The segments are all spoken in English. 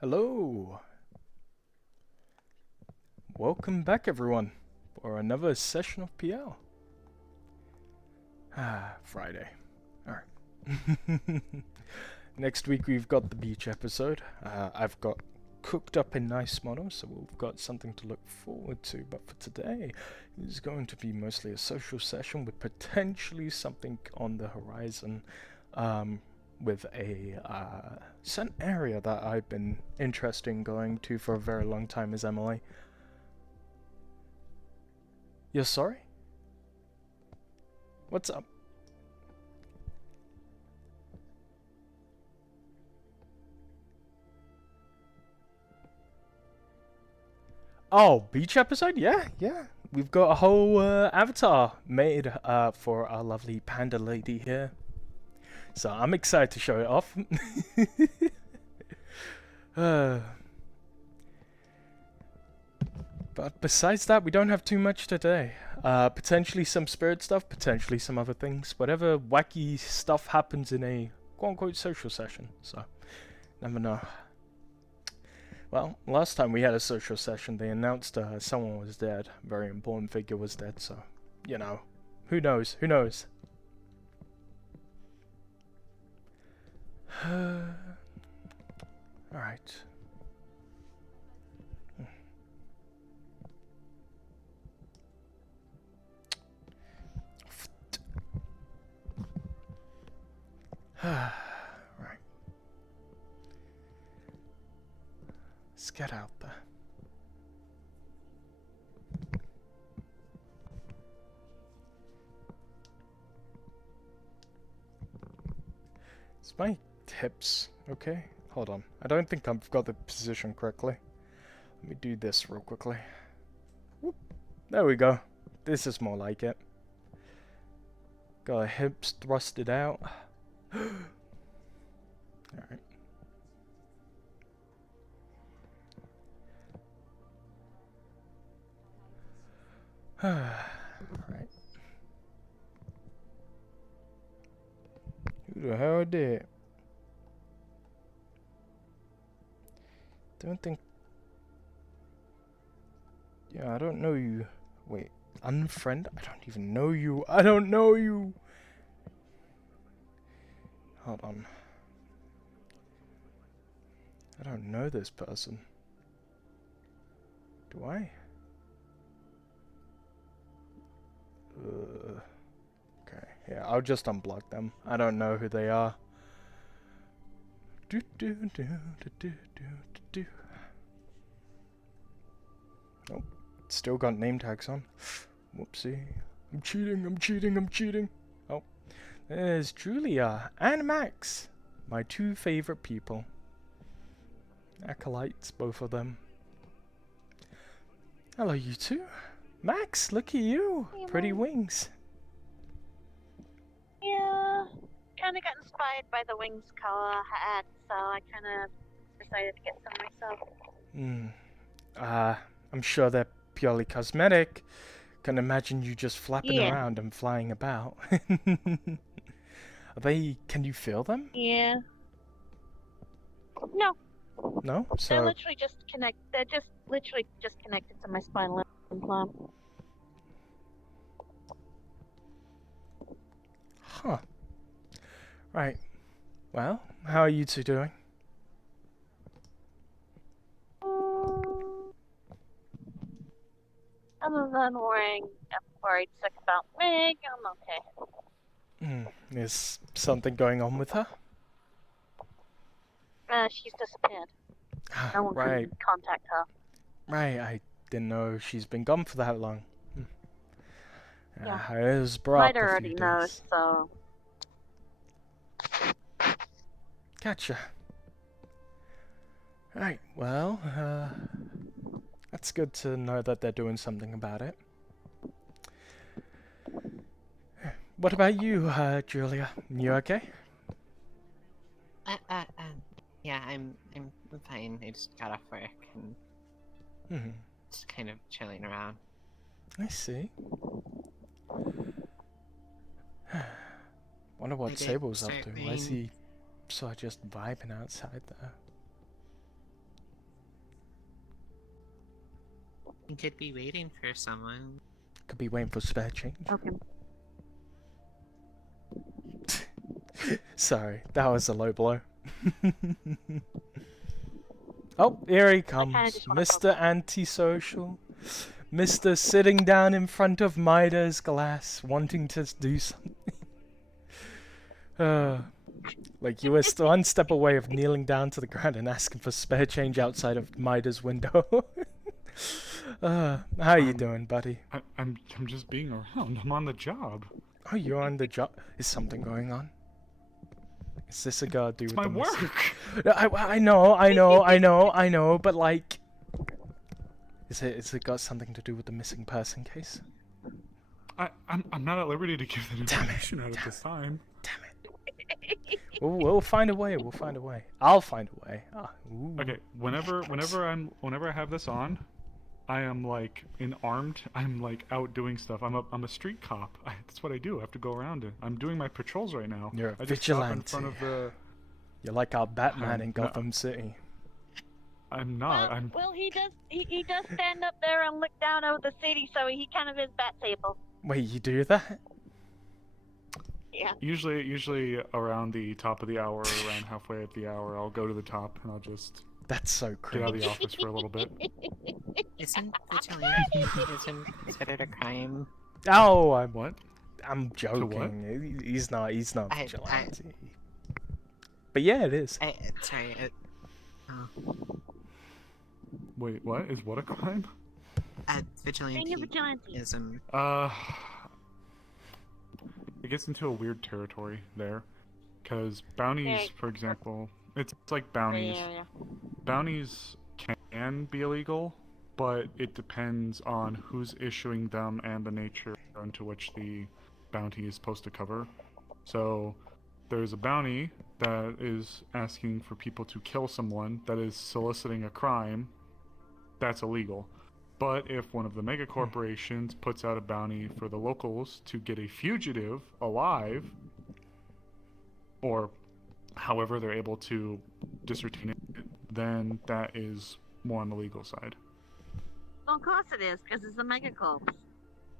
Hello! Welcome back everyone for another session of PL. Friday. Alright. Next week we've got the beach episode. I've got cooked up a nice model, so we've got something to look forward to. But for today, it's going to be mostly a social session with potentially something on the horizon. With a certain area that I've been interested in going to for a very long time is Emily. You're sorry? What's up? Oh, beach episode? Yeah. We've got a whole avatar made for our lovely panda lady here. So I'm excited to show it off. But besides that, we don't have too much today. Potentially some spirit stuff, potentially some other things. Whatever wacky stuff happens in a quote-unquote social session. So, never know. Well, last time we had a social session, they announced someone was dead. A very important figure was dead, so, you know. Who knows? Who knows? Alright. Right. Let's get out there. It's my hips, okay? Hold on. I don't think I've got the position correctly. Let me do this real quickly. Whoop. There we go. This is more like it. Got our hips thrusted out. Alright. Alright. Who the hell did? Don't think. Yeah, I don't know you. Wait, unfriend? I don't even know you. I don't know you. Hold on. I don't know this person. Do I? Okay, yeah, I'll just unblock them. I don't know who they are. Oh, still got name tags on. Whoopsie. I'm cheating. Oh, there's Julia and Max. My two favorite people. Acolytes, both of them. Hello, you two. Max, look at you. Hey, Pretty Mom. wings. Yeah, kind of got inspired by the wings color hat, so I kind of decided to get some myself. I'm sure they're purely cosmetic. Can imagine you just flapping Yeah, around and flying about. Are they? Can you feel them? yeah. No, No. they're So, literally just connect. They're just literally just connected to my spinal implant. huh. Right. Well, how are you two doing? Other than worried sick about Meg, I'm okay. Is something going on with her? She's disappeared. No one Right. can contact her. Right. I didn't know she's been gone for that long. Yeah. It was brought Might up a already few know, days. so Gotcha. Right. Well, that's good to know that they're doing something about it. What about you, Julia? You okay? Uh, uh, uh, yeah, I'm fine. I just got off work and just kind of chilling around. I see. Wonder I what did Sable's up start to. Why is playing- he sort of just vibing outside there? You could be waiting for someone. Could be waiting for spare change. Okay. Sorry, that was a low blow. Oh, here he comes, just wanna Mr. Antisocial. Mr. sitting down in front of Mida's glass, wanting to do something. Like you were one step away of kneeling down to the ground and asking for spare change outside of Mida's window. How you doing, buddy? I'm just being around. I'm on the job. Oh, you're on the job. Is something going on? Is this a gotta do It's with my the missing- work. I know, but like, is it got something to do with the missing person case? I'm not at liberty to give that information out at this time. Damn it. We'll find a way. We'll find a way. I'll find a way. Okay, whenever I have this on, I am like armed. I'm like out doing stuff. I'm a street cop. That's what I do. I have to go around it. I'm doing my patrols right now. You're a I just stop in vigilante. front of the. You're like our Batman in No. Gotham City. I'm not. Well, he does stand up there and look down over the city, so he kind of is Bat-Sable. Wait, you do that? Yeah. Usually around the top of the hour, around halfway up the hour, I'll go to the top and I'll just That's so get out of creepy. the office for a little bit. Isn't vigilantism considered a crime? Oh, What? I'm joking. He's not I- vigilante. But yeah, it is. Sorry. Wait, what? Is what a crime? Being a vigilante. Vigilantism. It gets into a weird territory there, because bounties, Okay. for example, it's like bounties. Yeah. Bounties can be illegal, but it depends on who's issuing them and the nature into which the bounty is supposed to cover. So, there's a bounty that is asking for people to kill someone that is soliciting a crime. That's illegal. But if one of the mega corporations puts out a bounty for the locals to get a fugitive alive, or however they're able to discertain it, then that is more on the legal side. Well, of course it is, because it's a megacorp.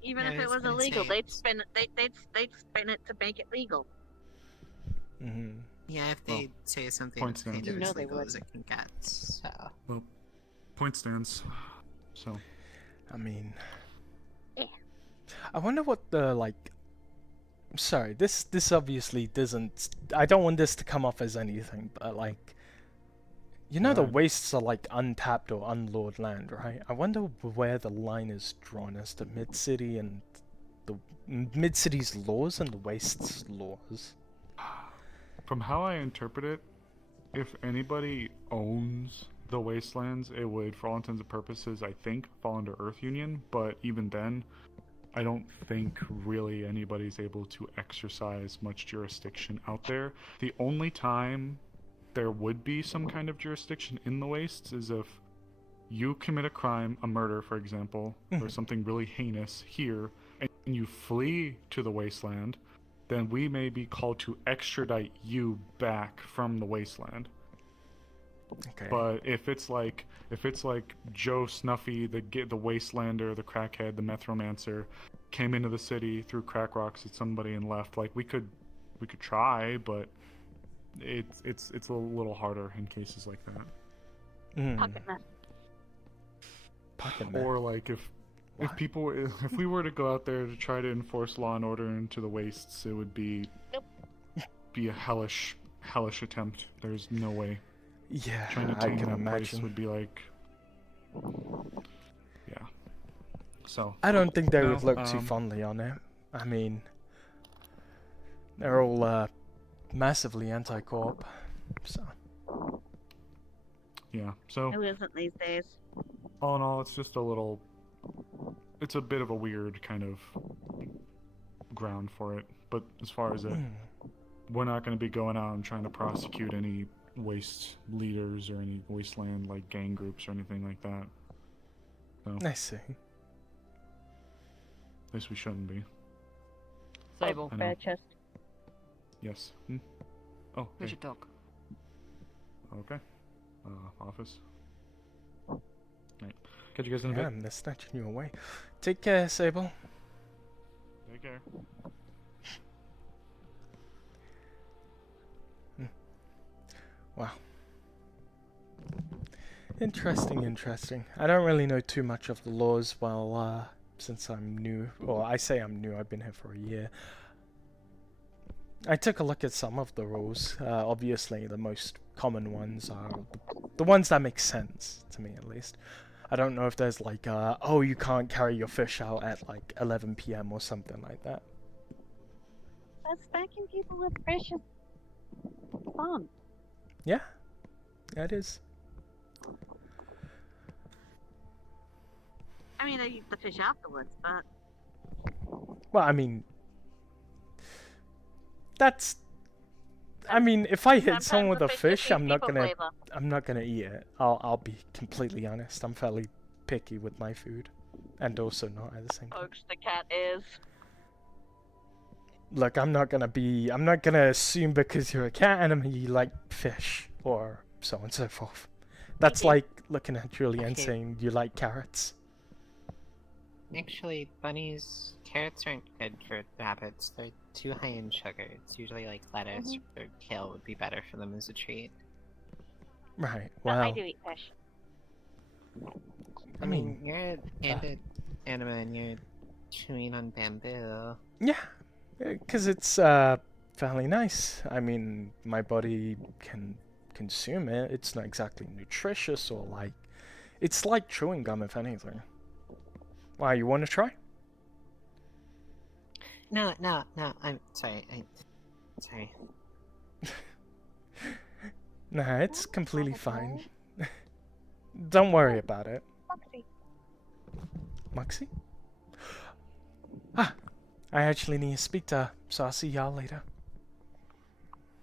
Even Yeah, if I it was was gonna illegal, say- they'd spin it. They'd spin it to make it legal. Mm-hmm. Yeah, if they say something point that's kind stands. of You know as they legal would. as it can get, so... Point stands. So, I mean, Yeah. I wonder what the like. Sorry, this obviously doesn't. I don't want this to come off as anything, but like, you know, the Right. wastes are like untapped or unlawed land, right? I wonder where the line is drawn as to Mid City and the Mid City's laws and the wastes laws. from how I interpret it, if anybody owns the wastelands, it would, for all intents and purposes, I think, fall under Earth Union. But even then, I don't think really anybody's able to exercise much jurisdiction out there. The only time there would be some kind of jurisdiction in the wastes is if you commit a crime, a murder, for example, or something really heinous here, and you flee to the wasteland, then we may be called to extradite you back from the wasteland. Okay. But if it's like Joe Snuffy, the wastelander, the crackhead, the methromancer, came into the city, threw crack rocks at somebody and left, like we could try, but it's a little harder in cases like that. Pocket meth. Pocket meth. Or like if we were to go out there to try to enforce law and order into the wastes, it would be a hellish attempt. There's no way. Yeah, Trying to I tame can that place imagine. would be like, yeah. So I don't think they No, would look too fondly on it. I mean, they're all massively anti-corp, so. yeah. So Who isn't these days? all in all, it's a bit of a weird kind of ground for it. But as far as it, we're not going to be going out and trying to prosecute any waste leaders or any wasteland like gang groups or anything like that. So I see. at least we shouldn't be. Sable, I know. Fair chest. Yes. Oh, where's hey. your dog? Okay. Office. Right. Catch you guys in a Yeah, bit. they're snatching you away. Take care, Sable. Take care. Wow. Interesting. I don't really know too much of the laws, well, since I'm new. Or I say I'm new, I've been here for a year. I took a look at some of the rules. Obviously, the most common ones are the ones that make sense, to me at least. I don't know if there's like, oh, you can't carry your fish out at like 11 p.m. or something like that. But smacking people with fish is fun. Yeah, it is. I mean, I eat the fish afterwards, but Well, I mean, I mean, if I hit someone with a fish, I'm not gonna eat it. I'll be completely honest. I'm fairly picky with my food, and also not at the same time. Folks, the cat is. Look, I'm not gonna assume because you're a cat animal you like fish or so on and so forth. That's like looking at Julie and Okay. saying you like carrots. Actually, bunnies, carrots aren't good for rabbits. They're too high in sugar. It's usually like lettuce or kale would be better for them as a treat. Right. But I Well, do eat fish. I mean, you're an banded anima and you're chewing on bamboo. yeah, because it's fairly nice. I mean, my body can consume it. It's not exactly nutritious or like, it's like chewing gum if anything. Why, you want to try? No, I'm sorry. Sorry. Nah, it's completely fine. Don't worry about it. Foxy. Moxie? Ah, I actually need to speak to her, so I'll see y'all later.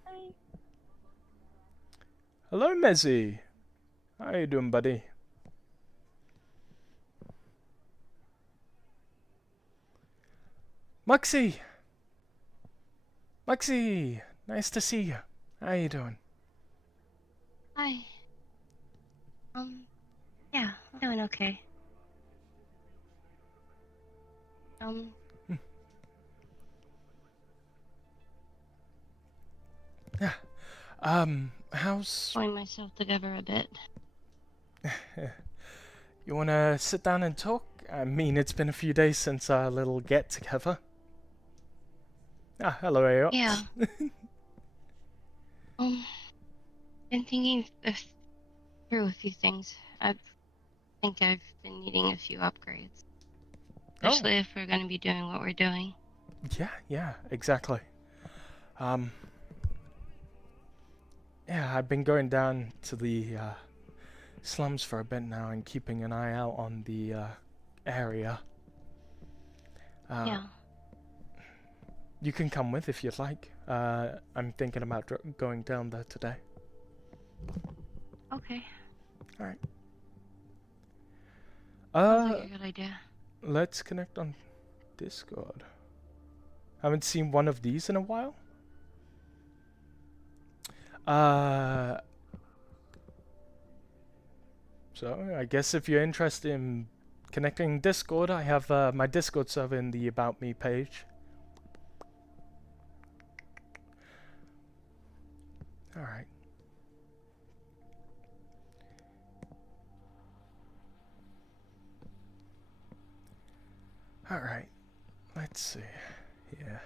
Hi. Hello, Mezzy. How you doing, buddy? Moxie! Moxie! Nice to see you. How you doing? Hi. Yeah, I'm doing okay. Yeah. How's... Pulling myself together a bit. You wanna sit down and talk? I mean, it's been a few days since our little get-together. Ah, hello, Aox. Yeah. Been thinking through a few things. I think I've been needing a few upgrades. Especially if we're going to be doing what we're doing. Yeah, exactly. Yeah, I've been going down to the slums for a bit now and keeping an eye out on the area. Yeah. You can come with if you'd like. I'm thinking about going down there today. Okay. Alright. Sounds like a good idea. Let's connect on Discord. Haven't seen one of these in a while. So I guess if you're interested in connecting Discord, I have my Discord server in the About Me page. Alright. Alright. Let's see. Yeah.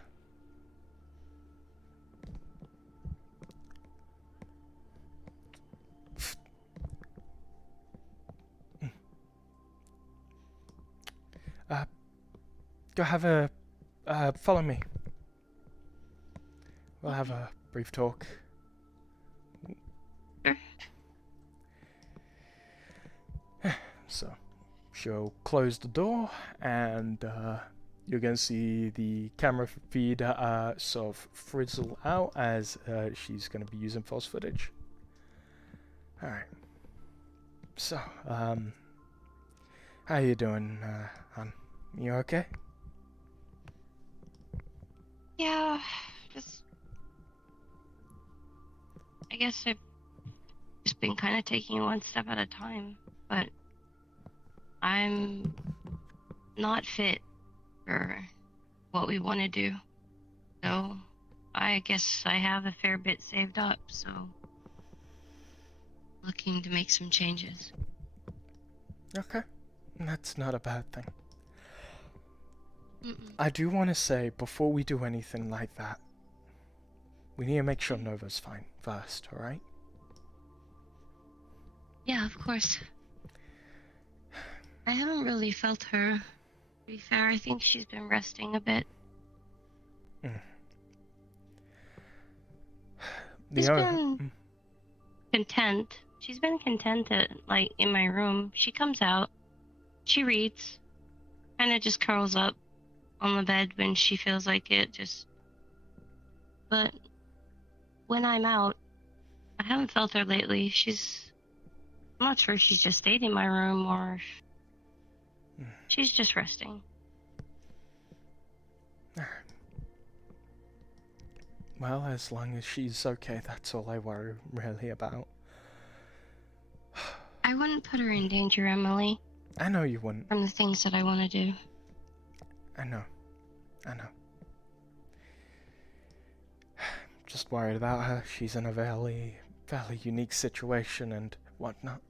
Go have a follow me. We'll have a brief talk. So, she'll close the door, and you're gonna see the camera feed sort of frizzle out as she's gonna be using false footage. Alright. So, how you doing, hon? You okay? Yeah, I guess I've just been kind of taking it one step at a time, but I'm not fit for what we want to do. So I guess I have a fair bit saved up, so looking to make some changes. Okay, that's not a bad thing. Mm-mm. I do want to say, before we do anything like that, we need to make sure Nova's fine first, alright? Yeah, of course. I haven't really felt her. To be fair, I think she's been resting a bit. She's been content. She's been content at, like, in my room. She comes out, she reads, kind of just curls up on the bed when she feels like it, But when I'm out, I haven't felt her lately. I'm not sure if she's just stayed in my room or if she's just resting. Well, as long as she's okay, that's all I worry really about. I wouldn't put her in danger, Emily, I know you wouldn't. from the things that I want to do. I know. Just worried about her. She's in a fairly unique situation and whatnot.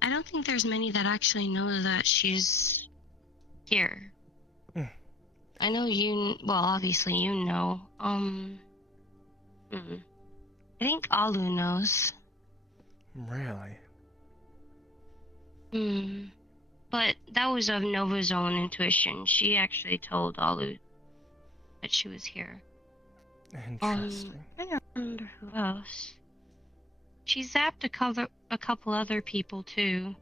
I don't think there's many that actually know that she's here. I know obviously you know. I think Alu knows. Really? But that was of Nova's own intuition. She actually told Alu that she was here. Interesting. I don't remember who else. She zapped a couple other people too,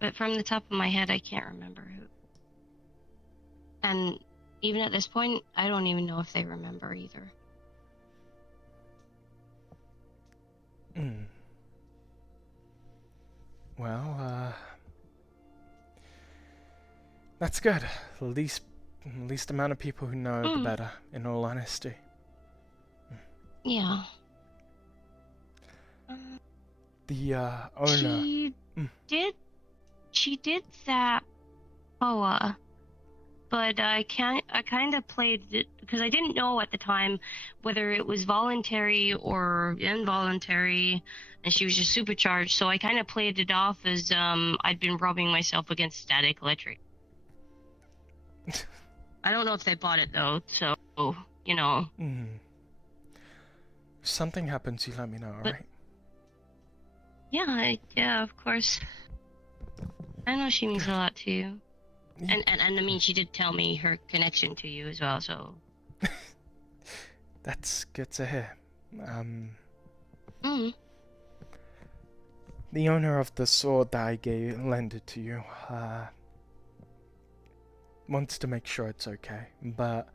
but from the top of my head, I can't remember who. And even at this point, I don't even know if they remember either. Well, that's good. The least amount of people who know, the better, in all honesty. Yeah. The owner. She did zap Poa, but I kind of played it because I didn't know at the time whether it was voluntary or involuntary, and she was just supercharged. So I kind of played it off as I'd been rubbing myself against static electric. I don't know if they bought it though, so you know. If something happens, you let me know, alright? Yeah, of course. I know she means a lot to you. And I mean, she did tell me her connection to you as well, so... That's good to hear. Mm. The owner of the sword that I lended to you, wants to make sure it's okay, but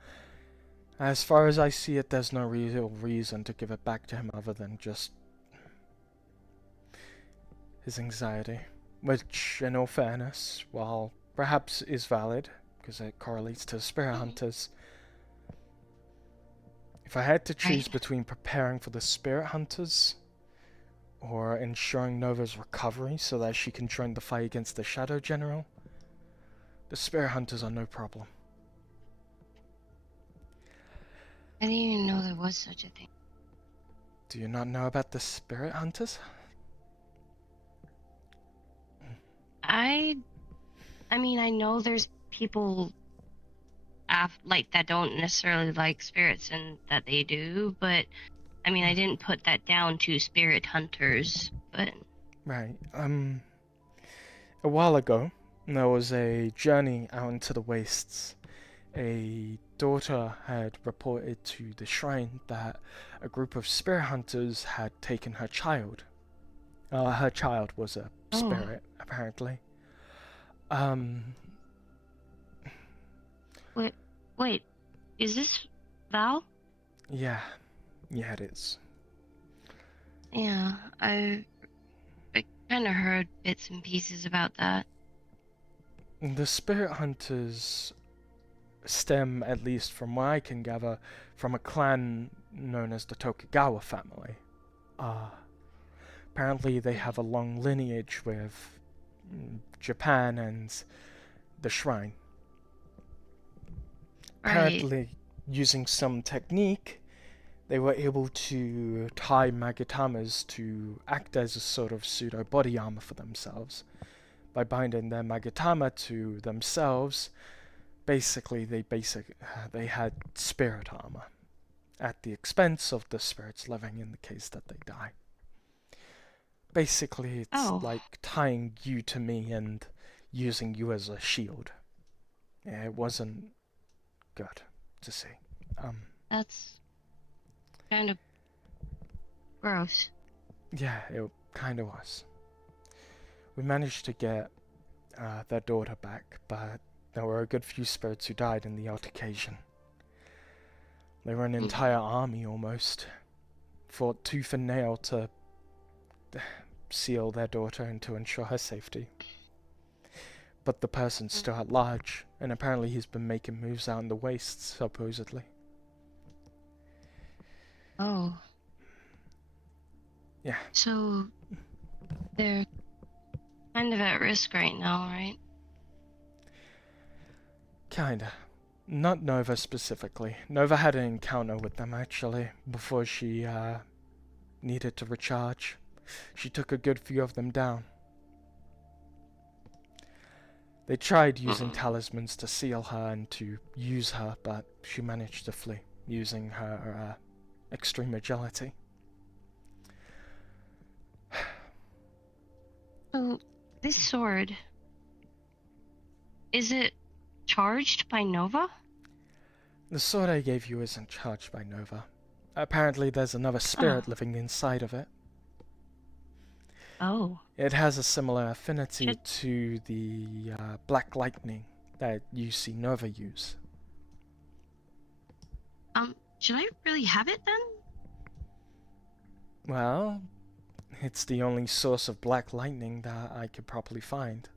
as far as I see it, there's no real reason to give it back to him other than just his anxiety, which, in all fairness, while perhaps is valid, because it correlates to spirit hunters, if I had to choose between preparing for the spirit hunters or ensuring Nova's recovery so that she can join the fight against the Shadow General, the spirit hunters are no problem. I didn't even know there was such a thing. Do you not know about the spirit hunters? I mean, I know there's people like that don't necessarily like spirits and that they do, but I mean, I didn't put that down to spirit hunters, but... Right, a while ago, there was a journey out into the wastes. A daughter had reported to the shrine that a group of spirit hunters had taken her child. Her child was a spirit, apparently. Wait, is this Val? Yeah, it is. Yeah, I kind of heard bits and pieces about that. The spirit hunters stem, at least from what I can gather, from a clan known as the Tokugawa family. Apparently they have a long lineage with Japan and the shrine. Right. Apparently, using some technique, they were able to tie Magatamas to act as a sort of pseudo body armor for themselves. By binding their Magatama to themselves, basically they had spirit armor at the expense of the spirits living in the case that they die. Basically, it's like tying you to me and using you as a shield. Yeah, it wasn't good to see. That's kind of gross. Yeah, it kind of was. We managed to get their daughter back, but there were a good few spirits who died in the altercation. They were an entire army almost. Fought tooth and nail to seal their daughter and to ensure her safety. But the person's still at large, and apparently he's been making moves out in the wastes, supposedly. Oh. Yeah. So they're kind of at risk right now, right? Kinda. Not Nova specifically. Nova had an encounter with them actually, before she needed to recharge. She took a good few of them down. They tried using talismans to seal her and to use her, but she managed to flee, using her extreme agility. So this sword, is it charged by Nova? The sword I gave you isn't charged by Nova. Apparently there's another spirit living inside of it. Oh. It has a similar affinity to the black lightning that you see Nova use. Should I really have it then? Well, it's the only source of black lightning that I could properly find.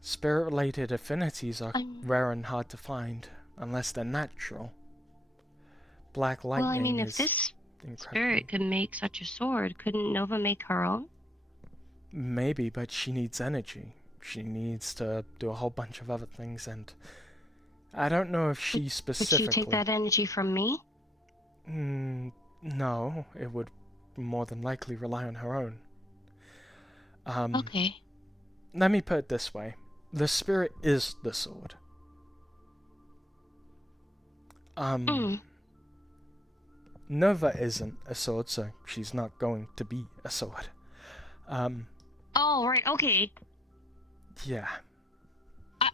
Spirit-related affinities are rare and hard to find, unless they're natural. Black lightning Well, I mean, is if this incredible. spirit could make such a sword, couldn't Nova make her own? Maybe, but she needs energy. She needs to do a whole bunch of other things, and I don't know if she specifically... Could she take that energy from me? No, it would more than likely rely on her own. Okay. Let me put it this way. The spirit is the sword. Nova isn't a sword, so she's not going to be a sword. Oh, right, okay. Yeah.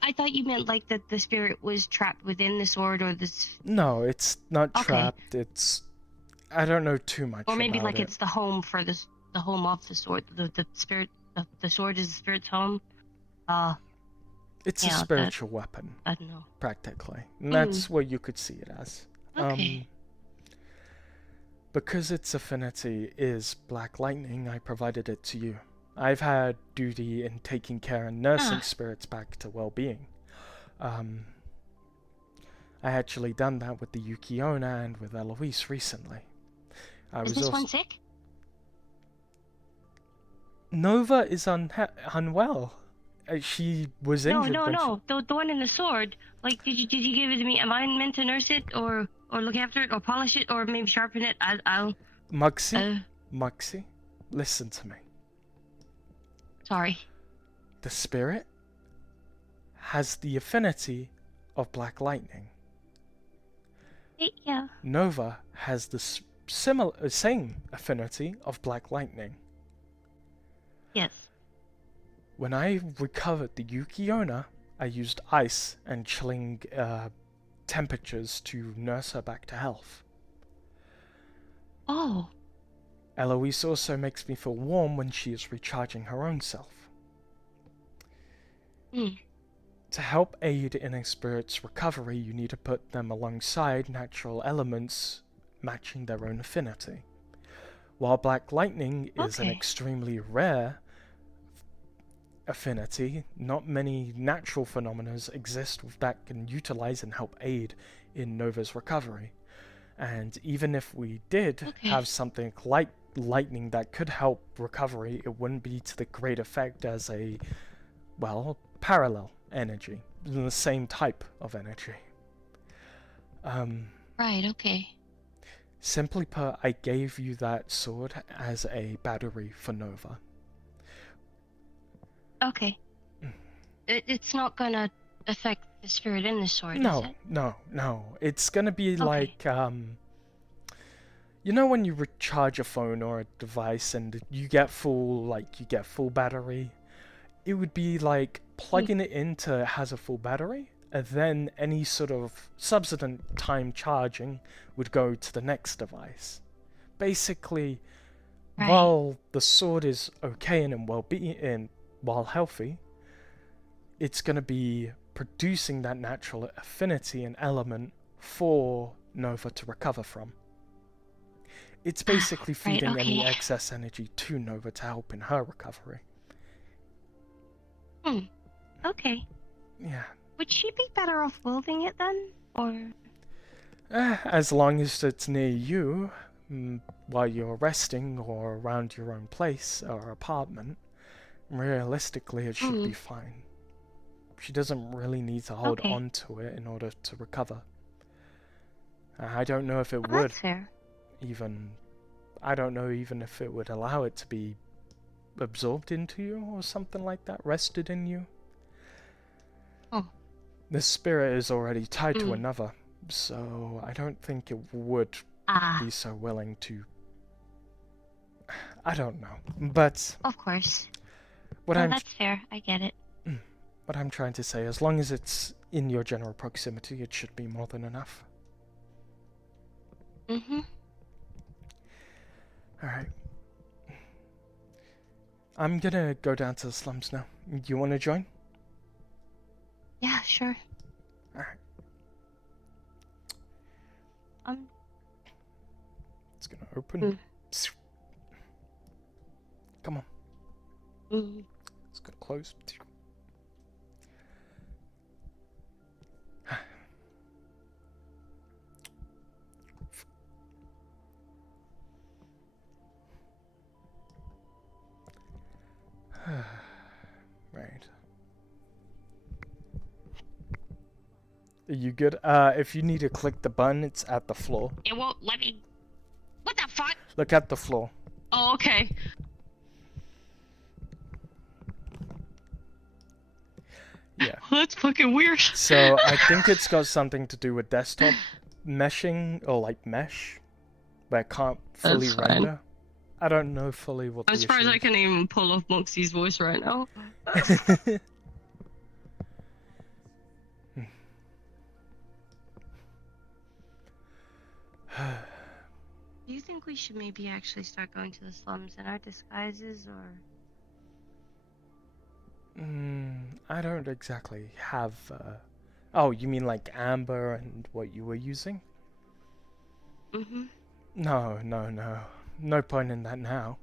I thought you meant like that the spirit was trapped within the sword, or this... No, it's not Okay. trapped. It's... I don't know too much Or maybe about like it. it's the home for the home of the sword. The spirit, the sword is the spirit's home. It's yeah, a spiritual weapon, I don't know. practically. And that's what you could see it as. Okay. Because its affinity is black lightning, I provided it to you. I've had duty in taking care and nursing spirits back to well-being. I actually done that with the Yukiona and with Eloise recently. Is this one sick? Nova is unwell. She was injured. No. The one in the sword. Like, did you give it to me? Am I meant to nurse it, or look after it, or polish it, or maybe sharpen it? I'll. Muxie, listen to me. Sorry. The spirit has the affinity of black lightning. Yeah. Nova has the same affinity of black lightning. Yes. When I recovered the Yukiona, I used ice and chilling temperatures to nurse her back to health. Oh. Eloise also makes me feel warm when she is recharging her own self. To help aid in a spirit's recovery, you need to put them alongside natural elements matching their own affinity. While black lightning is an extremely rare affinity, not many natural phenomena exist that can utilize and help aid in Nova's recovery. And even if we did have something like lightning that could help recovery, it wouldn't be to the great effect as a, well, parallel energy, the same type of energy. Right, okay. Simply put, I gave you that sword as a battery for Nova. Okay. It's not gonna affect the spirit in the sword, is No, it? no. It's gonna be Okay. like, you know when you recharge a phone or a device and you get full battery? It would be like plugging it into it has a full battery, and then any sort of subsequent time charging would go to the next device. Basically, Right. while the sword is okay and while healthy, it's going to be producing that natural affinity and element for Nova to recover from. It's basically feeding any okay. excess energy to Nova to help in her recovery. Okay. Yeah. Would she be better off wielding it then? Or... As long as it's near you, while you're resting or around your own place or apartment, realistically it should be fine. She doesn't really need to hold on to it in order to recover. I don't know if it would That's fair. I don't know even if it would allow it to be absorbed into you or something like that, rested in you. Oh. The spirit is already tied to another, so I don't think it would be so willing to... I don't know, but... Of course. That's fair. I get it. What I'm trying to say, as long as it's in your general proximity, it should be more than enough. Alright. I'm gonna go down to the slums now. Do you want to join? Yeah, sure. Alright. It's gonna open. Come on. It's gonna close. Right. Are you good? If you need to click the button, it's at the floor. It won't let me... What the fuck? Look at the floor. Oh, okay. Yeah. Well, that's fucking weird. So I think it's got something to do with desktop meshing or like mesh, where it can't fully That's fine. render. I don't know fully what. I'm the surprised issue I can even pull off Moxie's voice right now. is. Do you think we should maybe actually start going to the slums in our disguises, or...? I don't exactly have. Oh, you mean like Amber and what you were using? No. No point in that now.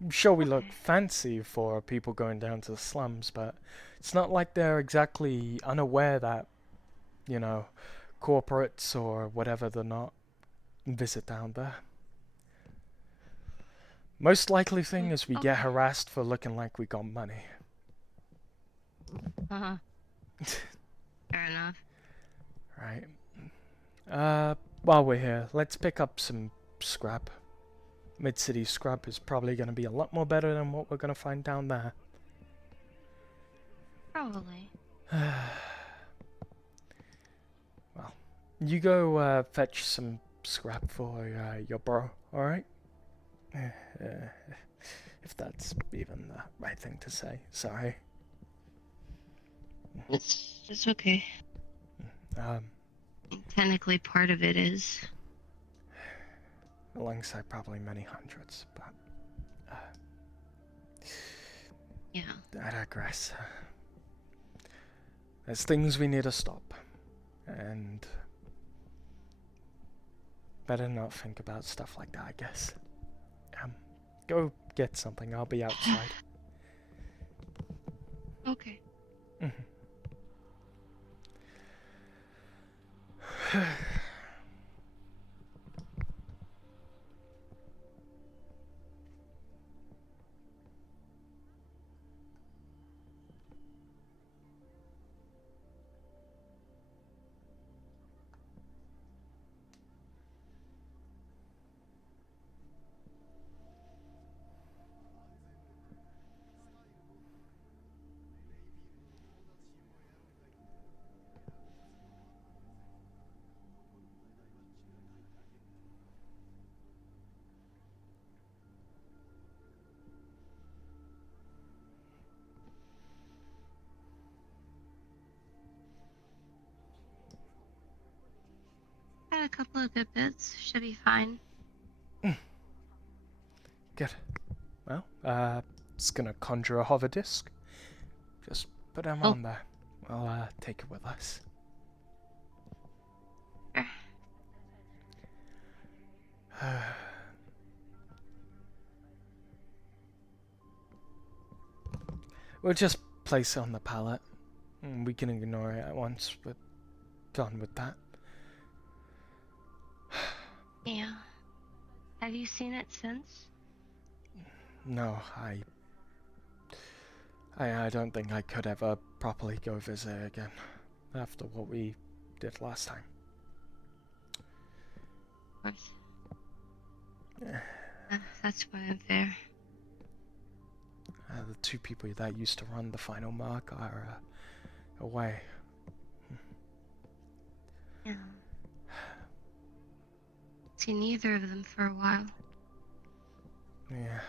I'm sure we look fancy for people going down to the slums, but it's not like they're exactly unaware that, you know, corporates or whatever they're not visit down there. Most likely thing is we get harassed for looking like we got money. Fair enough. Right. While we're here, let's pick up some scrap. Mid-city scrap is probably going to be a lot more better than what we're going to find down there. Probably. Well, you go fetch some scrap for your bro, alright? If that's even the right thing to say, sorry. It's okay. Technically, part of it is. Alongside probably many hundreds, but... Yeah. I digress. There's things we need to stop. And... better not think about stuff like that, I guess. Go get something, I'll be outside. Okay. couple of good bits. Should be fine. Good. Well, just gonna conjure a hover disc. Just put him on there. We'll take it with us. Sure. We'll just place it on the pallet. We can ignore it at once. We're done with that. Yeah. Have you seen it since? No, I don't think I could ever properly go visit it again after what we did last time. Of course. That's quite unfair. The two people that used to run the final mark are away. Yeah. Seen neither of them for a while. Yeah.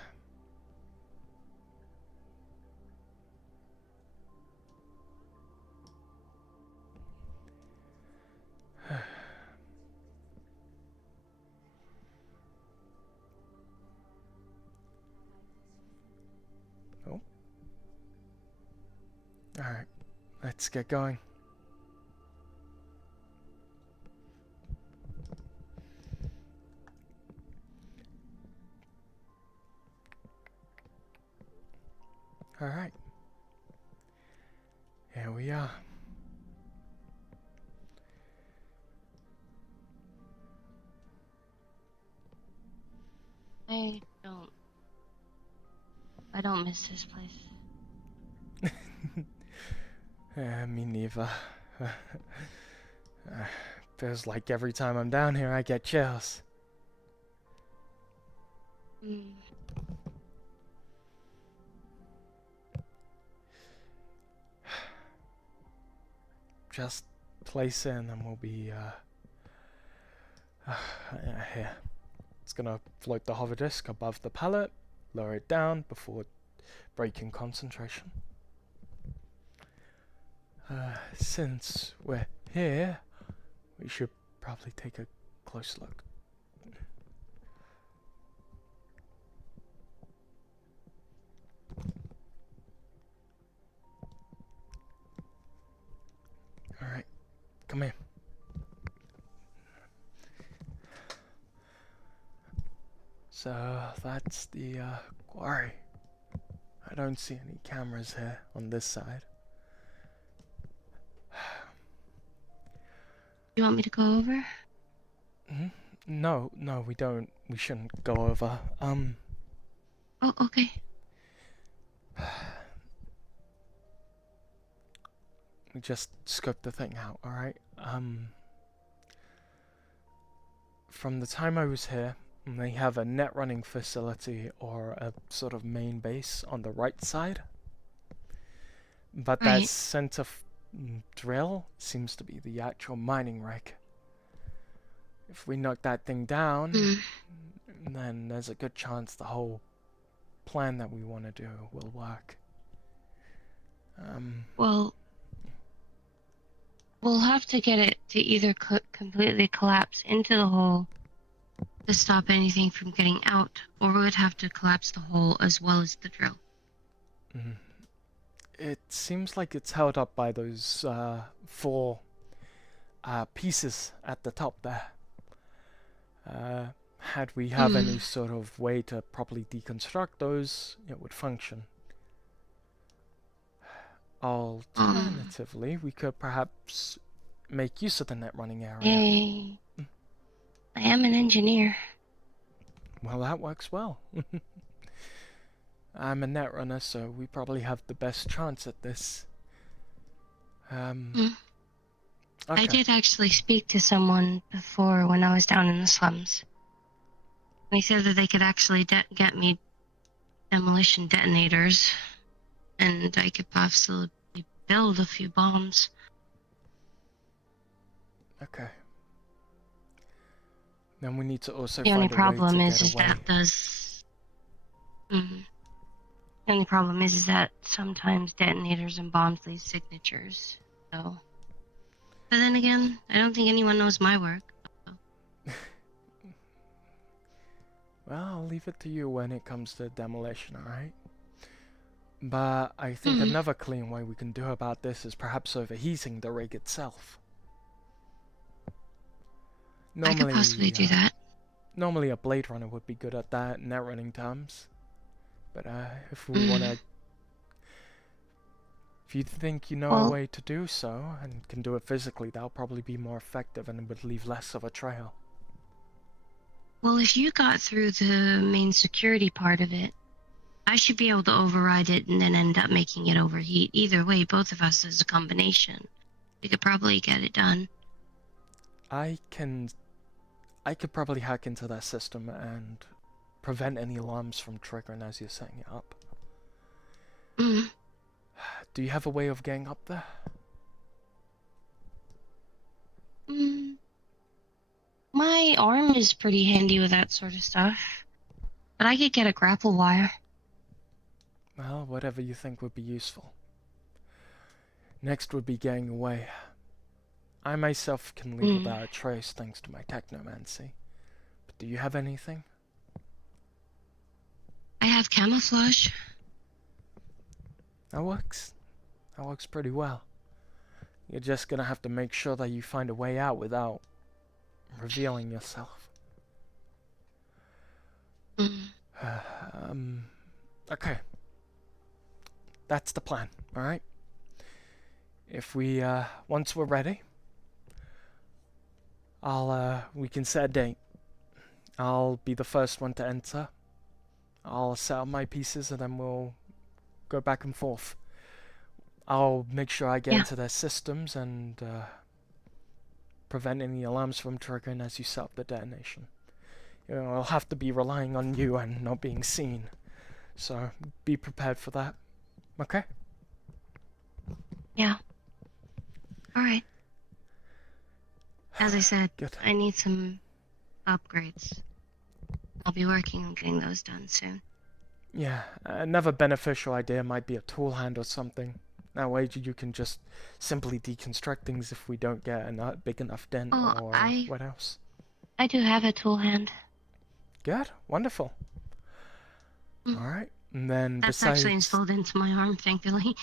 Oh. Alright, let's get going. Alright. Here we are. I don't miss this place. Me neither. Feels like every time I'm down here I get chills. Just place it and then we'll be here. It's gonna float the hover disc above the pallet, lower it down before breaking concentration. Since we're here, we should probably take a close look. Alright, come here. So that's the quarry. I don't see any cameras here on this side. You want me to go over? No, we don't. We shouldn't go over. Oh, okay. We just scope the thing out, alright? From the time I was here, they have a net running facility or a sort of main base on the right side. But that center drill seems to be the actual mining rig. If we knock that thing down, then there's a good chance the whole plan that we want to do will work. Well, we'll have to get it to either completely collapse into the hole to stop anything from getting out, or we would have to collapse the hole as well as the drill. It seems like it's held up by those 4 pieces at the top there. Had we have any sort of way to properly deconstruct those, it would function. Alternatively, we could perhaps make use of the net running area. Yay. I am an engineer. Well, that works well. I'm a net runner, so we probably have the best chance at this. Okay. I did actually speak to someone before when I was down in the slums. And he said that they could actually get me demolition detonators, and I could possibly build a few bombs. Okay. Then we need to also The find only a way problem to is get away. that does. The only problem is that sometimes detonators and bombs leave signatures. So, but then again, I don't think anyone knows my work. Well, I'll leave it to you when it comes to demolition, alright? But I think another clean way we can do about this is perhaps overheating the rig itself. I could possibly do that. Normally a Blade Runner would be good at that in net running terms. But if we want to... If you think you know a way to do so, and can do it physically, that'll probably be more effective and would leave less of a trail. Well, if you got through the main security part of it, I should be able to override it and then end up making it overheat. Either way, both of us as a combination. We could probably get it done. I could probably hack into that system and prevent any alarms from triggering as you're setting it up. Do you have a way of getting up there? My arm is pretty handy with that sort of stuff. But I could get a grapple wire. Well, whatever you think would be useful. Next would be getting away. I myself can leave without a trace thanks to my technomancy. But do you have anything? I have camouflage. That works. That works pretty well. You're just gonna have to make sure that you find a way out without revealing yourself. Okay. That's the plan, alright? If we, once we're ready, we can set a date. I'll be the first one to enter. I'll set up my pieces and then we'll go back and forth. I'll make sure I get into their systems and prevent any alarms from triggering as you set up the detonation. You know, I'll have to be relying on you and not being seen. So be prepared for that. Okay? Yeah. Alright. As I said, Good. I need some upgrades. I'll be working on getting those done soon. Yeah, another beneficial idea might be a tool hand or something. That way you can just simply deconstruct things if we don't get a big enough dent or what else. I do have a tool hand. Good, wonderful. Alright, and then That's actually installed into my arm, thankfully.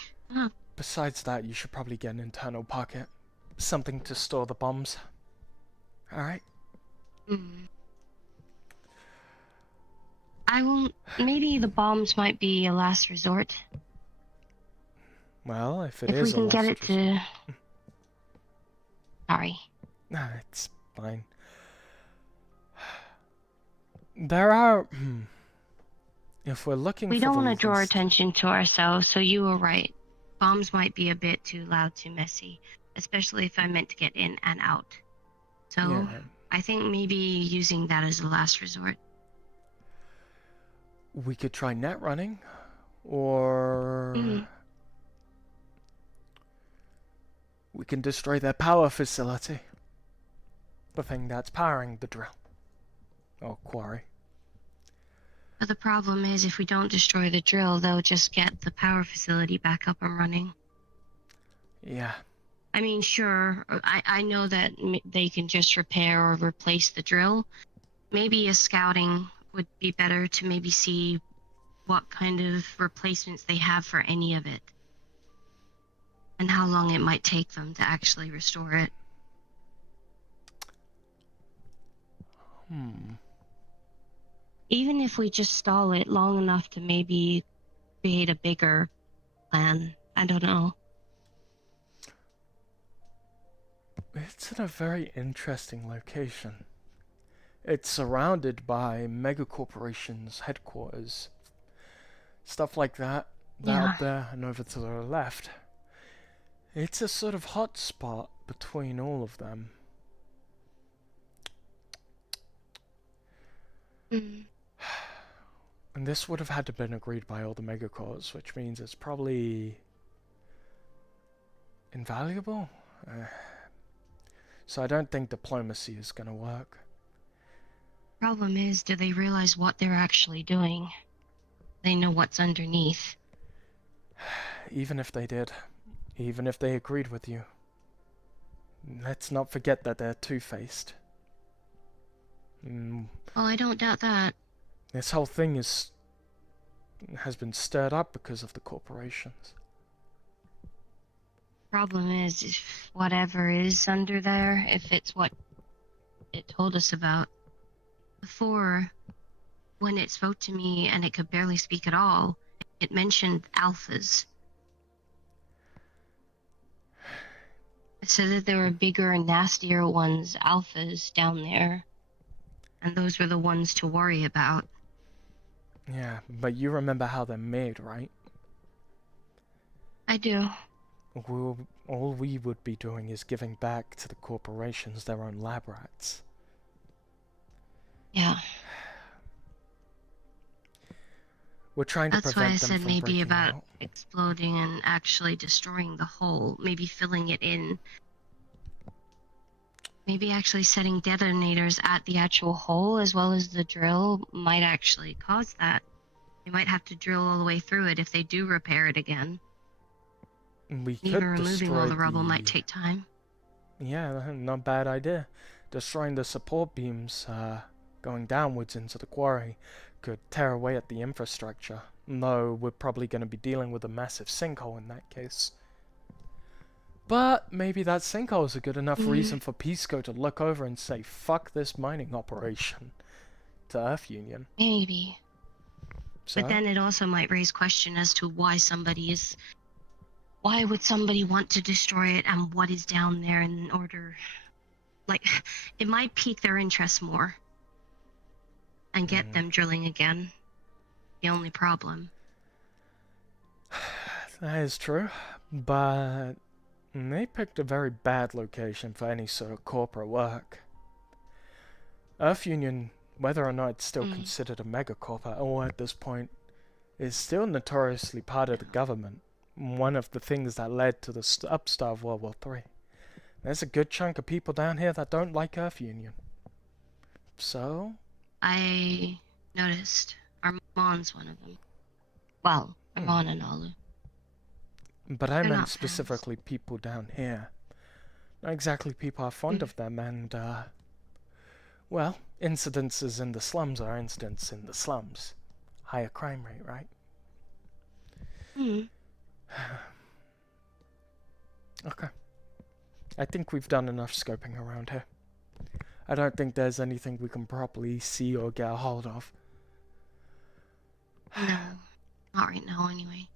Besides that, you should probably get an internal pocket. Something to store the bombs. Alright? I won't... Maybe the bombs might be a last resort. Well, if we can get it to... Sorry. Nah, it's fine. There are... If we're looking for... We don't want to draw attention to ourselves, so you were right. Bombs might be a bit too loud, too messy. Especially if I meant to get in and out. So, I think maybe using that as a last resort. We could try net running, or... We can destroy their power facility. The thing that's powering the drill. Or quarry. But the problem is, if we don't destroy the drill, they'll just get the power facility back up and running. Yeah. I mean, sure, I know that they can just repair or replace the drill. Maybe a scouting would be better to maybe see what kind of replacements they have for any of it. And how long it might take them to actually restore it. Even if we just stall it long enough to maybe create a bigger plan. I don't know. It's in a very interesting location. It's surrounded by megacorporations' headquarters. Stuff like that. Out there and over to the left. It's a sort of hot spot between all of them. And this would have had to been agreed by all the megacorps, which means it's probably invaluable. So I don't think diplomacy is going to work. Problem is, do they realize what they're actually doing? They know what's underneath. Even if they did. Even if they agreed with you. Let's not forget that they're two-faced. Well, I don't doubt that. This whole thing has been stirred up because of the corporations. Problem is, if whatever is under there, if it's what it told us about before, when it spoke to me and it could barely speak at all, it mentioned alphas. It said that there were bigger and nastier ones, alphas, down there. And those were the ones to worry about. Yeah, but you remember how they're made, right? I do. All we would be doing is giving back to the corporations their own lab rats. Yeah. We're trying to That's why I prevent them said from maybe breaking about out. exploding and actually destroying the hole. Maybe filling it in. Maybe actually setting detonators at the actual hole as well as the drill might actually cause that. They might have to drill all the way through it if they do repair it again. We Even could removing destroy all the rubble might take time. Yeah, not bad idea. Destroying the support beams going downwards into the quarry could tear away at the infrastructure. Though we're probably going to be dealing with a massive sinkhole in that case. But maybe that sinkhole is a good enough reason for Pisco to look over and say, fuck this mining operation to Earth Union. Maybe. So, But then it also might raise question as to why why would somebody want to destroy it and what is down there in order, like, it might pique their interest more and get them drilling again. The only problem. that is true, but they picked a very bad location for any sort of corporate work. Earth Union, whether or not it's still considered a megacorp at all at this point, is still notoriously part of the government. One of the things that led to the upstart of World War III. There's a good chunk of people down here that don't like Earth Union. So? I noticed. Armand's one of them. Well, Armand and Alu. But I They're meant not specifically people down here. Not exactly people are fond of them, and, well, incidences in the slums are incidents in the slums. Higher crime rate, right? Okay. I think we've done enough scoping around here. I don't think there's anything we can properly see or get a hold of. No. Not right now, anyway.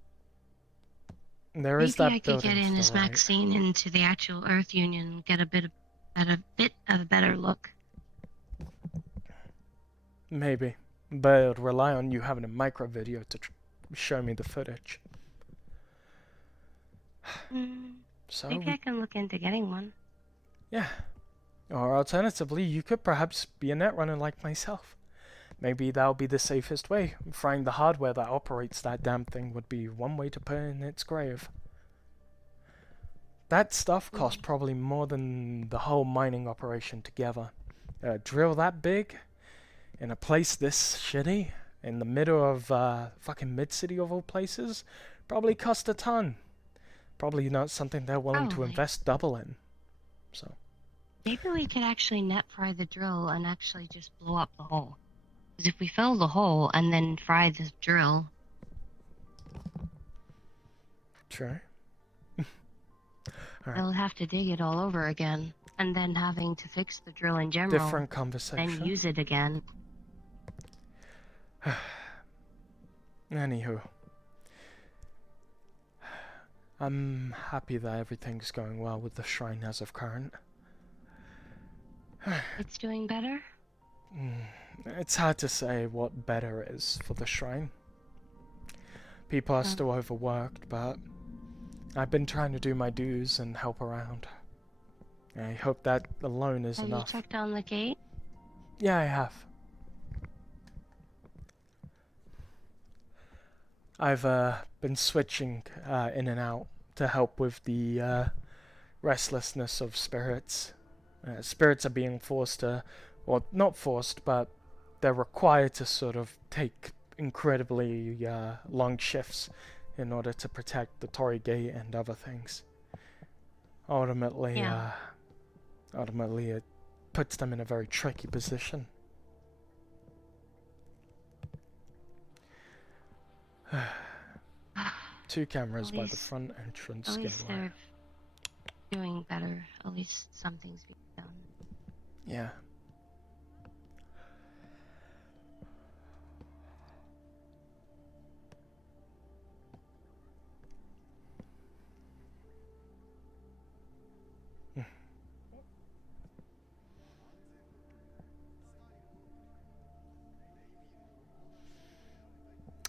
There is that Maybe I could building get in to as the right. Maxine into the actual Earth Union and get a bit of a better look. Maybe. But it would rely on you having a micro video to show me the footage. So Maybe I can look into getting one. yeah. Or alternatively, you could perhaps be a netrunner like myself. Maybe that'll be the safest way. Frying the hardware that operates that damn thing would be one way to put it in its grave. That stuff costs probably more than the whole mining operation together. Drill that big, in a place this shitty, in the middle of fucking mid-city of all places, probably cost a ton. Probably not something they're willing to Probably. invest double in. So, Maybe we could actually net fry the drill and actually just blow up the hole. Because if we fill the hole and then fry the drill, sure. Alright. they'll have to dig it all over again. And then having to fix the drill in general, Different conversation. then use it again. Anywho. I'm happy that everything's going well with the shrine as of current. It's doing better? It's hard to say what better is for the shrine. People are still overworked, but I've been trying to do my dues and help around. I hope that alone is Have enough. you checked on the gate? Yeah, I have. I've been switching in and out to help with the restlessness of spirits. Spirits are being forced to, or not forced, but they're required to sort of take incredibly long shifts in order to protect the Torii Gate and other things. Ultimately, it puts them in a very tricky position. 2 cameras At by the least- front entrance At least gateway. they're doing better. At least something's being done. Yeah.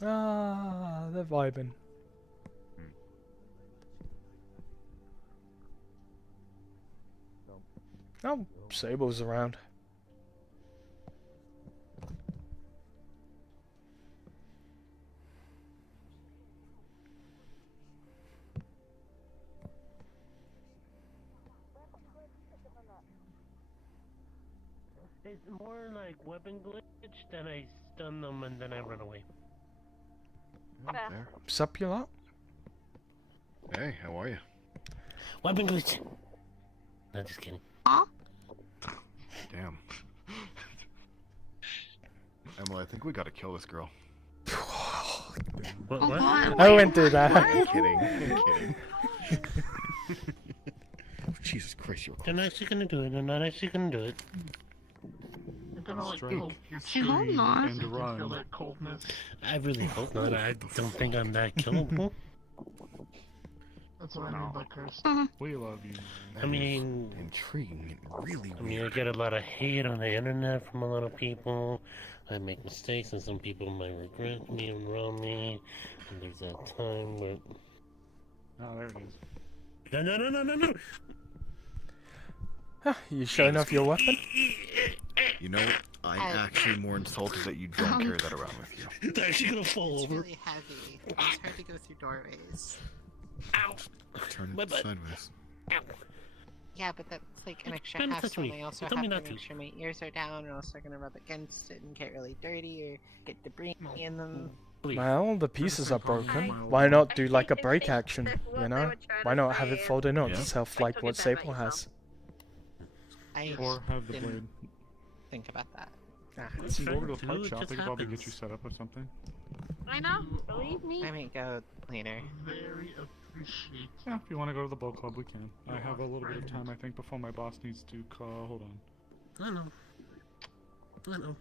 Ah, they're vibing. Oh, Sable's around. It's more like weapon glitch, then I stun them and then I run away. Yeah. There. Sup, you lot? Hey, how are you? Weapon glitch! No, just kidding. Damn. Emily, I think we gotta kill this girl. What? Oh, What? God. I wouldn't do that. I'm kidding. I'm kidding. Jesus Christ, you're They're not actually gonna do it. They're not actually gonna do it. Strike, Hey, hold on. and run. I really hope not. I don't think I'm that killable. That's what I mean by cursed. We love you. I mean, intriguing and really I mean, I weird. get a lot of hate on the internet from a lot of people. I make mistakes, and some people might regret me and wrong me. And there's that time where Oh, there it is. no. Huh, you showing off your weapon? You know, I'm actually more insulted that you don't carry that around with you. It's actually gonna fall It's over. really heavy. It's hard to go through doorways. Ow! Turn My it butt. sideways. Ow! Yeah, but that's like an extra Don't touch hassle. me. And I also Tell have me to not make to. sure my ears are down, or else they're gonna rub against it and get really dirty, or get debris in them. Please. Well, the pieces are broken. I- Why not do I like a think break they- action, what you they know? were trying Why to not have say it is- folded on Yeah. itself I like took what it back by Sable has? I Or have the didn't blade. think about that. It's Go over to fine, the part too, it shop. just They could probably get happens. you set up with something. I know, believe me. I might go later. Very appreciate. Yeah, if you want to go to the boat club, we can. I have a little bit of time, I think, before my boss needs to call. Hold on. I know.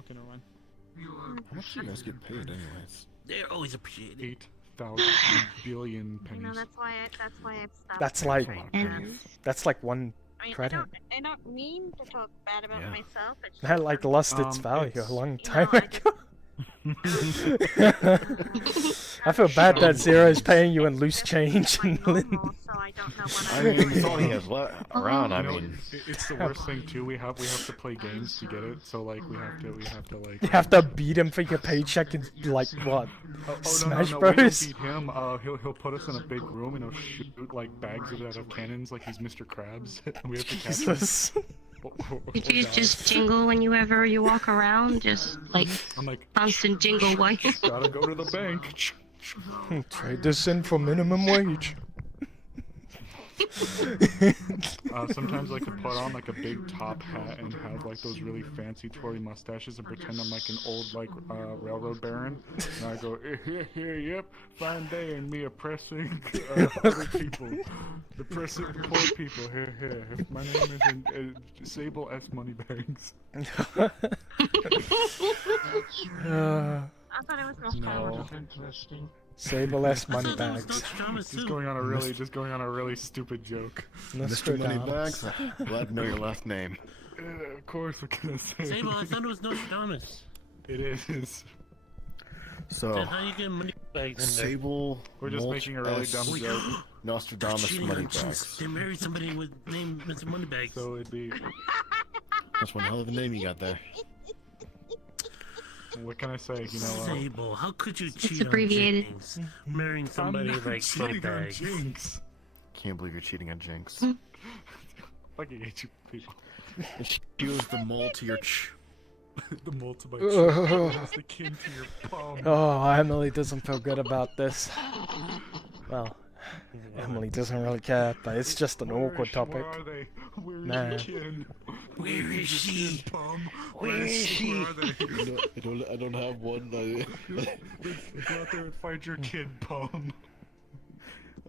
Okay, never mind. How much do you guys get paid, anyways? They're always appreciated. 8,000 billion You know, pennies. that's why I've stopped. That's like And that's like one. I mean, credit. I don't mean to talk bad about Yeah. myself. It's That just, like lost its value it's- a long you time know, ago. I feel bad that Zero's paying you in loose change. like normal, so I don't know what I mean, it's all he has around. I You know, mean, it's the worst thing too. We have to play games to get it. So like we have to like. You have to beat him for your paycheck and like what? Smash We Bros? don't beat him. He'll put us in a big room and he'll shoot like bags of it out of cannons like he's Mr. Krabs. And we have to catch him. Jesus. did you just jingle whenever you walk around? Just like I'm like, constant jingle while you gotta go to the bank. Trade this in for minimum wage. Sometimes I could put on like a big top hat and have like those really fancy twirly mustaches and pretend I'm like an old like railroad baron. And I go, yep, fine day and me oppressing other people, oppressing poor people. Here. My name is Sable S Moneybags. I thought it was nostalgia. No. Interesting. Sable S I money thought that was bags. Nostradamus Just too. going on a really stupid joke. Mr. Nostradamus. Moneybags, glad to know your last name. Of course, what can I say? Sable, I thought it was Nostradamus. It is. So, Then how you get money bags in there? Sable, We're just Mulch making a really S, dumb Wait, joke. they're Nostradamus cheating on Moneybags. chicks. They married somebody with name Mr. Moneybags. So it'd be. That's one hell of a name you got there. What can I say? You know. Sable, how could you cheat abbreviated. on Jinx? Marrying somebody I'm not like cheating on Moneybags. Jinx. Can't believe you're cheating on Jinx. Fucking hate you people. She was the mole to your The multiple. Ugh. It's the king to your palm. Oh, Emily doesn't feel good about this. Well, Emily doesn't really care, but it's just an awkward topic. Where are they? Where is Nah. your kin? Where is she? Where is she? Where are they? I don't have one. Let's go out there and find your kid, Pum.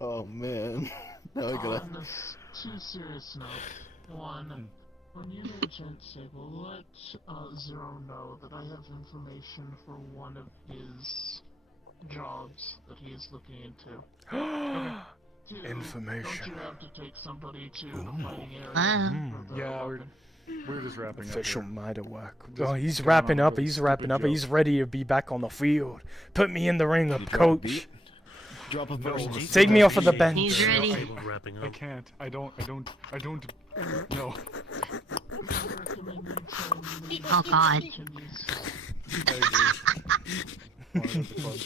Oh man. Now I gotta. On this too serious note, one, when you made Gent Sable, let Zero know that I have information for one of his jobs that he is looking into. Two, Information. Don't you have to take somebody to the fighting area? Wow. for the Yeah, weapon? we're just wrapping up. Official here. murder work. Just Oh, he's going wrapping on up. with He's stupid wrapping up. jokes. He's ready to be back on the field. Put me in the ring up, Did you drop a coach. beat? Drop a verse. No. Take me off of the He's bench. ready. Wrapping I up. can't. I don't. No. I recommend you try and Oh God. continues. I agree. Wanted it fun.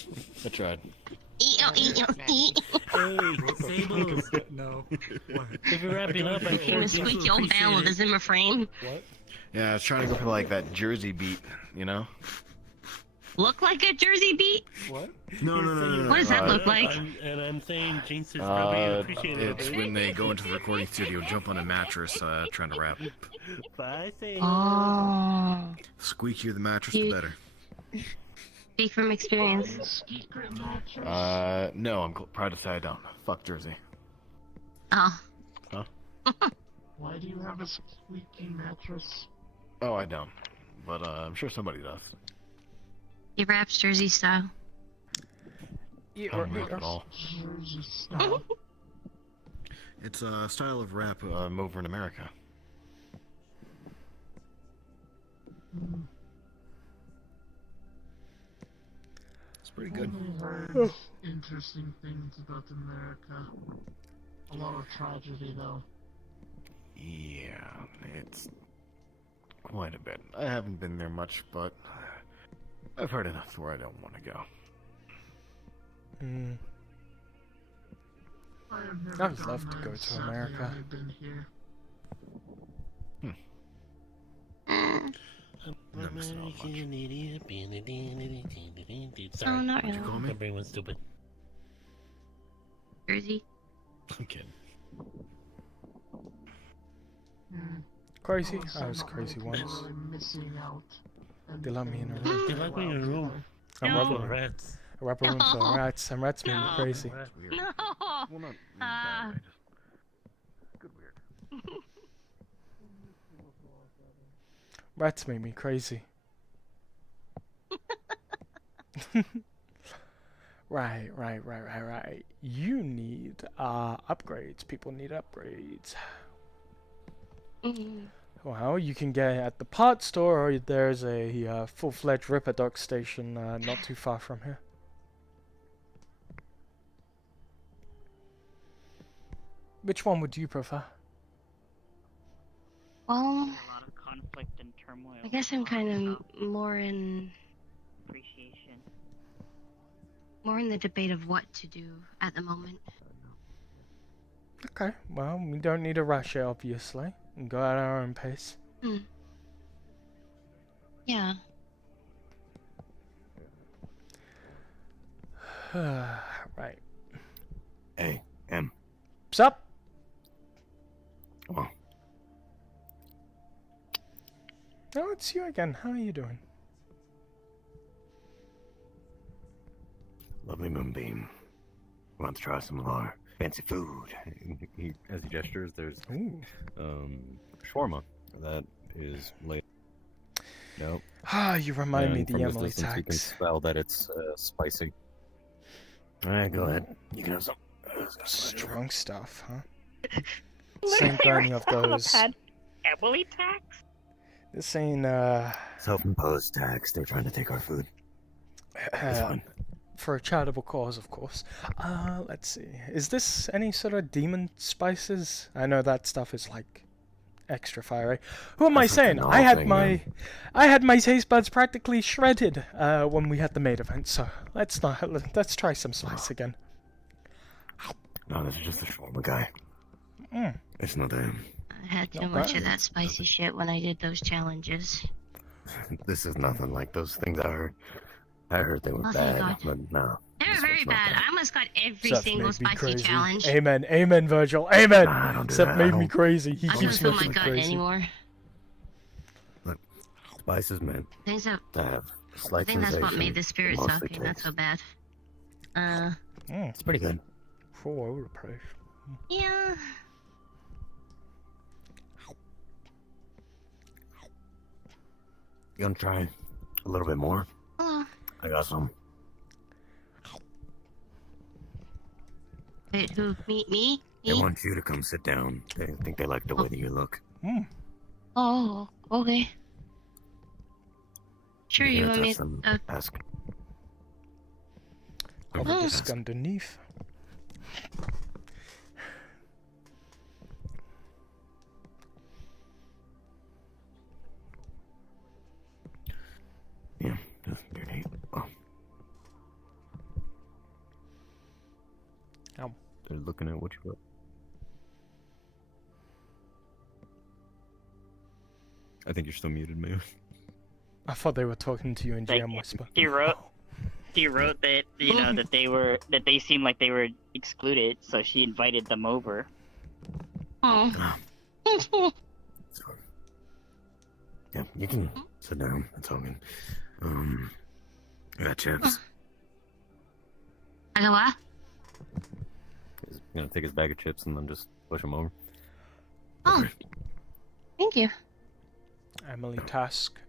I tried. Hey, Sable. No. If you're wrapping up, I You can't gonna squeak your old man with a Zimmer frame? Yeah, I was trying to go for like that Jersey beat, you know? Look like a Jersey beat? What? No. What does that look like? I'm saying Jinx is probably appreciating It's when they go into the recording studio, jump on a mattress, trying to rap. Bye, Sable. Oh. Squeakier the mattress, You- the better. Speak from experience. Secret mattress. No, I'm proud to say I don't. Fuck Jersey. Oh. Why do you have a squeaky mattress? Oh, I don't. But I'm sure somebody does. He raps Jersey style. I don't rap at all. Jersey style. It's a style of rap over in America. It's pretty good. I've only heard interesting things about America. A lot of tragedy, though. Yeah, it's quite a bit. I haven't been there much, but I've heard enough to where I don't want to go. I have never I would done love to that. go to Sadly, America. I've been here. Never saw much. Oh, Sorry, not What'd you really. call my me? brain was stupid. Jersey. I'm kidding. Crazy? Also I was not crazy many people once. are missing out. And They let me in a things room. They let me in a room. I'm No. rubbing Rats. a rubber room full of rats, and rats make me No. crazy. Rats. Weird. No. Well, not Ah. bad. Good weird. Rats make me crazy. Right. You need upgrades. People need upgrades. Mm. Well, you can get it at the part store, or there's a full-fledged Ripper Dock station not too far from here. Which one would you prefer? Well, A lot of conflict and turmoil. I guess I'm kind of more in the debate of what to do at the moment. Okay, well, we don't need to rush it, obviously. We can go at our own pace. Yeah. Right. Hey, M. What's up? Come on. Oh, it's you again. How are you doing? Lovely Moonbeam. Want to try some of our fancy food? As he gestures, there's Ooh. shawarma that is laid. Nope. Ah, you remind me And of the from this Emily distance, you can tax. smell that it's spicy. Alright, go ahead. You can have some. Strong stuff, huh? This ain't got any of those. Emily tax? This ain't, Self-imposed tax. They're trying to take our food. It's fine. for a charitable cause, of course. Let's see. Is this any sort of demon spices? I know that stuff is like extra fiery. Who am I That's like a saying? novel I had thing, my, man. I had my taste buds practically shredded when we had the maid event. So let's try some spice again. No, this is just a shawarma guy. It's not them. I had too Not much bad. of that spicy shit when I did those challenges. This is nothing like those things I heard. I heard they were Oh, thank bad, God. but no. They're were very bad. I almost got every Seth single made me spicy crazy. challenge. Amen, amen, Virgil, amen. Nah, don't do Seth that. made me crazy. He I don't keeps feel my making me gut crazy. anymore. Look, spice is meant Things that, to have I slight think that's what sensation, made the spirit mostly suck, and not taste. so bad. It's pretty good. All over the place. Yeah. You gonna try a little bit more? Oh. I got some. Wait, who? Me? They want you to come sit down. They think they like the way that you look. Oh, okay. Sure, You're you gonna want me touch them. to... Ask. Over the disc underneath. Yeah, just dirty. Oh. Ow. They're looking at what you got. I think you're still muted, man. I thought they were talking to you in Like, GM Whisper. He wrote that that they seemed like they were excluded, so she invited them over. Oh. Yeah, you can sit down. It's all good. I got chips. I got what? He's gonna take his bag of chips and then just push them over. Oh. Thank you. Emily Task.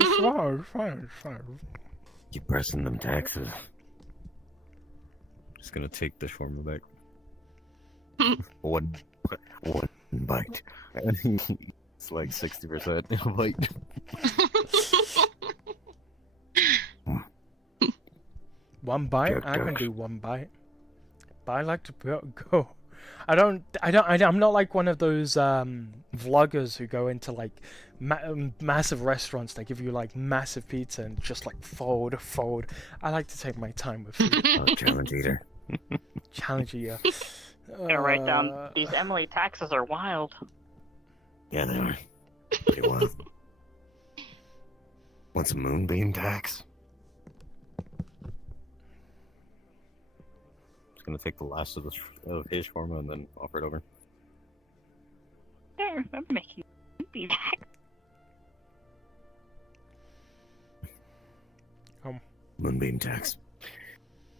It's fine. Keep pressing them taxes. Just gonna take the shawarma back. One bite. It's like 60% bite. One bite? Duck, I can duck. do one bite. But I like to go. I'm not like one of those vloggers who go into like massive restaurants. They give you like massive pizza and just like fold. I like to take my time with food. Oh, challenge eater. Challenge eater. Gonna write down these Emily taxes are wild. Yeah, they are. Pretty wild. Want some moonbeam tax? Just gonna take the last of his shawarma and then offer it over. I don't remember making tax. Moonbeam tax.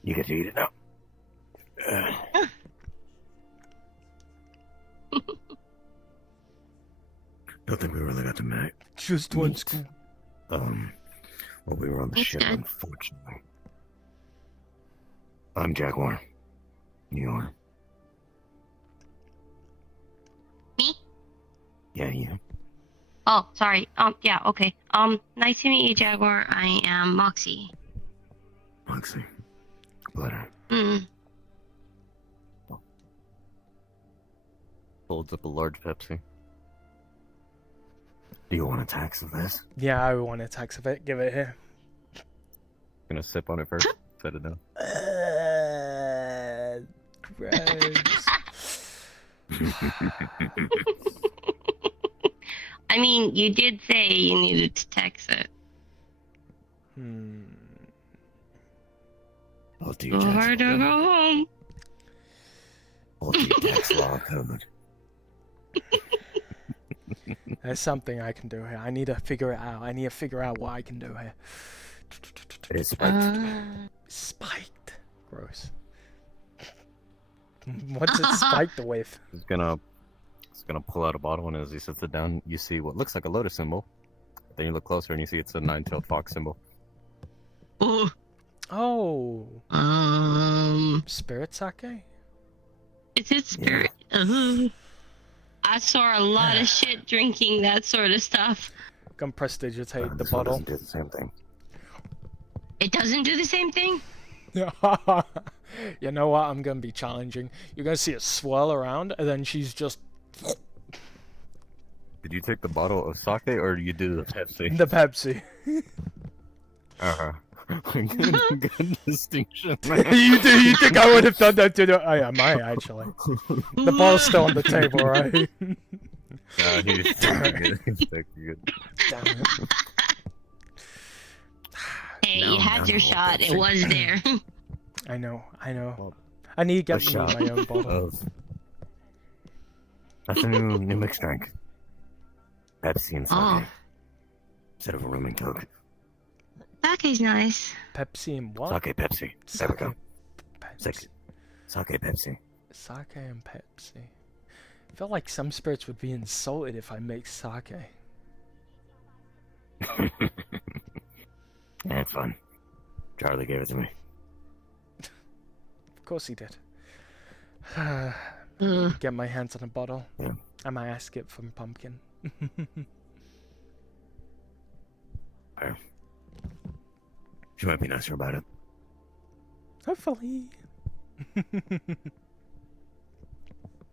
You get to eat it now. Don't think we really got to meet. Just one scoop. Well, we were on the That's ship, good. unfortunately. I'm Jaguar. You are? Me? Yeah, you. Oh, sorry. Yeah, okay. Nice to meet you, Jaguar. I am Moxie. Moxie. Pleasure. Holds up a large Pepsi. Do you want a tax of this? Yeah, I want a tax of it. Give it here. Gonna sip on it first. Set it down. Gross. I mean, you did say you needed to text it. I'll do Go hard or go home. I'll do tax law code. There's something I can do here. I need to figure it out. I need to figure out what I can do here. It is spiked. Spiked. Gross. What's it spiked with? He's gonna pull out a bottle, and as he sets it down, you see what looks like a lotus symbol. Then you look closer, and you see it's a nine-tailed fox symbol. Oh. Spirit sake? Is it spirit? I saw a lot of shit drinking that sort of stuff. Gonna prestidigitate the This one bottle. doesn't do the same thing. It doesn't do the same thing? You know what? I'm gonna be challenging. You're gonna see it swirl around, and then she's just Did you take the bottle of sake, or you do the Pepsi? the Pepsi. Good distinction. You think I would have done that to the... Oh, yeah, I might, actually. The ball's still on the table, right? Nah, he's good. He's good. Damn it. Hey, Now you I'm had down your to a shot. It Pepsi. was there. I know. Well, I need to a get me shot my own bottle. of. That's a new mixed drink. Pepsi and sake. Oh. Instead of a rum and coke. Sake's nice. Pepsi and what? Sake Pepsi. There we go. Pepsi. Sake Pepsi. Sake and Pepsi. I feel like some spirits would be insulted if I make sake. Yeah, it's fun. Charlie gave it to me. Of course he did. Ugh. Get my hands on a bottle. Yeah. I might ask it from Pumpkin. Fair. She might be nicer about it. Hopefully.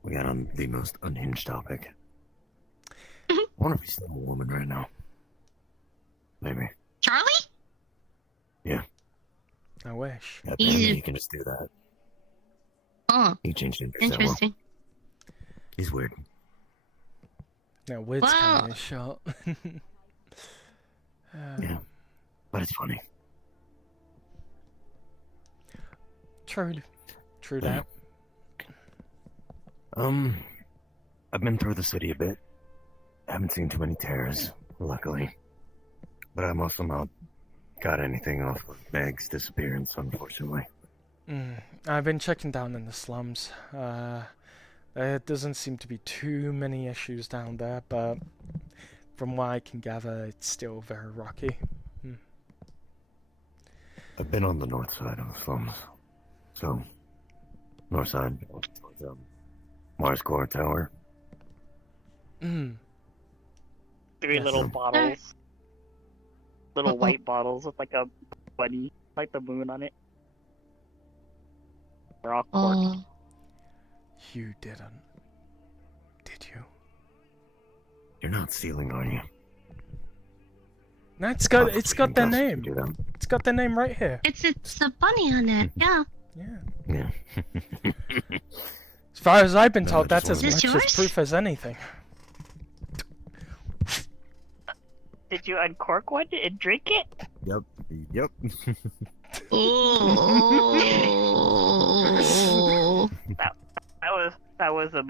We got on the most unhinged topic. I wonder if he's still a woman right now. Maybe. Charlie? Yeah. I wish. Yeah, He's apparently a- he can just do that. Oh, He changed genders that well. interesting. He's weird. No, weird's Well- kind of short. Yeah. But it's funny. True. True Yeah. that. I've been through the city a bit. Haven't seen too many terrors, luckily. But I've also not got anything off of Meg's disappearance, unfortunately. I've been checking down in the slums. There doesn't seem to be too many issues down there, but from what I can gather, it's still very rocky. I've been on the north side of the slums. So, north side, Mars Core Tower. Three Yes. little bottles. Little white bottles with like a bunny, like the moon on it. They're all corked. Oh. You didn't. Did you? You're not stealing, are you? No, it's got their name. Do that. It's got their name right here. It's a bunny on it. Yeah. Yeah. Yeah. As far as I've been No, told, I that's just as wanted- much Is this as proof as anything. Did you uncork one and drink it? Yep. Yep. Oh. That was a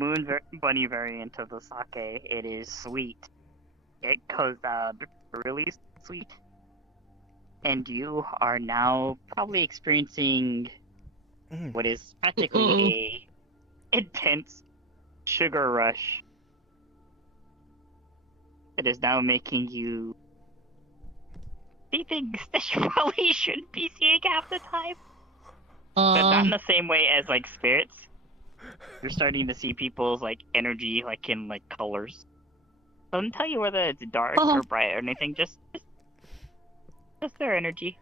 bunny variant of the sake. It is sweet. It goes really sweet. And you are now probably experiencing what is practically a intense sugar rush. It is now making you see things that you probably shouldn't be seeing half the time. But not in the same way as like spirits. You're starting to see people's like energy like in like colors. Doesn't tell you whether it's dark or bright or anything, just their energy.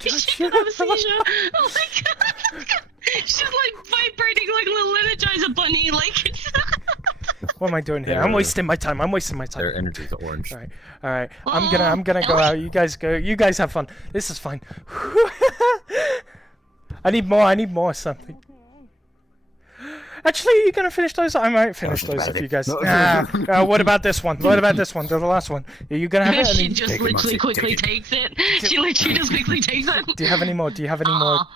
She could have a seizure. Oh my god. She's like vibrating like a little energizer bunny. Like it's... What am I doing here? I'm wasting my time. Their energy's orange. All right. I'm gonna go out. You guys go. You guys have fun. This is fine. I need more something. Actually, you're gonna finish those? I might finish those if you guys. What about this one? What about this one? The last one. Are you gonna have it? She just literally quickly takes it. She literally just quickly takes it. Do you have any more?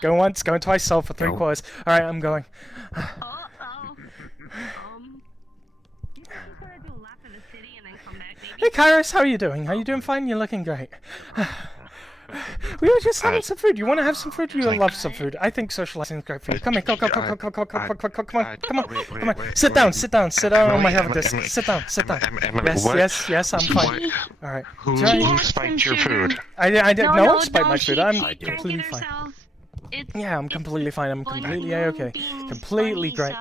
Go once, go twice, sell for 3/4. All right, I'm going. Hey, Kairos, how are you doing? Are you doing fine? You're looking great. We were just having some food. You want to have some food? You love some food. I think socializing is great for you. Come here, come on. Sit down. I might have this. Sit down. Yes, I'm fine. All right. Who spiked your food? I didn't. No one spiked my food. I'm She drank completely it fine. herself. Yeah, I'm completely fine. I'm completely okay. Completely great.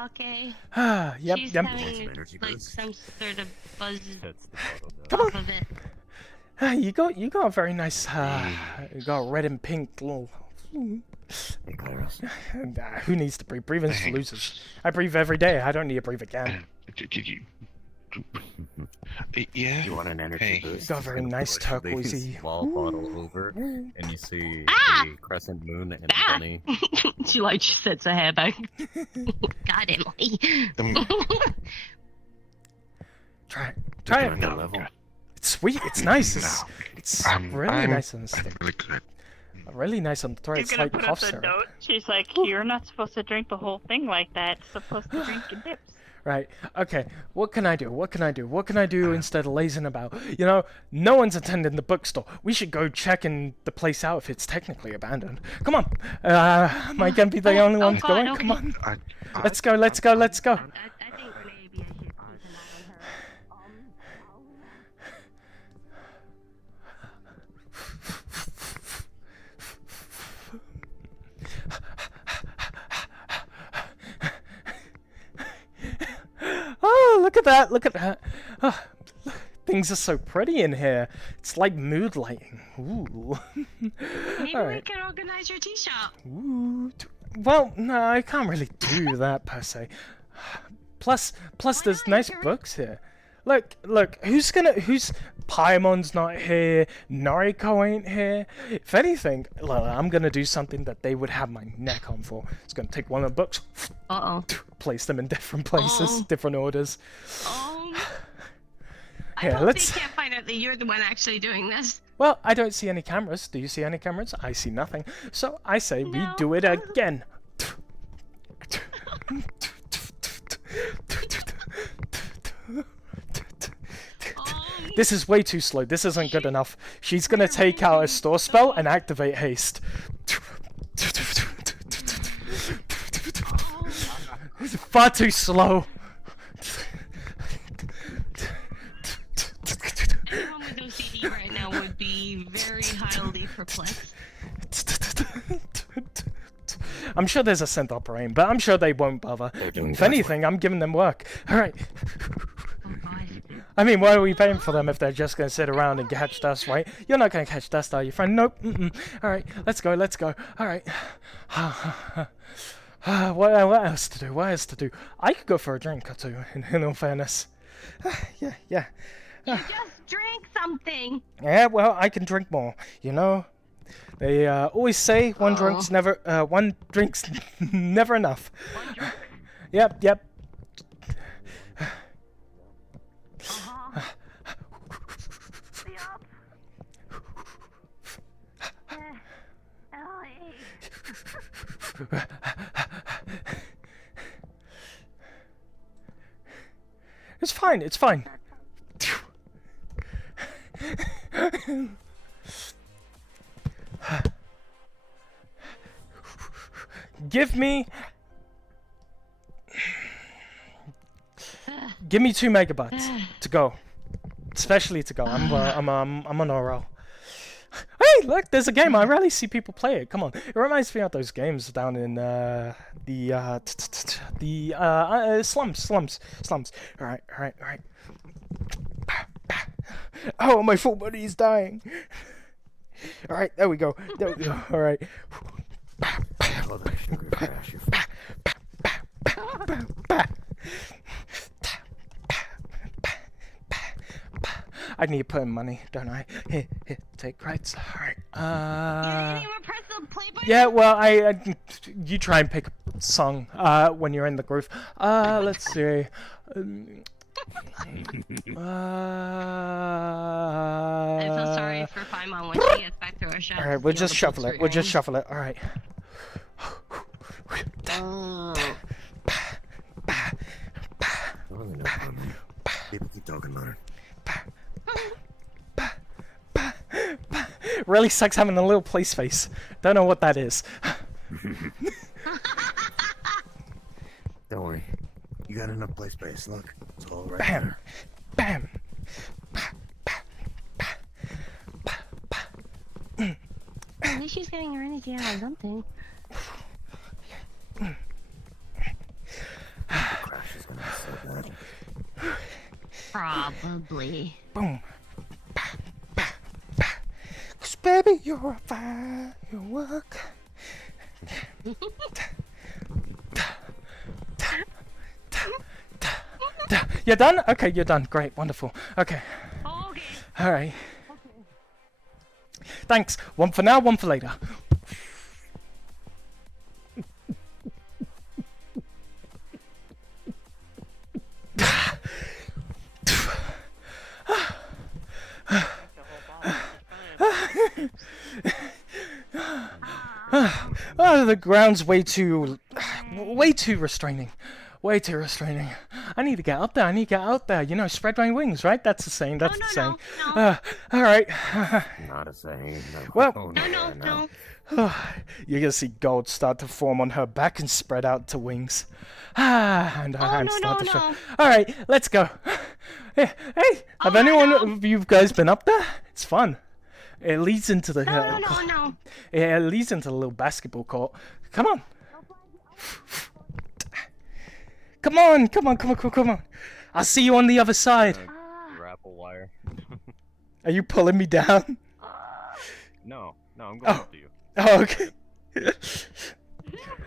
Yep. She's having like some sort of buzz Come off of it. You got a very nice. You got a red and pink little. Who needs to breathe? Breathing's for losers. I breathe every day. I don't need to breathe again. Did you? Yeah. You want an energy boost? You got a very nice turquoisey. Small bottle over, and you see a crescent moon and a bunny. She sets her hair back. God, Emily. Try it. Level. It's sweet. It's nice. It's really nice on the stick. Really good. Really nice on the throat. She's It's gonna like put cough up the syrup. note. She's like, you're not supposed to drink the whole thing like that. It's supposed to drink in dips. Right. Okay. What can I do? What can I do? What can I do instead of lazing about? You know, no one's attending the bookstore. We should go checking the place out if it's technically abandoned. Come on. Am I gonna be the only one going? okay. Come on. Let's go. Let's go. Let's go. I think maybe I should keep an eye on her. Oh, look at that. Look at that. Oh, things are so pretty in here. It's like mood lighting. Ooh. Maybe All we right. can organize your tea shop. Ooh. Well, no, I can't really do that per se. Plus there's nice books here. Look, who's Paimon's not here, Noriko ain't here. If anything, I'm gonna do something that they would have my neck on for. It's gonna take one of the books, place them in different places, different orders. I Here, hope let's... they can't find out that you're the one actually doing this. Well, I don't see any cameras. Do you see any cameras? I see nothing. So I say we do it again. This is way too slow. This isn't good enough. She's gonna take out a store spell and activate haste. Far too slow. Anyone with OCD right now would be very highly perplexed. I'm sure there's a synth operating, but I'm sure they won't bother. If anything, I'm giving them work. Alright. I mean, why are we paying for them if they're just going to sit around and catch dust, right? You're not going to catch dust, are you, friend? Nope. Alright, let's go, let's go. Alright. What else to do? What else to do? I could go for a drink or two, in all fairness. Yeah. You just drank something. Yeah, well, I can drink more, you know? They always say one drink's never enough. One drink. Yep. It's fine, it's fine. Give me 2 megabytes to go, especially to go. I'm on a roll. Hey, look, there's a game. I rarely see people play it. Come on, it reminds me of those games down in the slums. All right. Oh, my full body is dying. All right, there we go. All right. I need to put in money, don't I? Here, take credits. All right. You didn't even press the play button? Yeah, well, you try and pick a song when you're in the groove. Let's see. I feel sorry for Paimon when she gets back to her shop. All right, we'll just shuffle it. We'll just shuffle it. All right. People keep talking about it. Really sucks having a little play space. Don't know what that is. Don't worry. You got enough play space. Look, it's all right Bam. there. Bam. At least she's getting her energy out of something. The crash is gonna be so bad. Probably. Boom. 'Cause baby, you're a firework. You're done? Okay, you're done. Great, wonderful. Okay. Okay. All right. Thanks. One for now, one for later. Oh, the ground's way too restraining. Way too restraining. I need to get up there. I need to get out there. You know, spread my wings, right? That's the saying. That's the saying. No. All right. Not a saying. No. Well, Oh, No. you're gonna see gold start to form on her back and spread out to wings. And her hands start to show. All right, let's go. Hey, have anyone of you guys been up there? It's fun. It leads into the No. It leads into the little basketball court. Come on. Come on. I'll see you on the other side. Grapple wire. Are you pulling me down? No, I'm going after you. Oh, okay.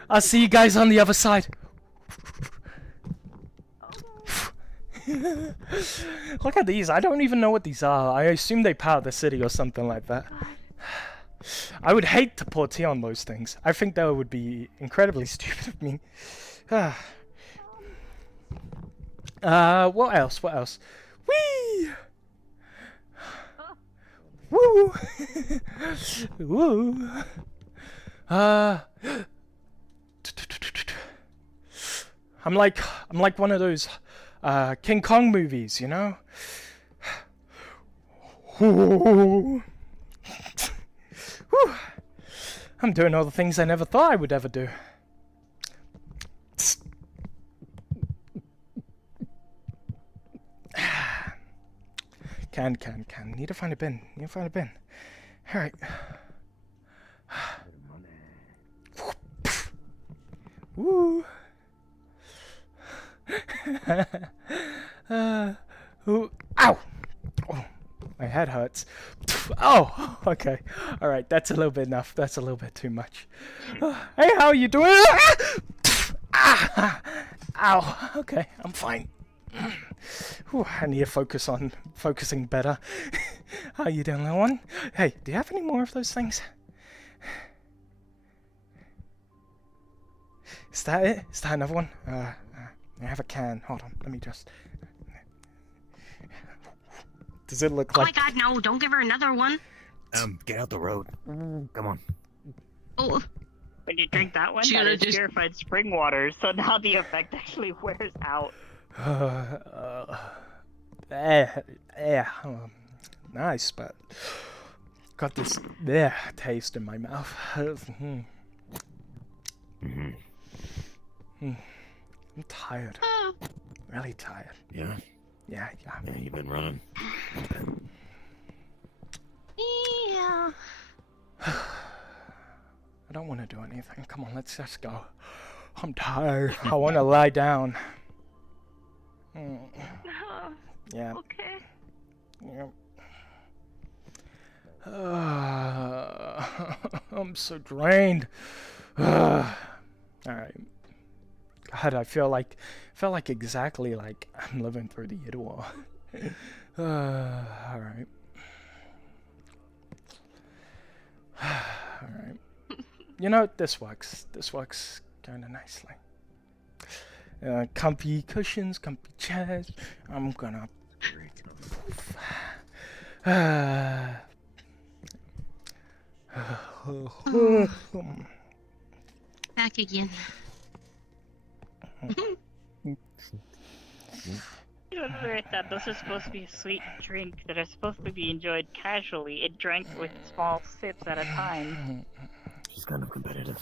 I'll see you guys on the other side. Look at these. I don't even know what these are. I assume they power the city or something like that. I would hate to pour tea on those things. I think that would be incredibly stupid of me. What else? Whee! Woo! Woo! I'm like one of those King Kong movies, you know? Woo. I'm doing all the things I never thought I would ever do. Can. Need to find a bin. Alright. Woo. Ooh. Ow! Oh, my head hurts. Oh, okay. Alright, that's a little bit enough. That's a little bit too much. Hey, how are you doing? Ow. Okay, I'm fine. Ooh, I need to focusing better. How you doing, little one? Hey, do you have any more of those things? Is that it? Is that another one? I have a can. Hold on, let me just... Does it look like... Oh my god, no, don't give her another one. Get out the road. Come on. Oh. When you drink that one, that is purified spring water, so now the effect actually wears out. Nice, but got this taste in my mouth. I'm tired. Really tired. Yeah? Yeah. Yeah, you've been running. Yeah. I don't want to do anything. Come on, let's just go. I'm tired. I want to lie down. Yeah. Okay. Yeah. I'm so drained. Alright. God, I felt like exactly like I'm living through the Yid War. Alright. Alright. You know, this works. This works kinda nicely. Comfy cushions, comfy chairs. I'm gonna... Back again. You know, that those are supposed to be a sweet drink that are supposed to be enjoyed casually. It drank with small sips at a time. She's kind of competitive.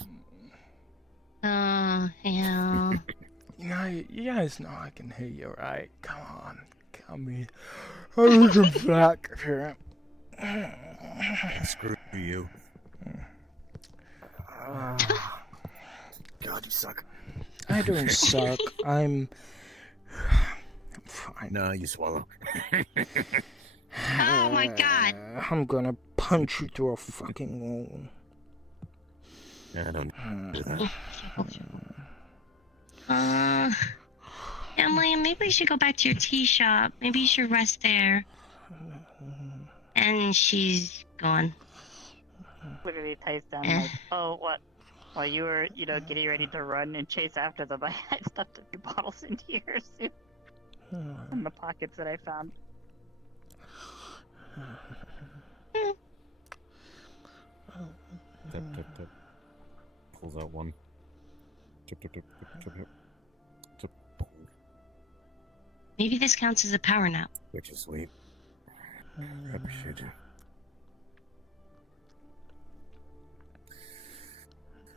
Yeah. You know, you guys know I can hear you, right? Come on, come here. I'm back here. Screw you. God, you suck. I don't suck. I'm fine. No, you swallow. Oh my god. I'm gonna punch you through a fucking wall. I don't do that. Emily, maybe you should go back to your tea shop. Maybe you should rest there. And she's gone. Literally ties down like, oh, what? While you were, getting ready to run and chase after them, I stuffed a few bottles into your suit. In the pockets that I found. pulls out one. Chip, chip, chip, chip, chip, chip. Maybe this counts as a power nap. Which is sweet. I appreciate you.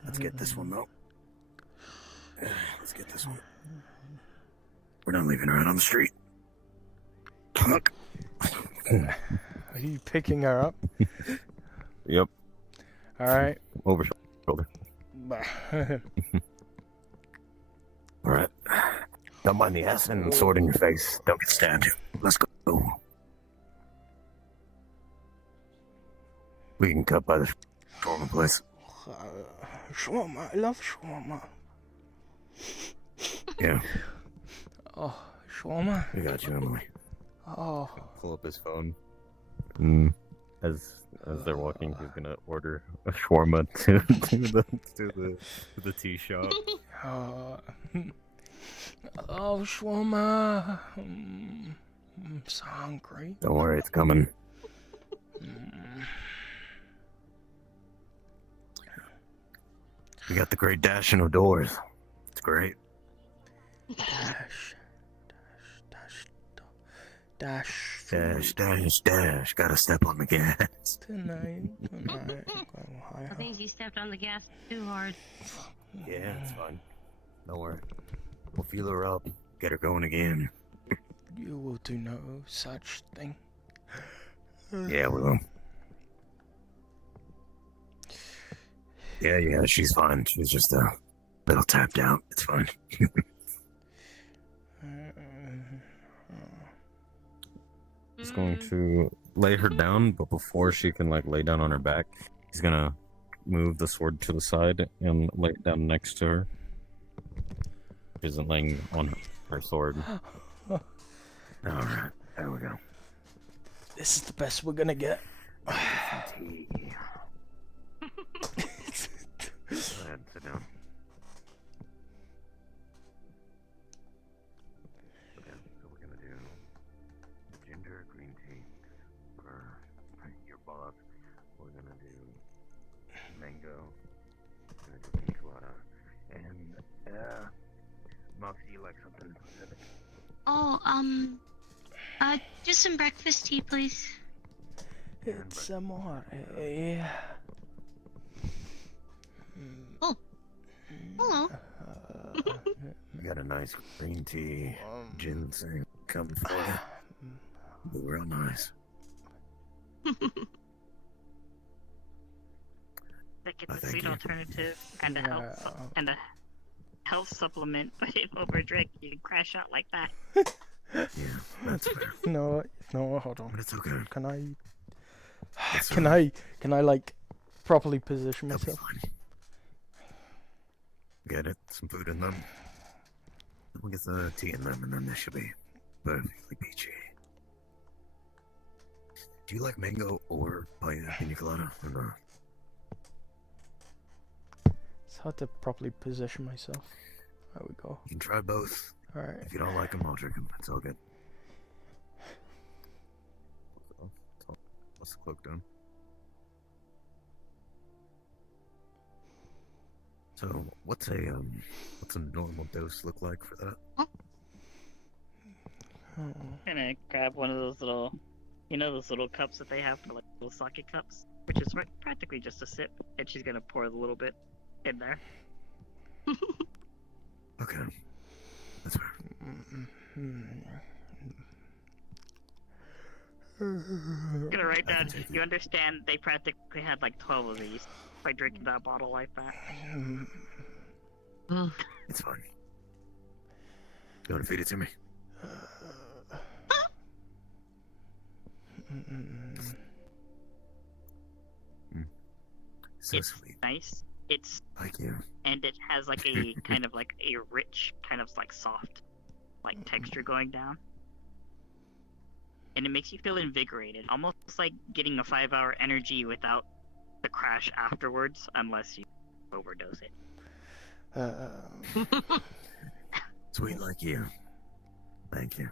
Let's get this one though. Let's get this one. We're not leaving her out on the street. Look. Are you picking her up? Yep. Alright. Over shoulder. Alright. Don't mind the ass and sword in your face. Don't get stabbed. Let's go. We can cut by the shawarma place. Shawarma, I love shawarma. Yeah. Oh, shawarma. We got you, Emily. Oh. Pull up his phone. As they're walking, he's gonna order a shawarma to the tea shop. Oh, shawarma. I'm so hungry. Don't worry, it's coming. We got the great dash in doors. It's great. Dash. Gotta step on the gas. Tonight. I think you stepped on the gas too hard. Yeah, it's fine. Don't worry. We'll feel her up. Get her going again. You will do no such thing. Yeah, we will. Yeah, she's fine. She's just a little tapped out. It's fine. He's going to lay her down, but before she can lay down on her back, he's gonna move the sword to the side and lay it down next to her. She isn't laying on her sword. Alright, there we go. This is the best we're gonna get. Go ahead, sit down. Okay, so we're gonna do ginger green tea for your boss. We're gonna do mango. We're gonna do pina colada. And Moxie, you like something specific? Oh, just some breakfast tea, please. It's amore. Oh, hello. We got a nice green tea, ginseng coming for you. Be real nice. Like it's a sweet alternative and a health supplement, but if overdrink, you can crash out like that. Yeah, that's fair. No, hold on. But it's okay. Can I? That's Can alright. I properly position That'll be myself? fine. Get it? Some food in them. We'll get the tea in them, and then they should be perfectly peachy. Do you like mango or pina colada? Or no? It's hard to properly position myself. There we go. You can try both. Alright. If you don't like them, I'll drink them. It's all good. What's the cloak doing? So, what's a normal dose look like for that? I'm gonna grab one of those little, those little cups that they have for little sake cups, which is practically just a sip, and she's gonna pour a little bit in there. Okay. That's fair. I'm gonna write down, you understand they practically had 12 of these by drinking that bottle like that. It's fine. You want to feed it to me? So it's sweet. nice. It's Thank you. and it has a kind of a rich, kind of soft, texture going down. And it makes you feel invigorated, almost like getting a 5-hour energy without the crash afterwards, unless you overdose it. Sweet like you. Thank you.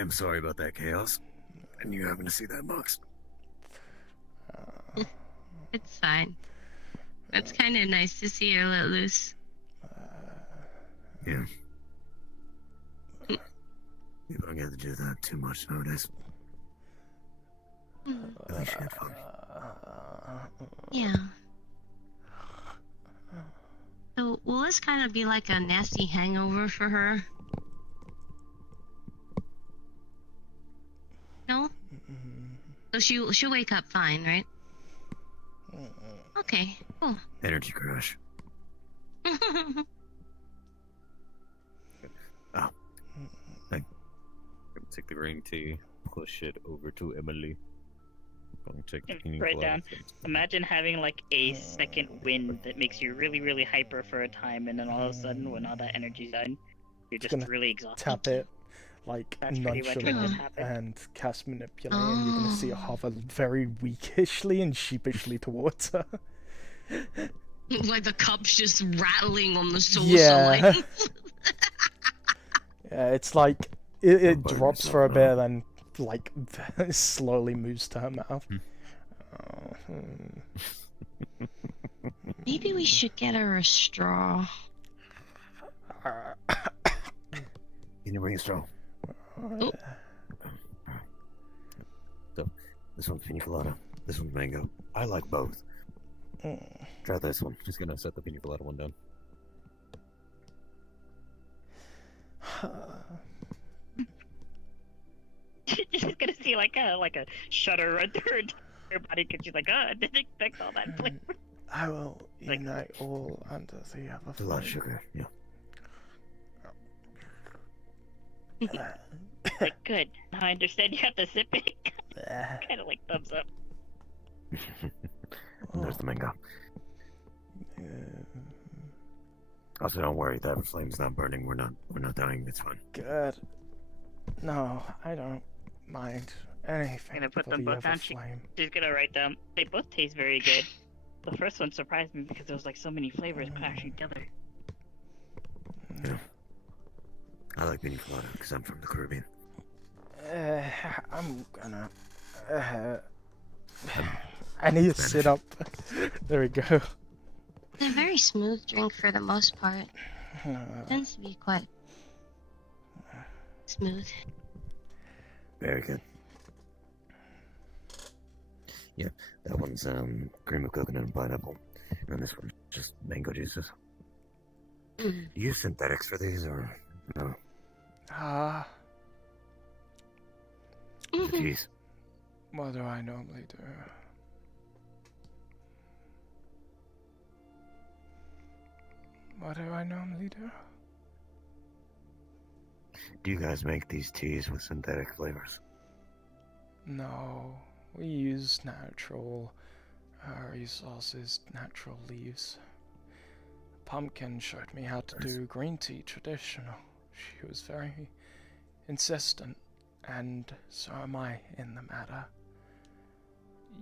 I am sorry about that chaos. And you having to see that box. It's fine. It's kind of nice to see her let loose. Yeah. People don't get to do that too much nowadays. At least she had fun. Yeah. So will this kind of be like a nasty hangover for her? No? So she'll wake up fine, right? Okay, cool. Energy crash. Take the green tea, push it over to Emily. Gonna take the pina Write colada. down. Imagine having like a second wind that makes you really, really hyper for a time, and then all of a sudden, when all that energy's done, you're just gonna really exhausted. Tap it like That's pretty much what nonchalant just happened. and cast manipulate, and you're gonna see it hover very weakishly and sheepishly towards her. Like the cup's just rattling on the saucer. Yeah. Like... Yeah, it's like it drops for a bit, then like slowly moves to her mouth. Maybe we should get her a straw. Can you bring a straw? Oh. So, this one's pina colada. This one's mango. I like both. Try this one. Just gonna set the pina colada one down. You're gonna see like a shudder run through her body because she's like, oh, I didn't expect all that flavor. I will unite all under the other A lot of flame. sugar, yeah. Like, good. Now I understand you have to sip it. Kind of like thumbs up. And there's the mango. Also, don't worry. That flame's not burning. We're not dying. It's fine. Good. No, I don't mind anything. I'm gonna put for them the both down. Everflame. She's gonna write them. They both taste very good. The first one surprised me because there was like so many flavors clashing together. Yeah. I like pina colada because I'm from the Caribbean. I'm gonna. I need to sit up. There we go. It's a very smooth drink for the most part. Tends to be quite smooth. Very good. Yeah, that one's cream of coconut and pineapple, and this one's just mango juices. Do you use synthetics for these or no? Jeez. What do I normally do? What do I normally do? Do you guys make these teas with synthetic flavors? No, we use natural resources, natural leaves. Pumpkin showed me how to do green tea traditional. She was very insistent, and so am I in the matter.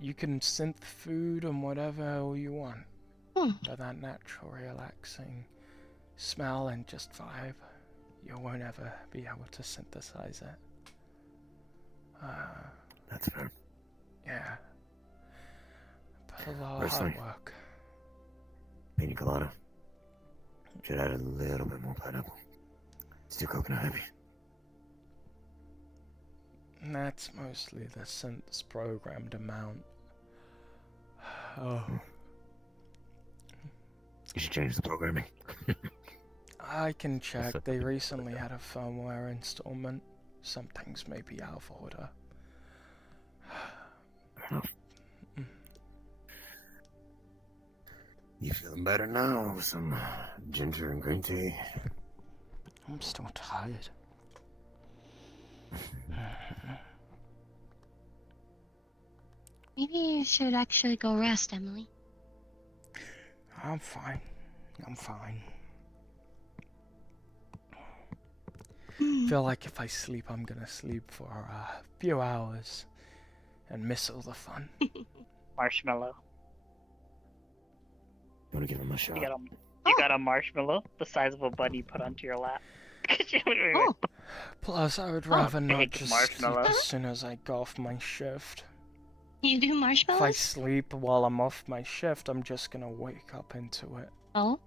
You can synth food and whatever you want, but that natural, relaxing smell and just vibe, you won't ever be able to synthesize it. That's fair. Yeah. Put a lot of Personally, hard work. Pina colada. Should add a little bit more pineapple. It's too coconut heavy. And that's mostly the synth's programmed amount. Oh. You should change the programming. I can check. They recently had a firmware installment. Some things may be out of order. Fair enough. You feeling better now with some ginger and green tea? I'm still tired. Maybe you should actually go rest, Emily. I'm fine. I'm fine. Feel like if I sleep, I'm gonna sleep for a few hours and miss all the fun. Marshmallow. You wanna give him a shot? You got a marshmallow the size of a bunny put onto your lap. Oh. Plus, I would rather not big just marshmallow. sleep as soon as I go off my shift. You do If I marshmallows? sleep while I'm off my shift, I'm just gonna wake up into it. Oh.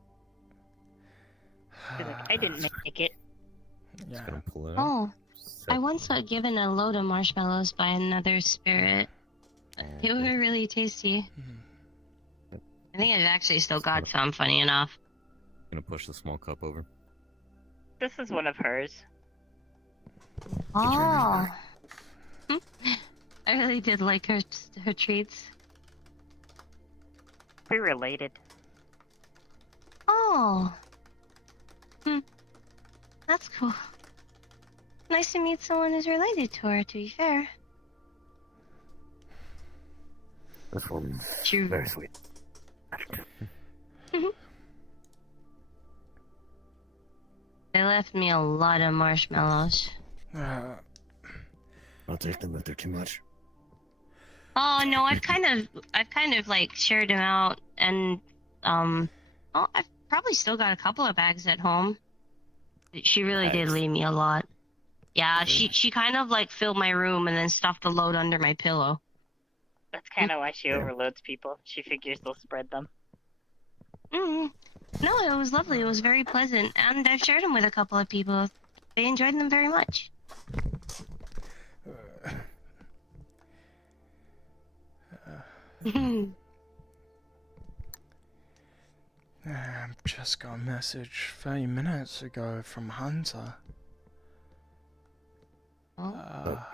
I didn't make it. Yeah. Gonna pull it out. Oh. I once got given a load of marshmallows by another spirit. They were really tasty. I think I've actually still got some, funny enough. Gonna push the small cup over. This is one of hers. Oh. I really did like her treats. We're related. Oh. That's cool. Nice to meet someone who's related to her, to be fair. This one's True. very sweet. They left me a lot of marshmallows. I'll take them if they're too much. Oh no, I've kind of like shared them out, and I've probably still got a couple of bags at home. She really did leave me a lot. Yeah, she kind of like filled my room and then stuffed a load under my pillow. That's kind of why she overloads people. She figures they'll spread them. No, it was lovely. It was very pleasant, and I've shared them with a couple of people. They enjoyed them very much. Just got a message 30 minutes ago from Hunter.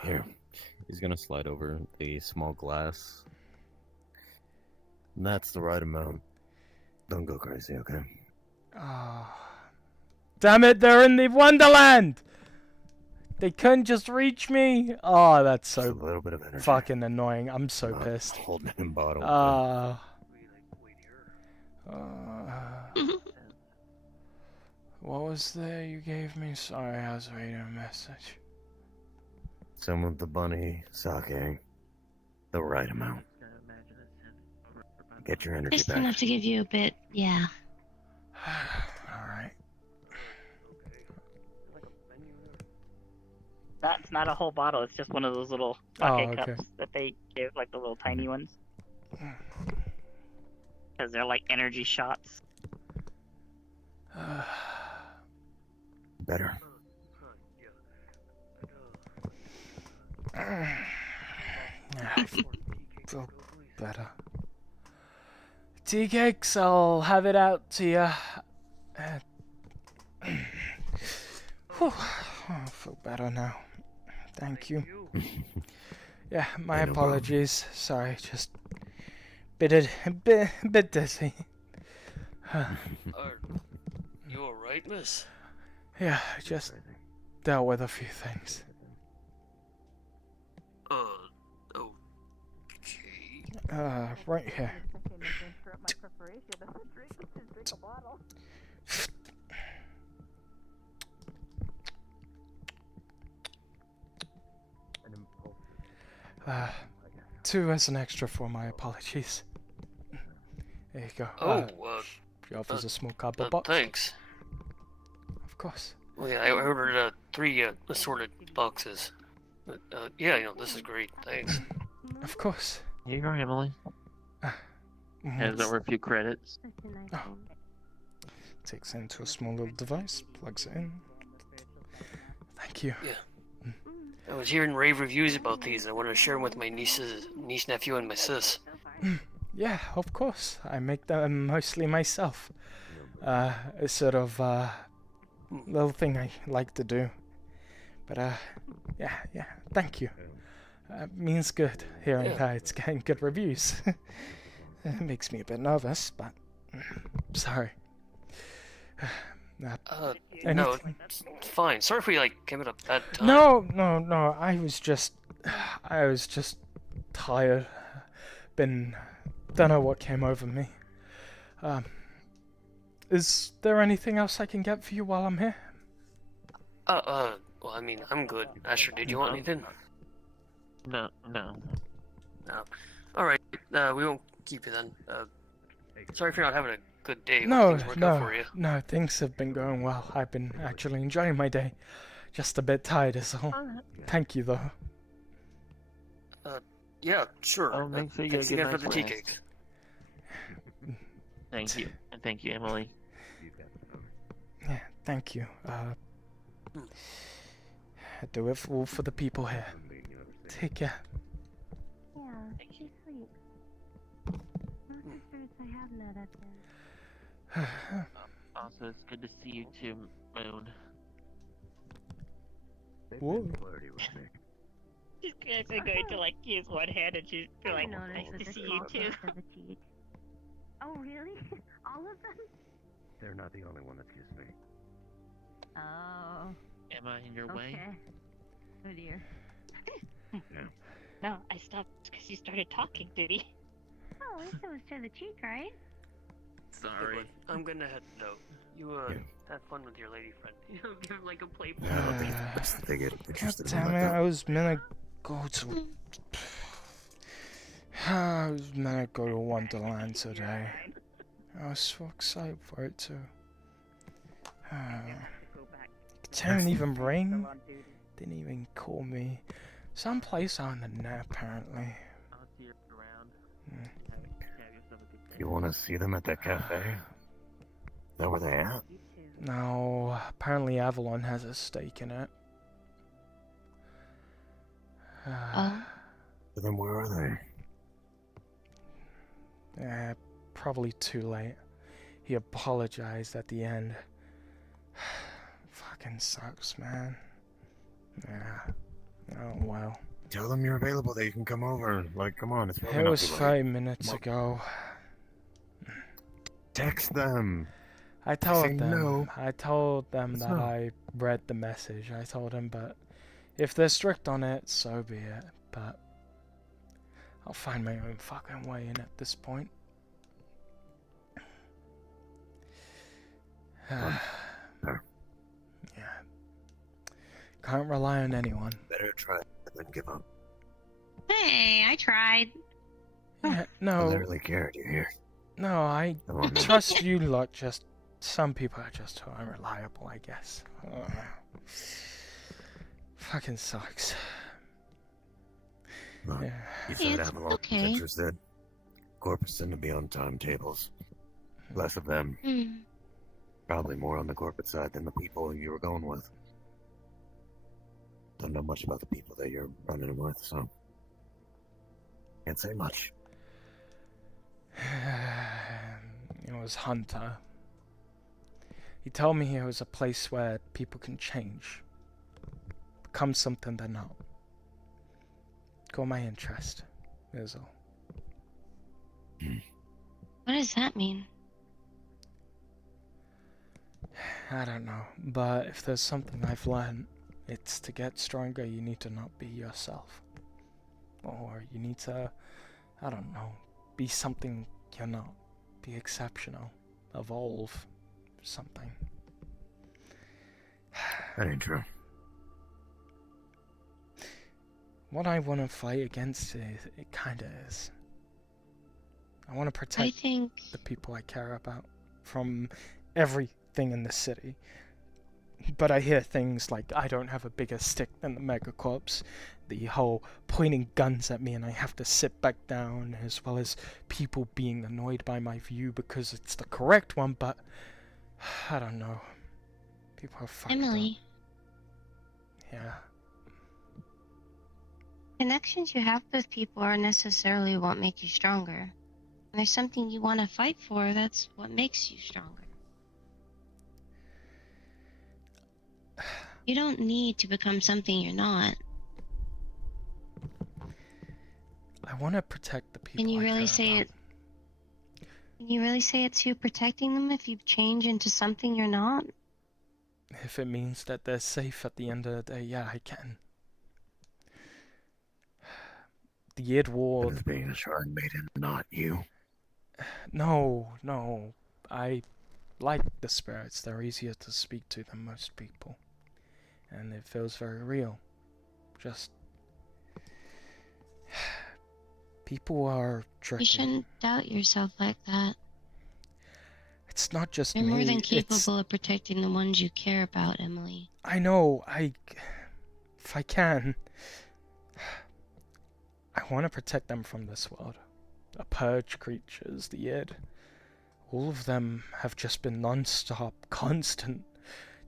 Here. He's gonna slide over the small glass. That's the right amount. Don't go crazy, okay? Oh. Damn it, they're in the Wonderland! They couldn't just reach me! Oh, that's so Just a little bit of energy. fucking annoying. I'm so Not pissed. Holding in bottle. What was there you gave me? Sorry, I was reading a message. Some of the bunny sake. The right amount. Get your energy Just back. enough to give you a bit, yeah. Alright. That's not a whole bottle. It's just one of those little sake cups that they give, like the little tiny ones. Because they're like energy shots. Better. I feel better. Tea cakes, I'll have it out to you. Whew, I feel better now. Thank you. Yeah, my apologies. Sorry, just bit dizzy. Are you alright, miss? Yeah, I just dealt with a few things. Okay. Right here. Two as an extra for my apologies. There you go. She offers a small cardboard box. Thanks. Of course. Well, yeah, I ordered 3 assorted boxes. Yeah, this is great. Thanks. Of course. Here you go, Emily. Hands over a few credits. Takes it into a small little device, plugs it in. Thank you. Yeah. I was hearing rave reviews about these. I wanted to share them with my niece, nephew, and my sis. Yeah, of course. I make them mostly myself. It's sort of little thing I like to do. But yeah, thank you. Means good hearing that it's getting good reviews. It makes me a bit nervous, but sorry. No, it's fine. Sorry if we came at a bad time. No. I was just tired. Don't know what came over me. Is there anything else I can get for you while I'm here? Well, I mean, I'm good. Asher, did you want anything? No. No. Alright, we won't keep you then. Sorry for not having a good day. Hope No, things work out no, for you. no, things have been going well. I've been actually enjoying my day. Just a bit tired is all. Thank you, though. Yeah, sure. Oh, make sure you Thanks get a again for nice the tea rest. cakes. Thank you. And thank you, Emily. Yeah, thank you. I do it all for the people here. Take care. Yeah, she's sweet. Most sisters I have met have been. Also, it's good to see you too, Moon. Whoa. She's actually going to like use one hand and she's be like, nice to see you too. Oh, really? All of them? They're not the only one that's kissed me. Oh. Am I in your way? Okay. Oh dear. No, I stopped because you started talking to me. Oh, at least it was to the cheek, right? Sorry. Look, I'm gonna head out. You have fun with your lady friend. You know, give like a playful. They get God interested in damn like it, that. I was meant to go to... I was meant to go to Wonderland today. I was so excited for it too. Didn't even ring. Didn't even call me. Someplace on the net, apparently. I'll see you around. Have yourself a good day. You want to see them at that cafe? Is that where they at? No, apparently Avalon has a stake in it. Then where are they? Probably too late. He apologized at the end. Fucking sucks, man. Yeah. Oh, well. Tell them you're available, that you can come over. Like, come on, it's really It not was too late. 5 minutes ago. Text them. I Say told them. no. I told them It's that no. I read the message. I told them, but if they're strict on it, so be it. But I'll find my own fucking way in at this point. Yeah. Can't rely on anyone. Better try than give up. Hey, I tried. Yeah, I no, literally cared, you hear? no, I Come on, man. trust you lot. Just some people are just too unreliable, I guess. Fucking sucks. Look, Yeah. you said It's Avalon was okay. interested. Corpus tend to be on timetables. Less of them. Probably more on the corporate side than the people you were going with. Don't know much about the people that you're running with, so can't say much. It was Hunter. He told me it was a place where people can change, become something they're not. Got my interest, is all. What does that mean? I don't know, but if there's something I've learned, it's to get stronger you need to not be yourself. Or you need to, I don't know, be something you're not. Be exceptional. Evolve. Something. That ain't true. What I want to fight against is, it kinda is. I want to protect the people I care about from everything in the city. But I hear things like I don't have a bigger stick than the megacorps, the whole pointing guns at me and I have to sit back down, as well as people being annoyed by my view because it's the correct one, but I don't know. People are fucked Emily, up. Yeah. connections you have with people aren't necessarily what make you stronger. When there's something you want to fight for, that's what makes you stronger. You don't need to become something you're not. I want to protect the people Can you I really care say about. it? Can you really say it's you protecting them if you change into something you're not? If it means that they're safe at the end of the day, yeah, I can. The id war... As being a shrine maiden, not you. No. I like the spirits. They're easier to speak to than most people. And it feels very real. Just... people are tricky. You shouldn't doubt yourself like that. it's not just You're me. more than it's... capable of protecting the ones you care about, Emily. I know. If I can, I want to protect them from this world. The purge creatures, the id. All of them have just been non-stop, constant,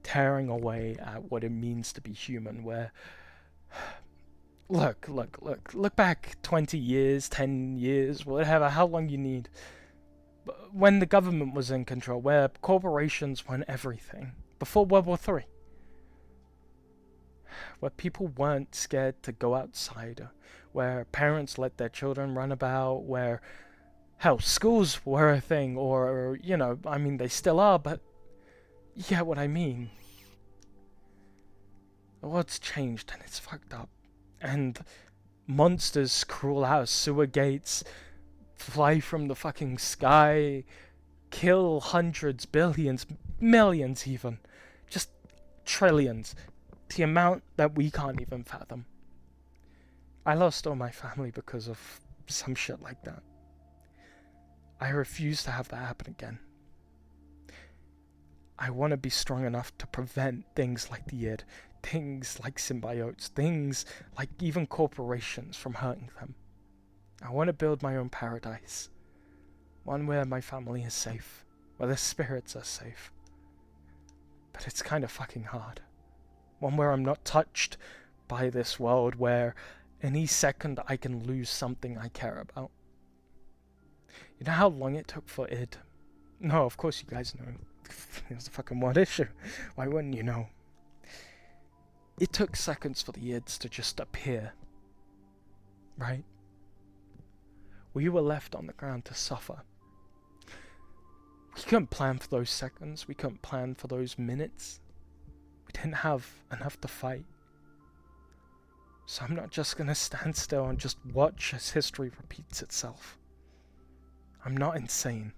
tearing away at what it means to be human, where... Look back 20 years, 10 years, whatever, how long you need. When the government was in control, where corporations won everything. Before World War III. Where people weren't scared to go outside. Where parents let their children run about. Where, hell, schools were a thing. Or, you know, I mean, they still are, but you get what I mean. The world's changed and it's fucked up. And monsters crawl out of sewer gates, fly from the fucking sky, kill hundreds, billions, millions even. Just trillions. The amount that we can't even fathom. I lost all my family because of some shit like that. I refuse to have that happen again. I want to be strong enough to prevent things like the id, things like symbiotes, things like even corporations from hurting them. I want to build my own paradise. One where my family is safe, where their spirits are safe. But it's kind of fucking hard. One where I'm not touched by this world, where any second I can lose something I care about. You know how long it took for id? No, of course you guys know. It's a fucking one issue. Why wouldn't you know? It took seconds for the ids to just appear. Right? We were left on the ground to suffer. We couldn't plan for those seconds. We couldn't plan for those minutes. We didn't have enough to fight. So I'm not just gonna stand still and just watch as history repeats itself. I'm not insane.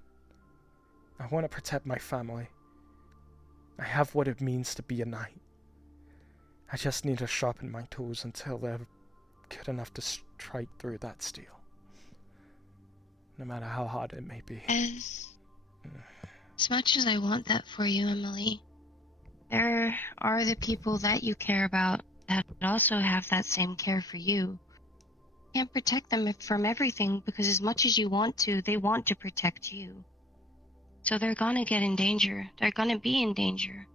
I want to protect my family. I have what it means to be a knight. I just need to sharpen my tools until they're good enough to strike through that steel. No matter how hard it may be. As much as I want that for you, Emily, there are the people that you care about that also have that same care for you. You can't protect them from everything because as much as you want to, they want to protect you. So they're gonna get in danger. They're gonna be in danger.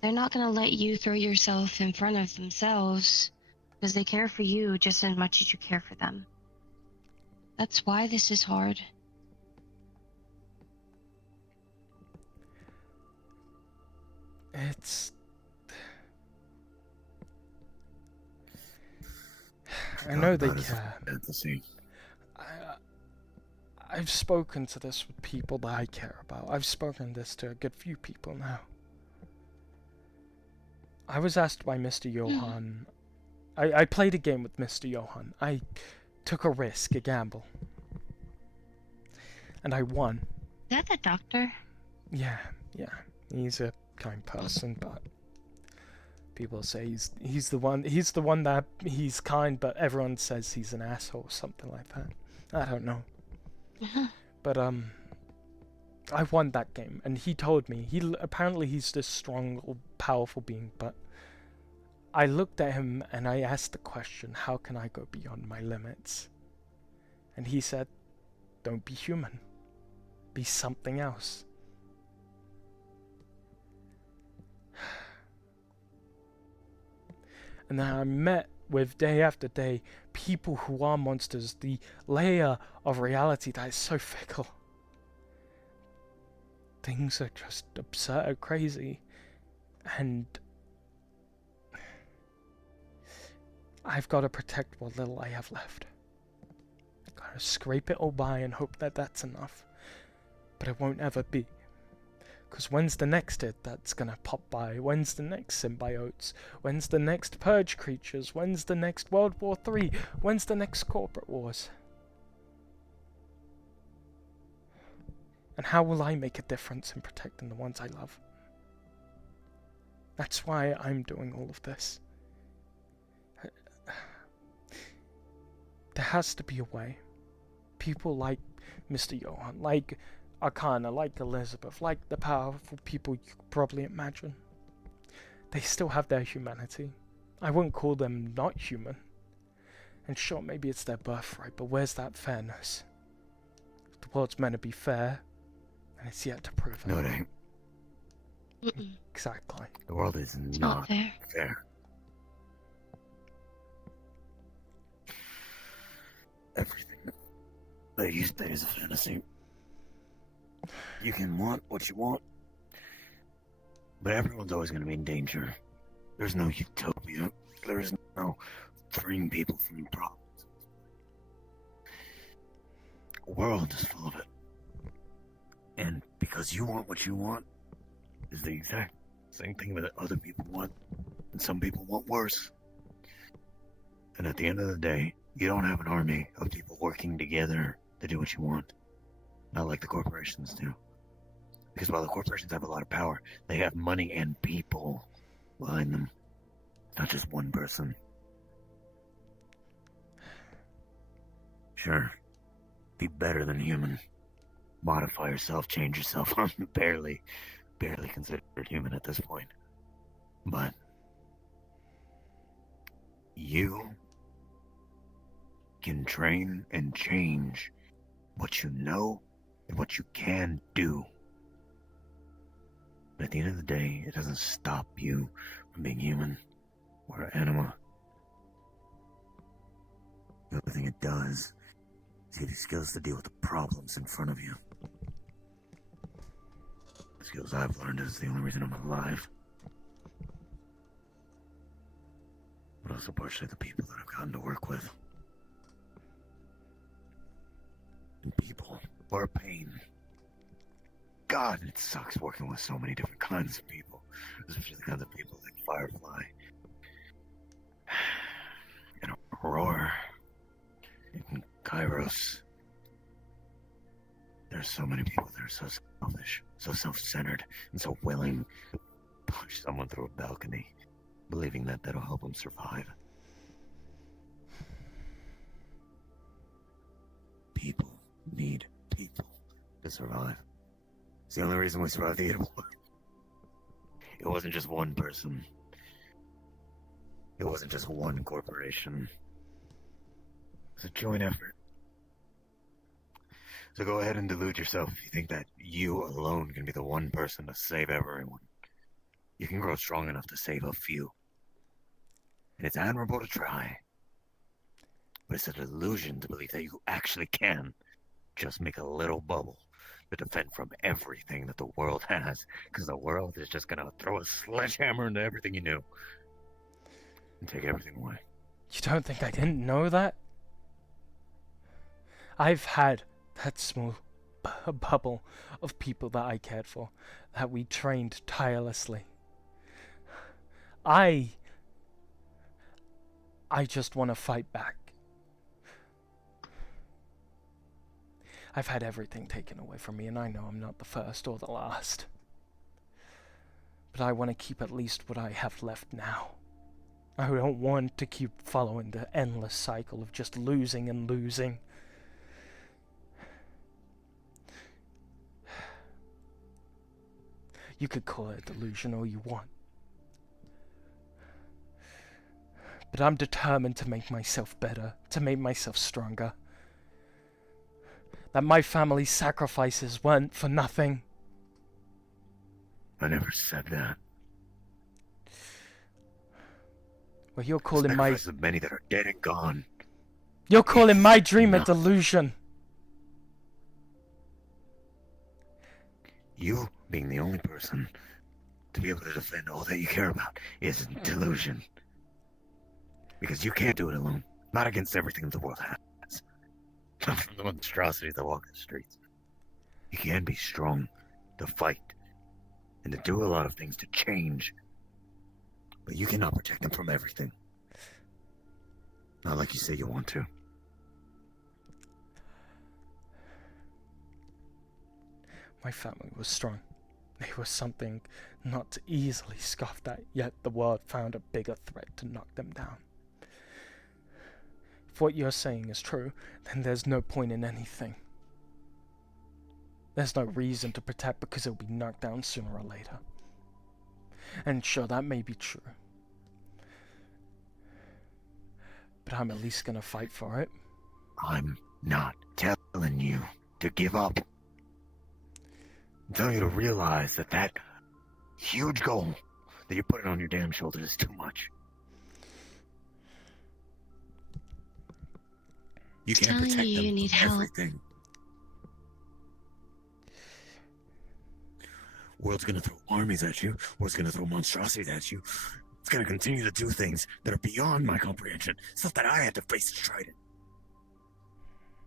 They're not gonna let you throw yourself in front of themselves because they care for you just as much as you care for them. That's why this is hard. It's... I know they care. I've spoken to this with people that I care about. I've spoken this to a good few people now. I was asked by Mr. Johan. I played a game with Mr. Johan. I took a risk, a gamble. And I won. Is that the doctor? Yeah. He's a kind person, but people say he's the one that he's kind, but everyone says he's an asshole or something like that. I don't know. But I won that game, and he told me apparently he's this strong, powerful being, but I looked at him and I asked the question, how can I go beyond my limits? And he said, don't be human. Be something else. And then I met with, day after day, people who are monsters, the layer of reality that is so fickle. Things are just absurd, crazy, and I've got to protect what little I have left. I've got to scrape it all by and hope that that's enough, but it won't ever be. Because when's the next hit that's gonna pop by? When's the next symbiotes? When's the next purge creatures? When's the next World War III? When's the next corporate wars? And how will I make a difference in protecting the ones I love? That's why I'm doing all of this. There has to be a way. People like Mr. Johan, like Arcana, like Elizabeth, like the powerful people you could probably imagine. They still have their humanity. I wouldn't call them not human. And sure, maybe it's their birthright, but where's that fairness? The world's meant to be fair, and it's yet to prove it. No, it ain't. Exactly. The world is It's not not fair. fair. Everything that you say is a fantasy. You can want what you want, but everyone's always going to be in danger. There's no utopia. There is no freeing people from problems. The world is full of it. And because you want what you want, is the exact same thing that other people want, and some people want worse. And at the end of the day, you don't have an army of people working together to do what you want. Not like the corporations do. Because while the corporations have a lot of power, they have money and people behind them. Not just one person. Sure. Be better than human. Modify yourself, change yourself. I'm barely considered human at this point. But you can train and change what you know and what you can do. But at the end of the day, it doesn't stop you from being human or anima. The only thing it does is give you skills to deal with the problems in front of you. The skills I've learned is the only reason I'm alive. But also partially the people that I've gotten to work with. And people who are pain. God, it sucks working with so many different kinds of people. Especially the kinds of people like Firefly. And Aurora. And Kairos. There's so many people that are so selfish, so self-centered, and so willing to push someone through a balcony, believing that that'll help them survive. People need people to survive. It's the only reason we survived the war. It wasn't just one person. It wasn't just one corporation. It's a joint effort. So go ahead and delude yourself if you think that you alone can be the one person to save everyone. You can grow strong enough to save a few. And it's admirable to try. But it's a delusion to believe that you actually can just make a little bubble to defend from everything that the world has. Because the world is just going to throw a sledgehammer into everything you knew. And take everything away. You don't think I didn't know that? I've had that small bubble of people that I cared for, that we trained tirelessly. I just want to fight back. I've had everything taken away from me, and I know I'm not the first or the last. But I want to keep at least what I have left now. I don't want to keep following the endless cycle of just losing and losing. You could call it a delusion all you want. But I'm determined to make myself better, to make myself stronger. That my family's sacrifices weren't for nothing. I never said that. Well, you're calling my... Sacrifice of many that are dead and gone. You're calling my dream a delusion. You being the only person to be able to defend all that you care about is a delusion. Because you can't do it alone. Not against everything the world has. Not from the monstrosities that walk the streets. You can be strong to fight and to do a lot of things to change. But you cannot protect them from everything. Not like you say you want to. My family was strong. They were something not easily scoffed at, yet the world found a bigger threat to knock them down. If what you're saying is true, then there's no point in anything. There's no reason to protect because it'll be knocked down sooner or later. And sure, that may be true. But I'm at least gonna fight for it. I'm not telling you to give up. I'm telling you to realize that that huge goal that you're putting on your damn shoulders is too much. You can't Telling protect you them you need from help. everything. World's gonna throw armies at you. World's gonna throw monstrosities at you. It's gonna continue to do things that are beyond my comprehension. Stuff that I had to face to try it.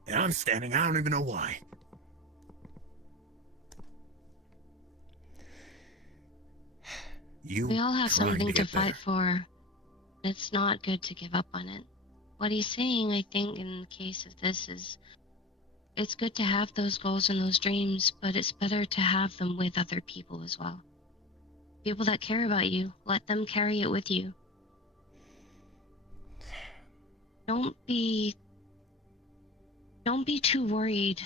And I'm standing, I don't even know why. You We all have trying something to get fight better. for. It's not good to give up on it. What he's saying, I think, in the case of this is, it's good to have those goals and those dreams, but it's better to have them with other people as well. People that care about you, let them carry it with you. Don't be too worried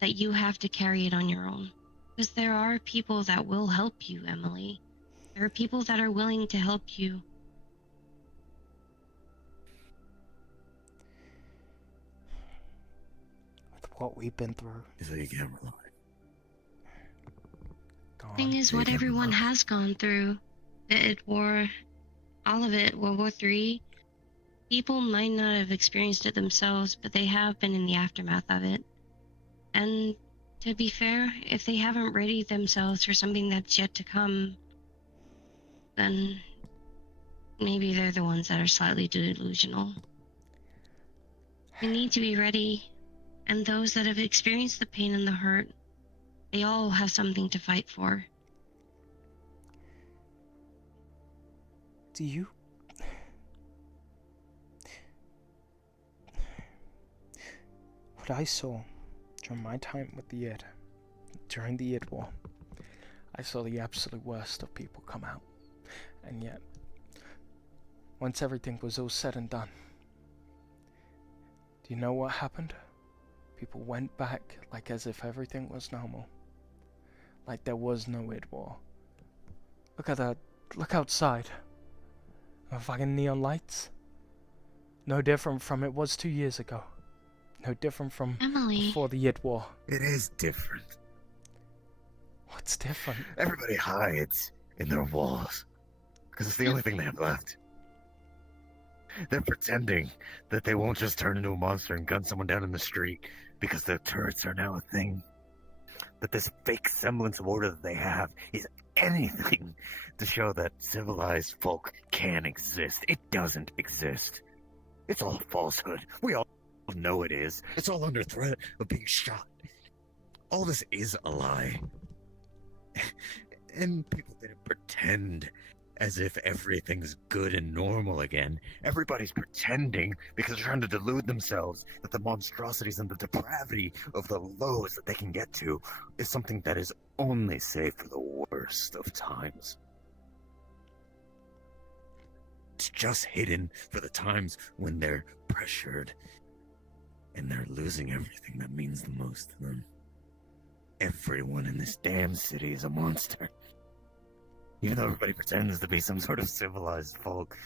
that you have to carry it on your own. Because there are people that will help you, Emily. There are people that are willing to help you. With what we've been through. So you can't rely. Thing is, what everyone has gone through, the war, all of it, World War III, people might not have experienced it themselves, but they have been in the aftermath of it. And to be fair, if they haven't readied themselves for something that's yet to come, then maybe they're the ones that are slightly delusional. We need to be ready, and those that have experienced the pain and the hurt, they all have something to fight for. Do you? What I saw during my time with the id, during the id war, I saw the absolute worst of people come out. And yet, once everything was all said and done, do you know what happened? People went back like as if everything was normal. Like there was no id war. Look at that. Look outside. Fucking neon lights. No different from it was 2 years ago. No different from Emily. Before the id war. It is different. What's different? Everybody hides in their walls. Because it's the only thing they have left. They're pretending that they won't just turn into a monster and gun someone down in the street because the turrets are now a thing. That this fake semblance of order that they have is anything to show that civilized folk can exist. It doesn't exist. It's all falsehood. We all know it is. It's all under threat of being shot. All this is a lie. And people didn't pretend as if everything's good and normal again. Everybody's pretending because they're trying to delude themselves that the monstrosities and the depravity of the lows that they can get to is something that is only safe for the worst of times. It's just hidden for the times when they're pressured and they're losing everything that means the most to them. Everyone in this damn city is a monster. Even though everybody pretends to be some sort of civilized folk.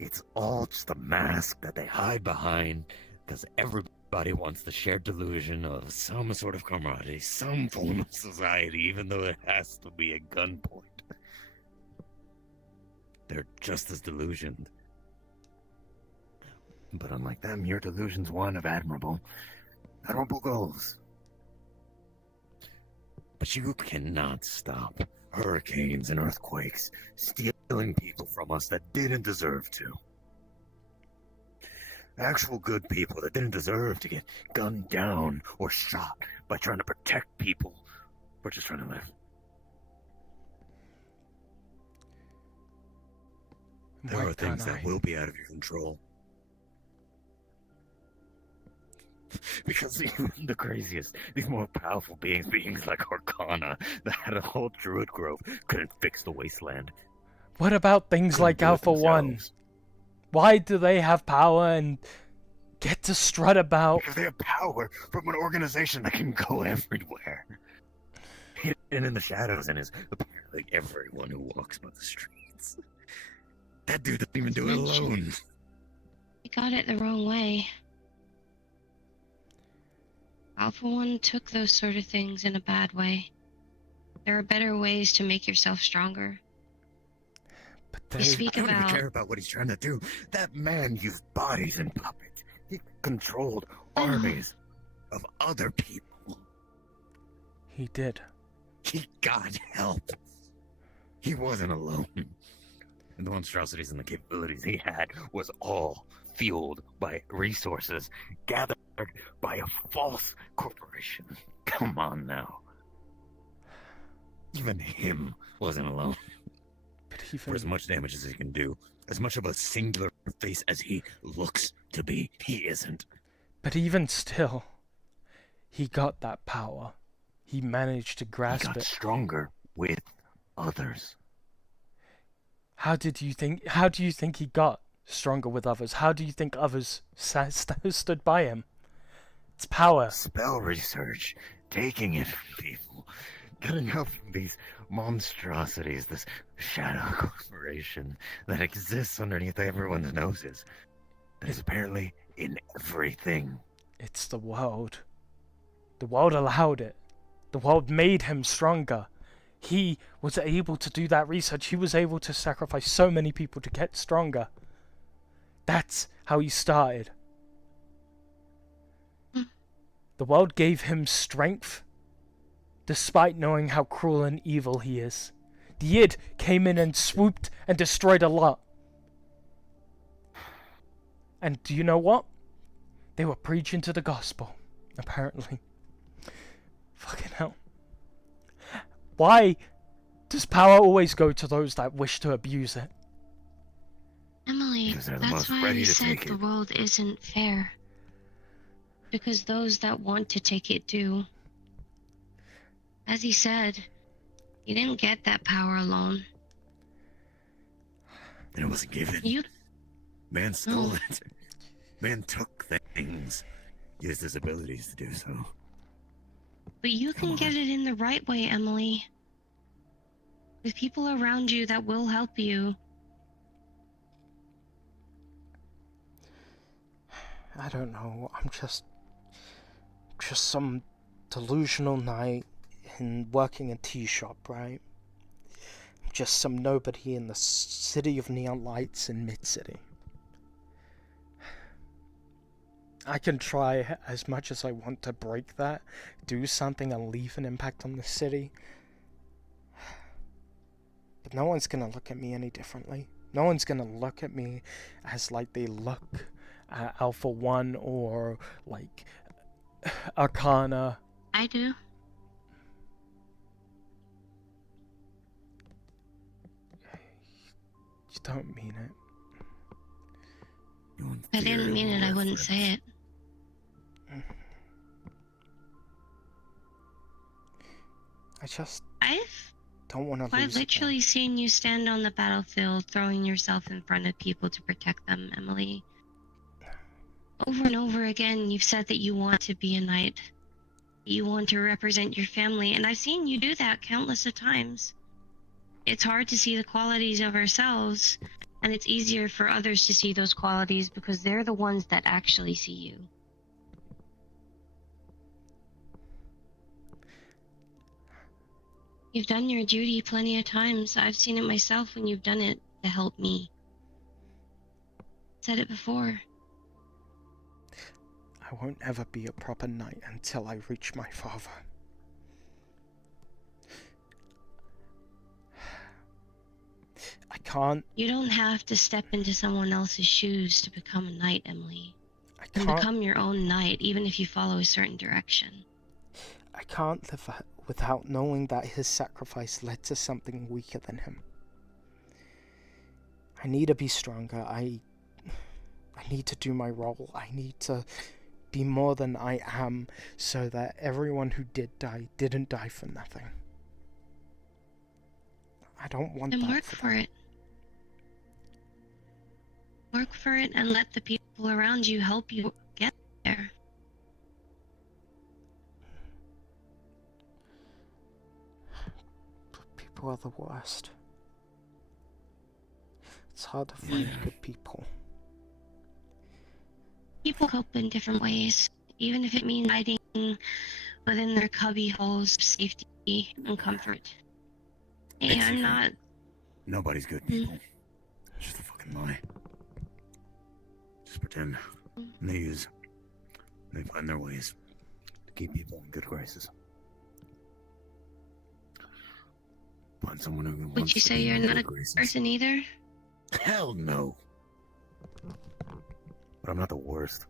It's all just a mask that they hide behind because everybody wants the shared delusion of some sort of camaraderie, some form of society, even though it has to be at gunpoint. They're just as delusioned. But unlike them, your delusion's one of admirable goals. But you cannot stop hurricanes and earthquakes stealing people from us that didn't deserve to. Actual good people that didn't deserve to get gunned down or shot by trying to protect people or just trying to live. There are things that will be out of your control. Because even the craziest, these more powerful beings like Arcana, that had a whole druid grove, couldn't fix the wasteland. What about things like Alpha 1? Why do they have power and get to strut about. Because they have power from an organization that can go everywhere. Hidden in the shadows and is apparently everyone who walks by the streets. That dude doesn't even do it alone. You got it the wrong way. Alpha One took those sort of things in a bad way. There are better ways to make yourself stronger. But you speak I don't about... even care about what he's trying to do. That man used bodies and puppets. He controlled armies of other people. He did. He got help. He wasn't alone. And the monstrosities and the capabilities he had was all fueled by resources gathered by a false corporation. Come on now. Even him wasn't alone. But for as much damage as he can do, as much of a singular face as he looks to be, he isn't. But even still, he got that power. He managed to grasp He got it. Stronger with others. How do you think he got stronger with others? How do you think others stood by him? It's power. Spell research, taking it from people, getting help from these monstrosities, this shadow corporation that exists underneath everyone's noses. That is apparently in everything. It's the world. The world allowed it. The world made him stronger. He was able to do that research. He was able to sacrifice so many people to get stronger. That's how he started. The world gave him strength, despite knowing how cruel and evil he is. The id came in and swooped and destroyed a lot. And do you know what? They were preaching to the gospel, apparently. Fucking hell. Why does power always go to those that wish to abuse it? Emily, that's why I said the world isn't fair. Because those that want to take it do. As he said, you didn't get that power alone. And it wasn't given. Man stole it. Man took things. Used his abilities to do so. But you can get it in the right way, Emily. With people around you that will help you. I don't know. I'm just some delusional knight in working a tea shop, right? Just some nobody in the city of neon lights in Mid-City. I can try as much as I want to break that, do something and leave an impact on the city. But no one's gonna look at me any differently. No one's gonna look at me as like they look at Alpha One or like Arcana. I do. You don't mean it. If I didn't mean it, I wouldn't say it. I've don't want to lose. I've literally seen you stand on the battlefield, throwing yourself in front of people to protect them, Emily. Over and over again, you've said that you want to be a knight. You want to represent your family, and I've seen you do that countless of times. It's hard to see the qualities of ourselves, and it's easier for others to see those qualities because they're the ones that actually see you. You've done your duty plenty of times. I've seen it myself when you've done it to help me. Said it before. I won't ever be a proper knight until I reach my father. I can't... You don't have to step into someone else's shoes to become a knight, Emily. I You can't... can become your own knight, even if you follow a certain direction. I can't live without knowing that his sacrifice led to something weaker than him. I need to be stronger. I need to do my role. I need to be more than I am so that everyone who did die didn't die for nothing. I don't want Then that work for it. Work for it and let the people around you help you people are the worst. It's hard to find good people. People cope in different ways, even if it means hiding within their cubby holes of safety and comfort. Hey, I'm not. Nobody's good people. It's just a fucking lie. Just pretend. And they find their ways to keep people in good graces. Find someone who wants Would you to say be you're in not good a graces. person either? Hell no. But I'm not the worst.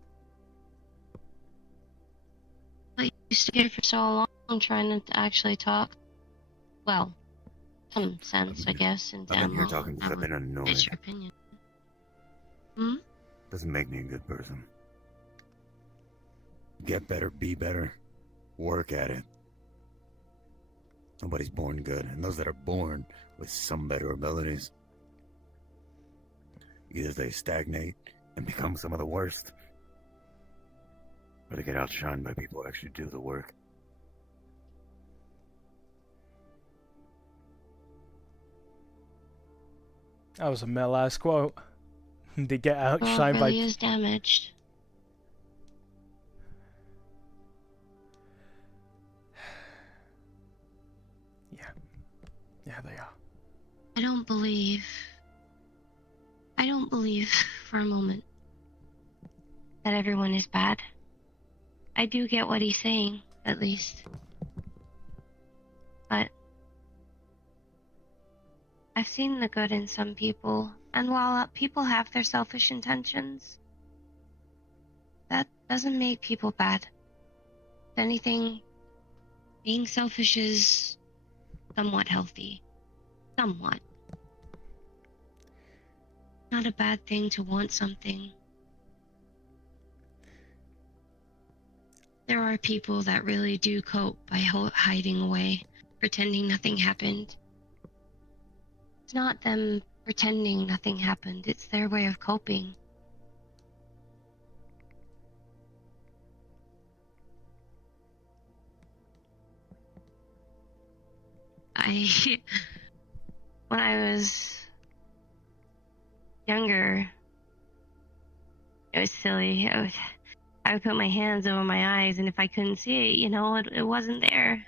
But you stayed here for so long trying to actually talk. Well, some sense, I guess, in I've been here demo. talking because I've been annoyed. It's your opinion. Hmm? Doesn't make me a good person. Get better, be better, work at it. Nobody's born good, and those that are born with some better abilities, either they stagnate and become some of the worst, or they get outshined by people who actually do the work. That was a Mel-ass quote. They get Well, outshined by... really is damaged. Yeah, they are. I don't believe for a moment that everyone is bad. I do get what he's saying, at least. But I've seen the good in some people, and while people have their selfish intentions, that doesn't make people bad. If anything, being selfish is somewhat healthy. Somewhat. Not a bad thing to want something. There are people that really do cope by hiding away, pretending nothing happened. It's not them pretending nothing happened, it's their way of coping. When I was younger, it was silly. I would put my hands over my eyes, and if I couldn't see it, it wasn't there.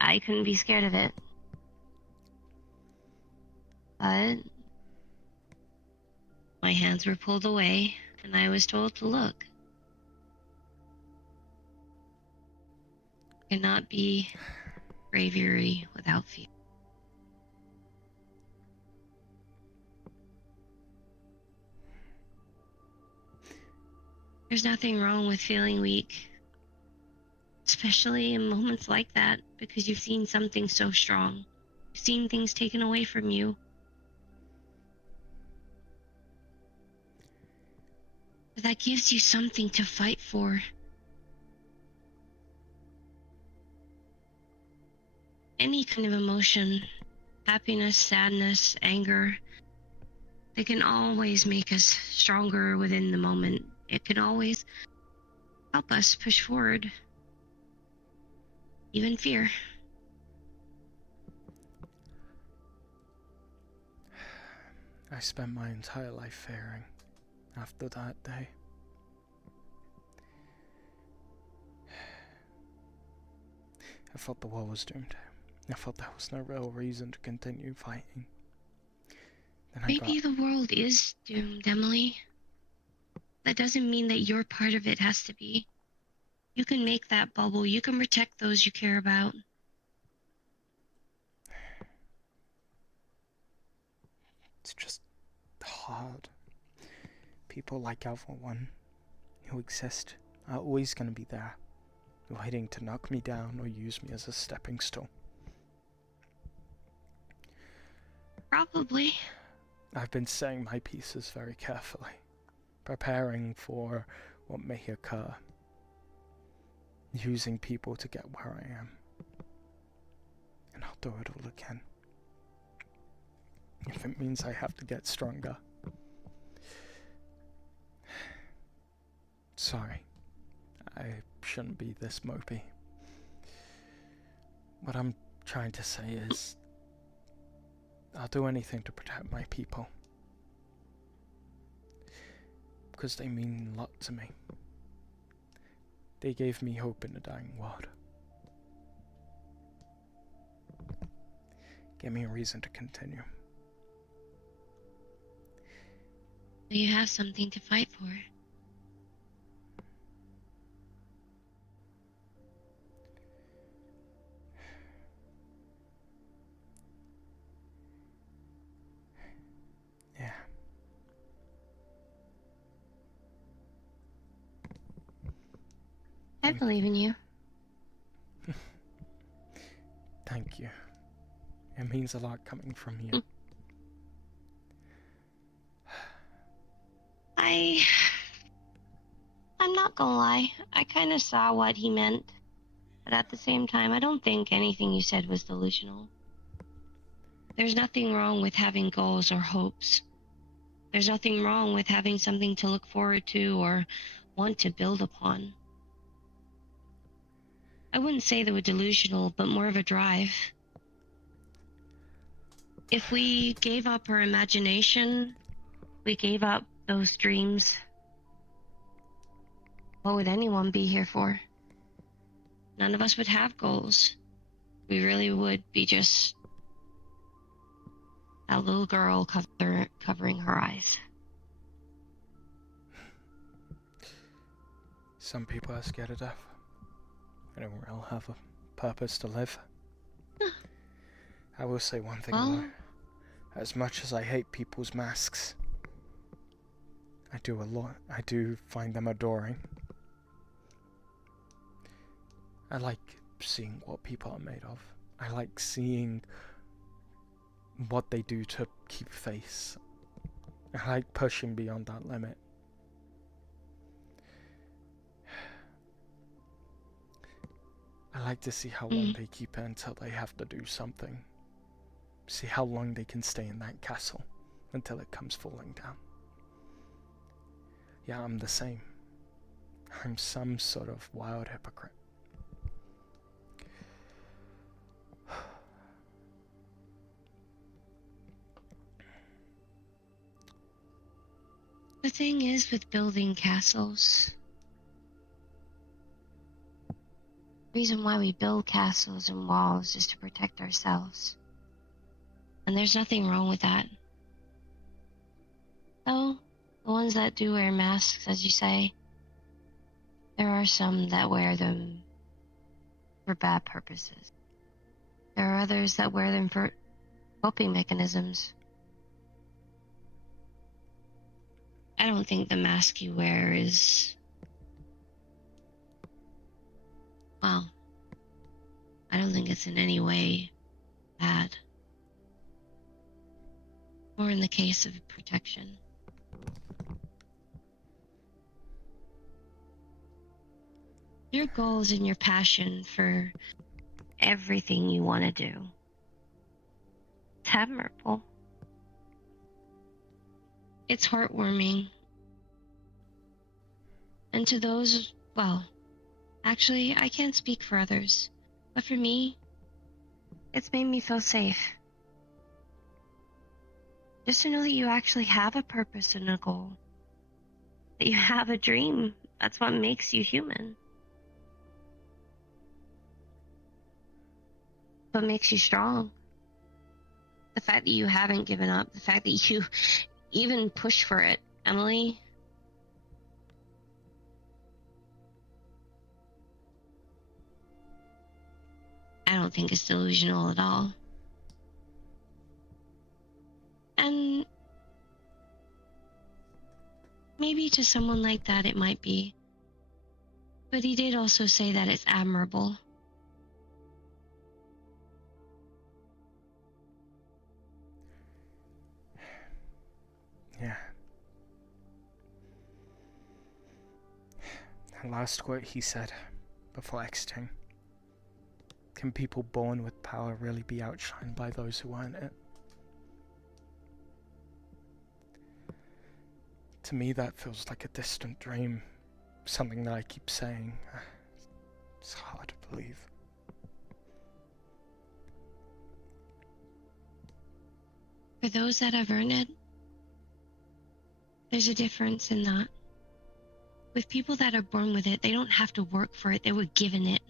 I couldn't be scared of it. But my hands were pulled away, and I was told to look. Cannot be bravery without fear. There's nothing wrong with feeling weak, especially in moments like that, because you've seen something so strong. You've seen things taken away from you. But that gives you something to fight for. Any kind of emotion, happiness, sadness, anger, they can always make us stronger within the moment. It can always help us push forward. Even fear. I spent my entire life fearing after that day. I thought the world was doomed. I thought there was no real reason to continue fighting. Then Maybe the world is doomed, Emily. That doesn't mean that your part of it has to be. You can make that bubble. You can protect those you care about. It's just hard. People like Alpha 1 who exist are always going to be there, waiting to knock me down or use me as a stepping stone. Probably. I've been saying my pieces very carefully, preparing for what may occur, using people to get where I am. And I'll do it all again. If it means I have to get stronger. Sorry, I shouldn't be this mopey. But I'm trying to say is, I'll do anything to protect my people. Because they mean a lot to me. They gave me hope in a dying world. Gave me a reason to continue. You have something to fight for. Yeah. I believe in you. Thank you. It means a lot coming from you. I'm not gonna lie. I kind of saw what he meant. But at the same time, I don't think anything you said was delusional. There's nothing wrong with having goals or hopes. There's nothing wrong with having something to look forward to or want to build upon. I wouldn't say they were delusional, but more of a drive. If we gave up our imagination, we gave up those dreams, what would anyone be here for? None of us would have goals. We really would be just that little girl covering her eyes. Some people are scared of death. They don't really have a purpose to live. I will say one thing though. As much as I hate people's masks, I do find them adoring. I like seeing what people are made of. I like seeing what they do to keep face. I like pushing beyond that limit. I like to see how long they keep it until they have to do something. See how long they can stay in that castle until it comes falling down. Yeah, I'm the same. I'm some sort of wild hypocrite. The thing is with building castles, the reason why we build castles and walls is to protect ourselves. And there's nothing wrong with that. Though, the ones that do wear masks, as you say, there are some that wear them for bad purposes. There are others that wear them for coping mechanisms. I don't think the mask you wear is... well, I don't think it's in any way bad. Or in the case of protection. Your goals and your passion for everything you want to do, it's admirable. It's heartwarming. And to those, well, actually, I can't speak for others, but for me, it's made me feel safe. Just to know that you actually have a purpose and a goal. That you have a dream. That's what makes you human. What makes you strong. The fact that you haven't given up. The fact that you even push for it. Emily? I don't think it's delusional at all. And maybe to someone like that it might be. But he did also say that it's admirable. Yeah. The last quote he said before exiting. Can people born with power really be outshined by those who earn it? To me, that feels like a distant dream. Something that I keep saying. It's hard to believe. For those that have earned it, there's a difference in that. With people that are born with it, they don't have to work for it, they were given it.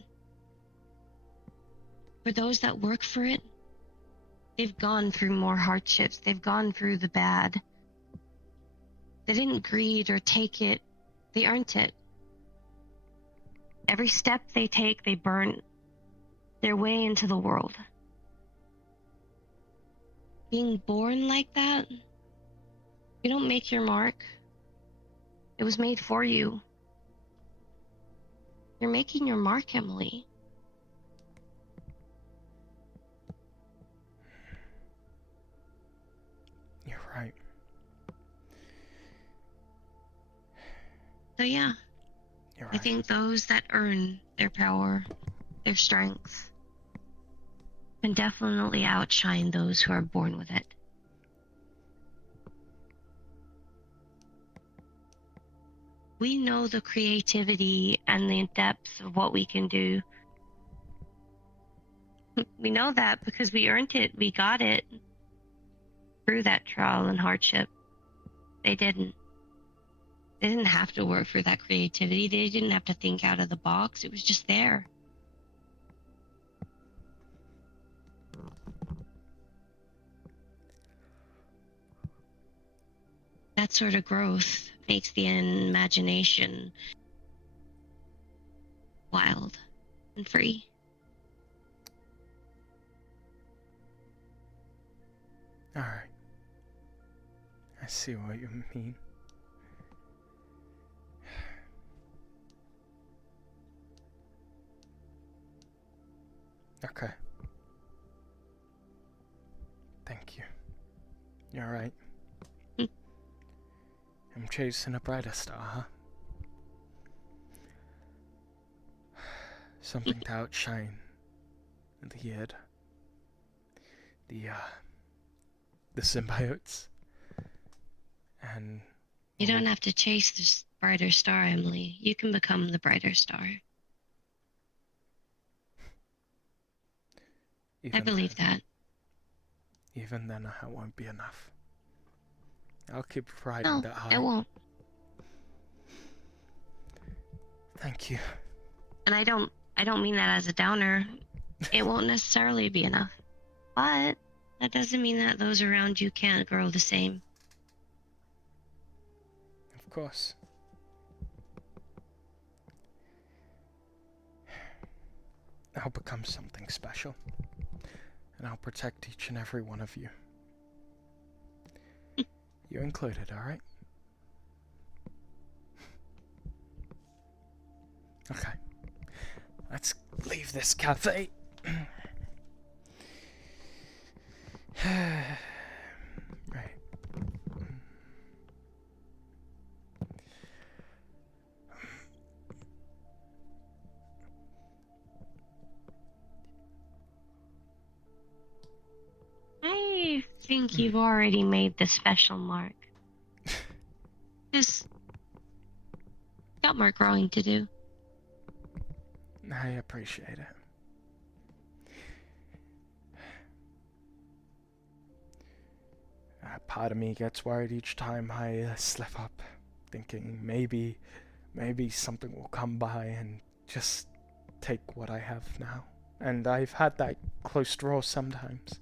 For those that work for it, they've gone through more hardships, they've gone through the bad. They didn't greed or take it, they earned it. Every step they take, they burn their way into the world. Being born like that, you don't make your mark. It was made for you. You're making your mark, Emily. You're right. So yeah, You're I right. think those that earn their power, their strength, can definitely outshine those who are born with it. We know the creativity and the depths of what we can do. We know that because we earned it, we got it through that trial and hardship. They didn't. They didn't have to work for that creativity. They didn't have to think out of the box. It was just there. That sort of growth makes the imagination wild and free. Alright. I see what you mean. Okay. Thank you. You're right. I'm chasing a brighter star, huh? Something to outshine the symbiotes. And You don't have to chase this brighter star, Emily. You can become the brighter star. I believe that. Even then, it won't be enough. I'll keep riding that high. No, it won't. Thank you. And I don't mean that as a downer. It won't necessarily be enough. But that doesn't mean that those around you can't grow the same. Of course. I'll become something special. And I'll protect each and every one of you. You included, alright? Okay. Let's leave this cafe. Right. I think you've already made the special mark. Just got more growing to do. I appreciate it. Part of me gets worried each time I slip up, thinking maybe something will come by and just take what I have now. And I've had that close draw sometimes.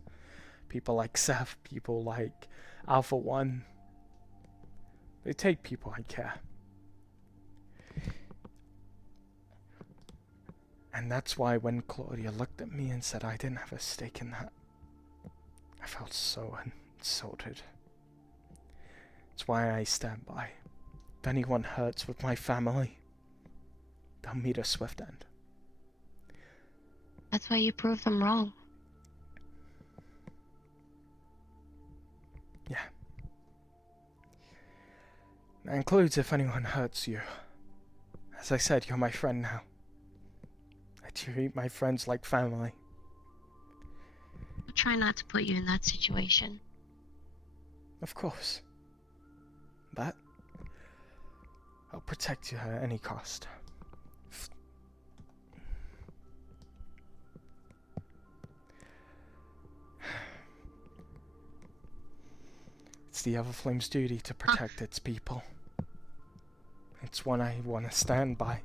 People like Seth, people like Alpha One, they take people I care. And that's why when Claudia looked at me and said I didn't have a stake in that, I felt so insulted. That's why I stand by. If anyone hurts with my family, they'll meet a swift end. That's why you prove them wrong. Yeah. That includes if anyone hurts you. As I said, you're my friend now. I treat my friends like family. I'll try not to put you in that situation. Of course. But I'll protect you at any cost. It's the Everflame's duty to protect its people. It's one I want to stand by.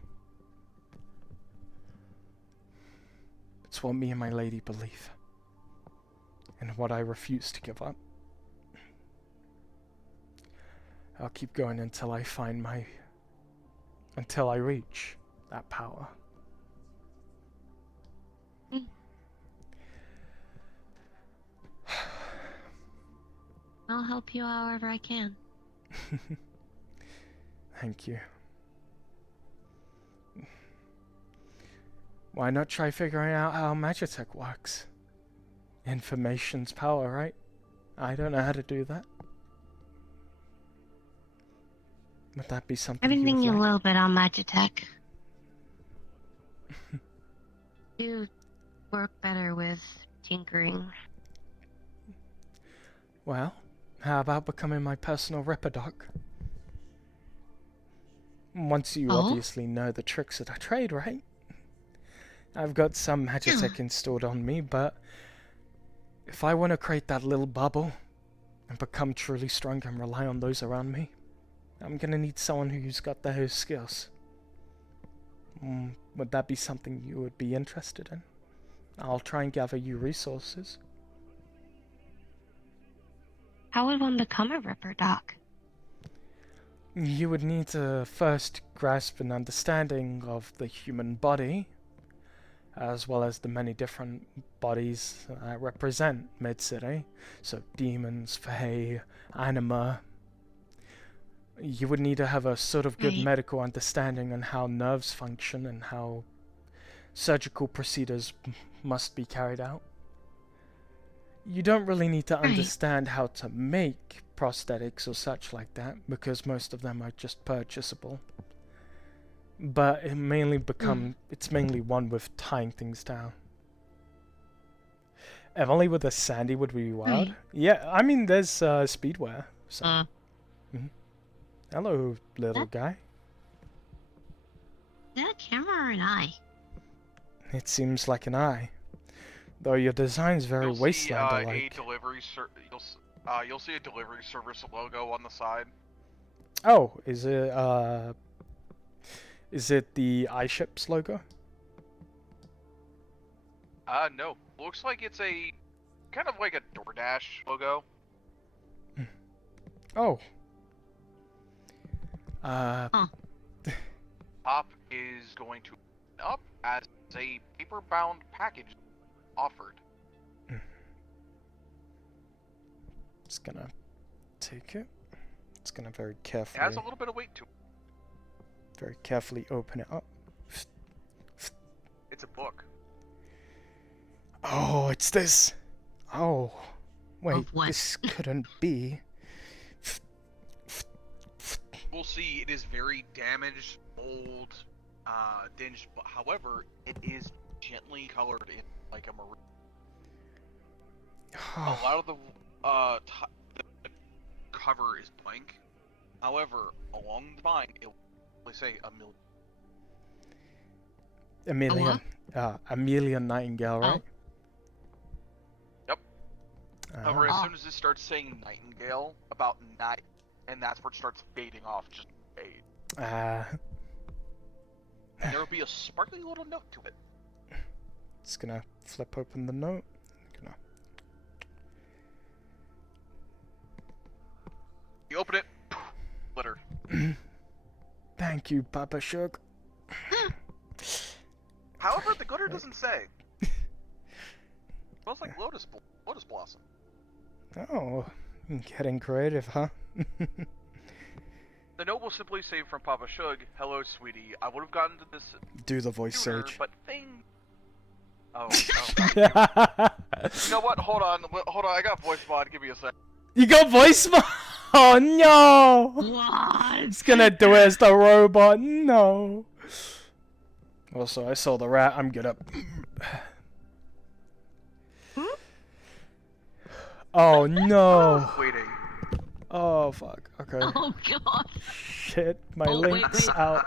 It's what me and my lady believe. And what I refuse to give up. I'll keep going until I find until I reach that power. I'll help you however I can. Thank you. Why not try figuring out how Magitech works? Information's power, right? I don't know how to do that. Would that be something I've been you would thinking a like? little bit on Magitech. You work better with tinkering. Well, how about becoming my personal Ripperdoc? Once you obviously know the tricks of the trade, right? I've got some Magitech installed on me, but if I want to create that little bubble and become truly strong and rely on those around me, I'm gonna need someone who's got those skills. Would that be something you would be interested in? I'll try and gather you resources. How would one become a Ripper Doc? You would need to first grasp an understanding of the human body, as well as the many different bodies that represent Mid-City. So demons, fae, anima. You would need to have a sort of good medical understanding on how nerves function and how surgical procedures must be carried out. You don't really need to understand how to make prosthetics or such like that, because most of them are just purchasable. But it mainly it's mainly one with tying things down. Emily with a Sandy would be wild. Yeah, I mean there's speedwear. So. Hello, little guy. Is that a camera or an eye? It seems like an eye. Though your design's very wasteland-alike. You'll see a delivery service logo on the side. Oh, is it the iShips logo? No. Looks like it's a kind of like a DoorDash logo. Oh. Pop is going to up as a paper-bound package offered. It's gonna take it. It's gonna very carefully. It has a little bit of weight to it. Very carefully open it up. It's a book. Oh, it's this. Oh, wait, this couldn't be. We'll see. It is very damaged, old, dinged. But however, it is gently colored in like a maroon. A lot of the cover is blank. However, along the spine, it will say Amelia. Amelia Nightingale, right? Yep. However, as soon as it starts saying Nightingale, about night, and that's where it starts fading off, just fade. And there will be a sparkly little note to it. Just gonna flip open the note. You open it, glitter. Thank you, Papa Shug. However, the glitter doesn't say. Smells like lotus blossom. Oh, getting creative, huh? The note will simply say from Papa Shug, "Hello, sweetie. I would have gotten to this Do the voice sooner, surge. but thing." Oh. You know what? Hold on. I got voice mod. Give me a sec. You got voice mod? Oh no! What? It's gonna do it as the robot. No. Also, I saw the rat. I'm good up. Oh no! Waiting. Oh fuck. Okay. Oh god. Shit, my link's out.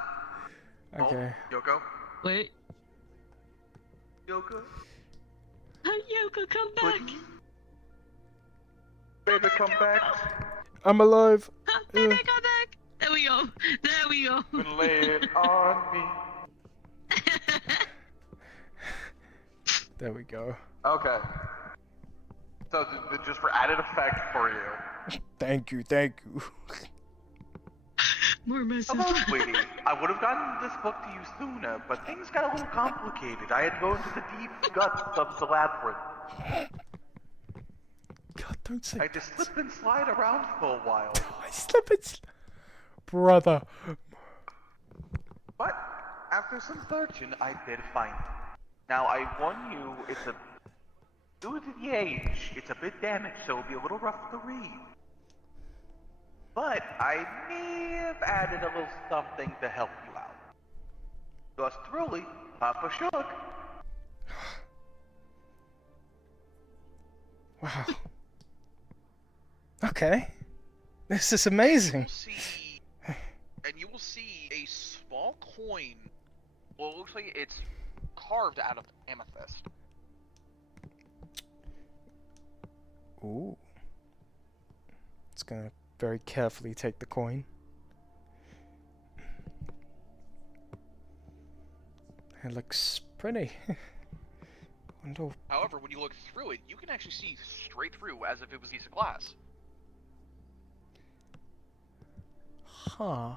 Okay. Yoko. Wait. Yoko. Yoko, come back. Baby, come back. I'm alive. Come back. There we go. There we go. Lay it on me. There we go. Okay. So just for added effect for you. Thank you, thank you. More message. Hello, sweetie. I would have gotten this book to you sooner, but things got a little complicated. I had to go into the deep guts of the labyrinth. God, don't say I had to slip and slide around for a while. I slip and brother. But after some searching, I did find it. Now, I warn you, it's a... Due to the age, it's a bit damaged, so it'll be a little rough to read. But I may have added a little something to help you out. Yours truly, Papa Shook. Wow. Okay. This is amazing. You will see a small coin. Well, it looks like it's carved out of amethyst. Ooh. It's gonna very carefully take the coin. It looks pretty. Wonder... However, when you look through it, you can actually see straight through as if it was a piece of glass. Huh.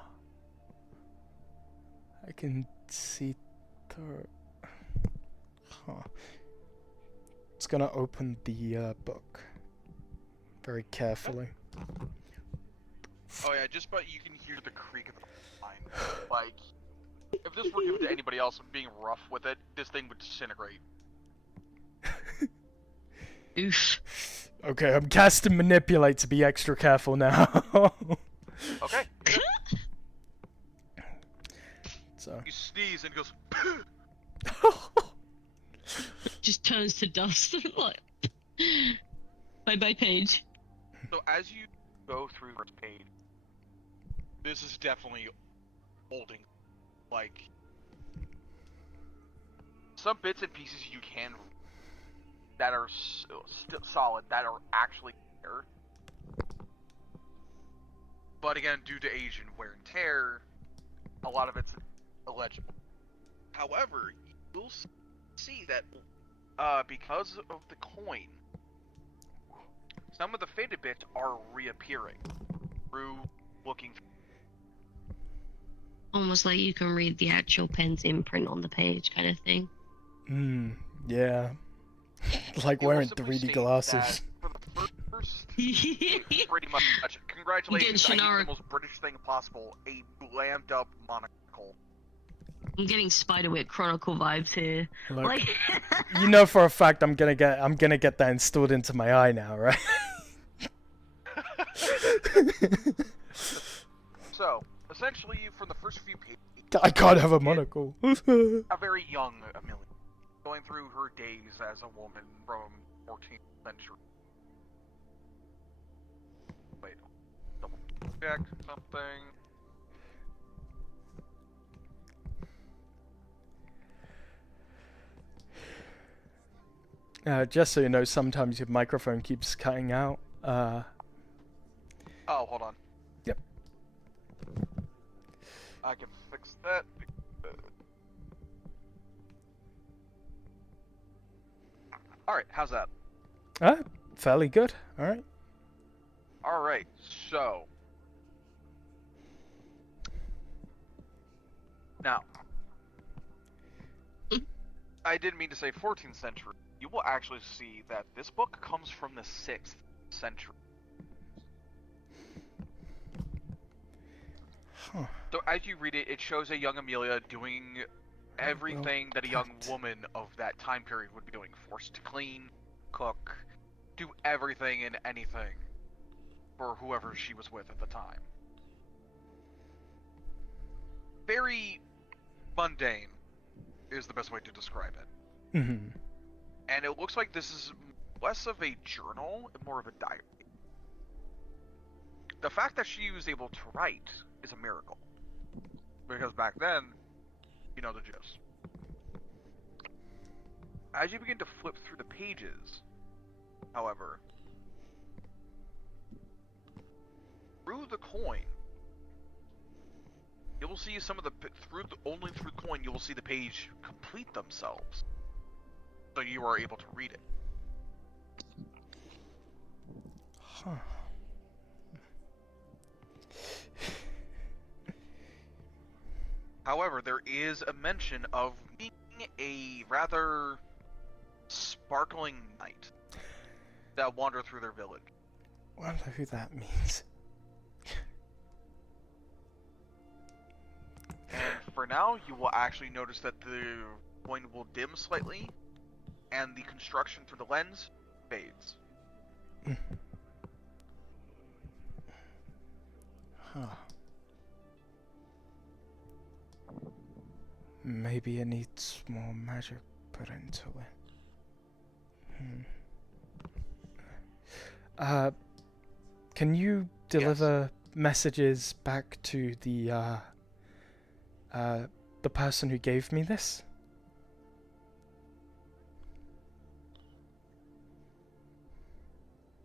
I can see through. Huh. It's gonna open the book very carefully. Oh yeah, just about you can hear the creak of the line. Like, if this were given to anybody else being rough with it, this thing would disintegrate. Oof. Okay, I'm casting manipulate to be extra careful now. Okay. So. You sneeze and it goes. Just turns to dust. Like, bye page. So as you go through this page, this is definitely holding, like, some bits and pieces you can that are still solid, that are actually there. But again, due to age and wear and tear, a lot of it's illegible. However, you'll see that because of the coin, some of the faded bits are reappearing through looking through. Almost like you can read the actual pen's imprint on the page, kind of thing. Yeah. Like wearing 3D glasses. For the first pretty much. Congratulations, I need the most British thing possible. A glammed up monocle. I'm getting Spiderwick Chronicle vibes here. Look, like, you know for a fact I'm gonna get that installed into my eye now, right? So, essentially, from the first few pages, I can't have a monocle. a very young Amelia, going through her days as a woman from 14th century. Wait, double check something. Just so you know, sometimes your microphone keeps cutting out. Oh, hold on. Yep. I can fix that. Alright, how's that? Fairly good. Alright. Alright, so. Now. I didn't mean to say 14th century. You will actually see that this book comes from the 6th century. Huh. So as you read it, it shows a young Amelia doing everything that a young woman of that time period would be doing. Forced to clean, cook, do everything and anything for whoever she was with at the time. Very mundane is the best way to describe it. Mm-hmm. And it looks like this is less of a journal and more of a diary. The fact that she was able to write is a miracle. Because back then, you know the gist. As you begin to flip through the pages, however, the coin, you will see some of the only through the coin you will see the page complete themselves, so you are able to read it. Huh. However, there is a mention of being a rather sparkling knight that wander through their village. I wonder who that means. And for now, you will actually notice that the coin will dim slightly, and the construction through the lens fades. Huh. Maybe it needs more magic put into it. Can you deliver messages back to the person who gave me this?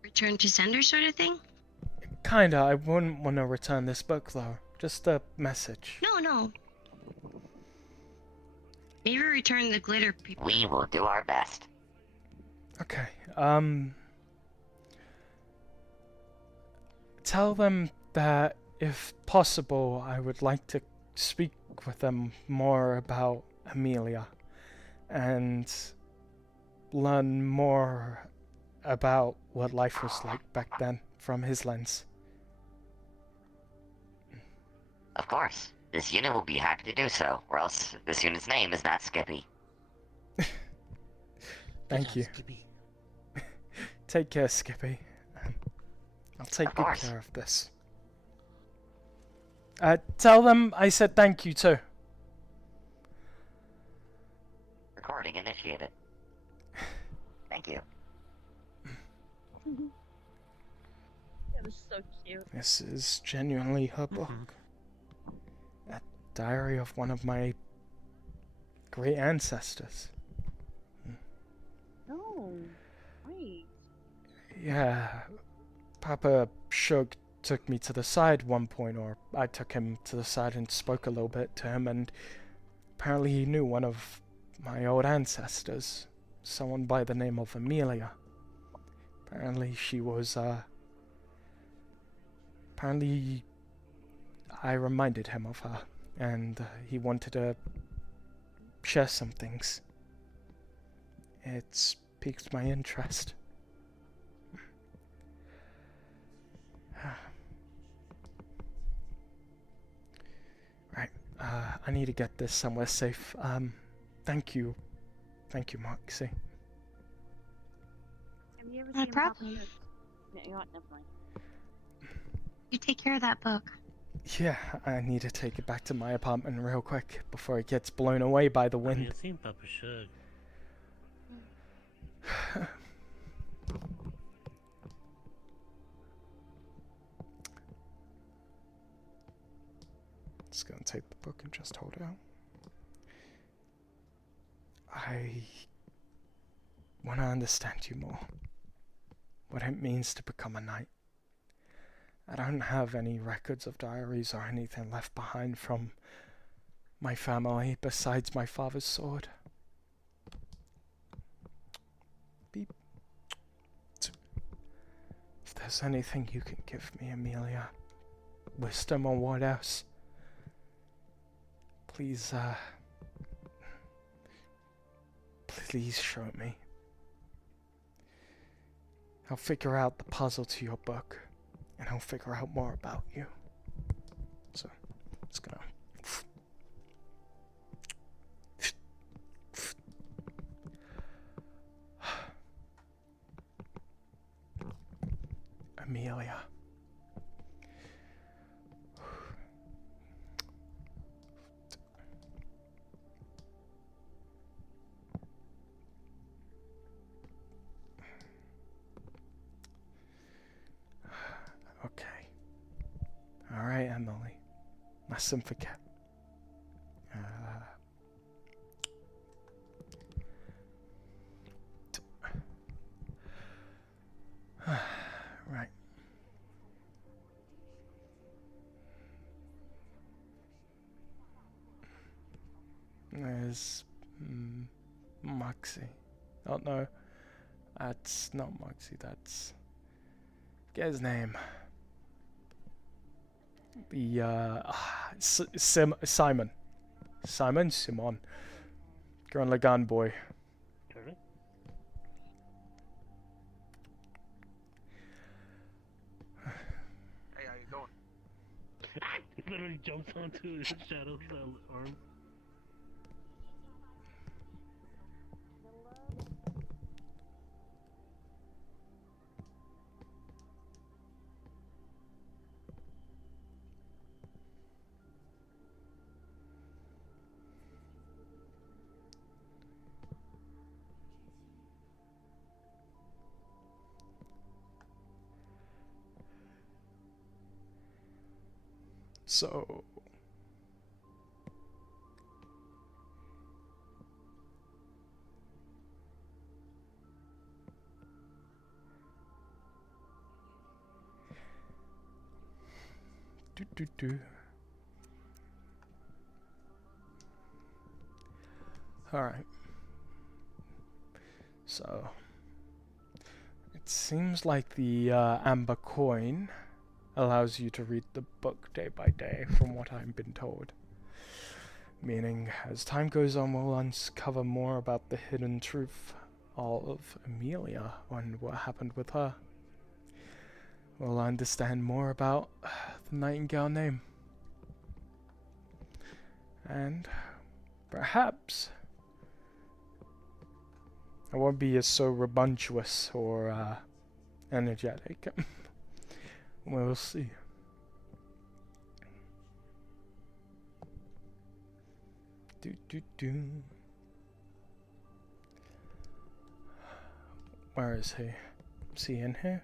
Return to sender sort of thing? Kinda. I wouldn't want to return this book though. Just a message. No. Maybe return the glitter people. We will do our best. Okay. Tell them that if possible, I would like to speak with them more about Amelia and learn more about what life was like back then from his lens. Of course. This unit will be happy to do so, or else this unit's name is not Skippy. Thank you. Take care, Skippy. I'll take good care of this. Tell them I said thank you too. Recording initiated. Thank you. That was so cute. This is genuinely her book. A diary of one of my great ancestors. No. Wait. Yeah. Papa Shug took me to the side one point, or I took him to the side and spoke a little bit to him, and apparently he knew one of my old ancestors, someone by the name of Amelia. Apparently she was, apparently I reminded him of her, and he wanted to share some things. It's piqued my interest. Right, I need to get this somewhere safe. Thank you, Moxie. Have you ever No seen problem. Papa? No, you want never mind. You take care of that book. Yeah, I need to take it back to my apartment real quick before it gets blown away by the Have wind. you seen Papa Shug? Just gonna take the book and just hold it out. I want to understand you more. What it means to become a knight. I don't have any records of diaries or anything left behind from my family besides my father's sword. Beep. If there's anything you can give me, Amelia, wisdom or what else, please, please show me. I'll figure out the puzzle to your book, and I'll figure out more about you. So, it's gonna... Amelia. Okay. Alright, Emily. Mustn't forget. Right. is Moxie. Oh no, that's not Moxie. That's get his name. The Simon. Simon. Gurren Lagann boy. Hey, how you doing? He literally jumps onto his shadow's arm. So all right. So it seems like the amber coin allows you to read the book day by day, from what I've been told. Meaning, as time goes on, we'll uncover more about the hidden truth of Amelia and what happened with her. We'll understand more about the Nightingale name. And perhaps I won't be as so rambunctious or energetic. We'll see. Where is he? Is he in here?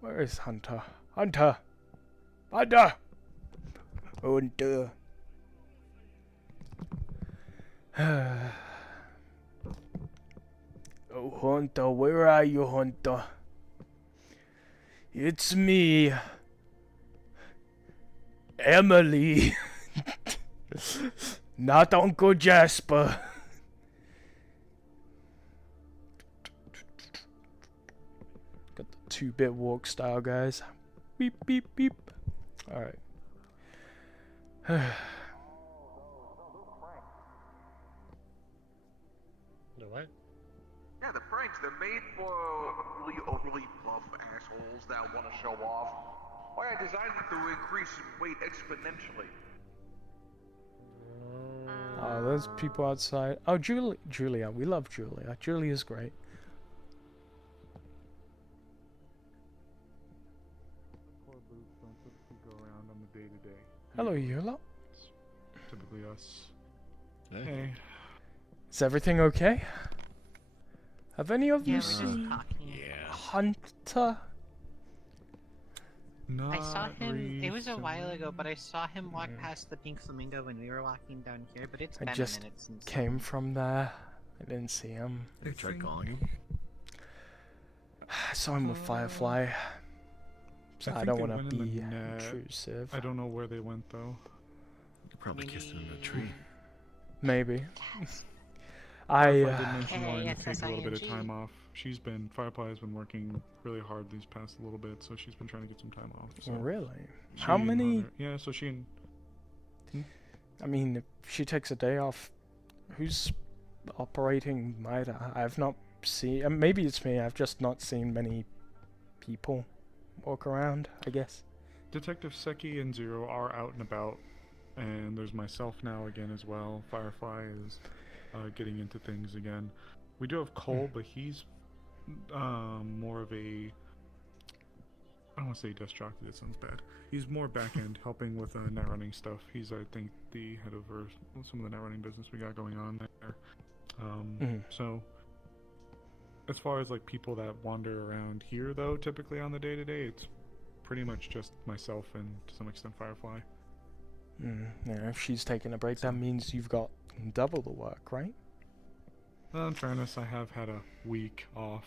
Where is Hunter? Hunter! Hunter! Hunter! Oh, Hunter, where are you, Hunter? It's me, Emily. Not Uncle Jasper. Got the 2-bit walk style, guys. Beep, beep, beep. Alright. The what? Yeah, the pranks, they're made for really overly buff assholes that want to show off. Why I designed them to increase in weight exponentially. Oh, there's people outside. Oh, Julia. We love Julia. Julia's great. Poor boots don't typically go around on the day-to-day. Hello, Eula. It's typically us. Hey. Is everything okay? Have any of you Yeah, we're just seen talking. Hunter? Not I saw him. It was a while ago, recently. but I saw him walk past the pink flamingo when we were walking down here. But it's I been just a minute since. came from there. I didn't see him. They tried calling him. I saw him with Firefly. So I think don't they want went to in be the net. intrusive. I don't know where they went though. You probably kissed him in a tree. Maybe. Firefly did I mention wanting to take a little bit of KSSING. time off. Firefly has been working really hard these past little bit, so she's been trying to get some time off. So really? she How and many? Hunter- yeah, so she and I mean, if she takes a day off, who's operating Mida? I've not seen. Maybe it's me. I've just not seen many people walk around, I guess. Detective Seki and Zero are out and about, and there's myself now again as well. Firefly is getting into things again. We do have Cole, but he's more of a, I don't want to say desk jockey, that sounds bad. He's more back end, helping with net running stuff. He's, I think, the head of some of the net running business we got going on there. So, as far as like people that wander around here, though, typically on the day to day, it's pretty much just myself and to some extent Firefly. Yeah, if she's taking a break, that means you've got double the work, right? Well, in fairness, I have had a week off,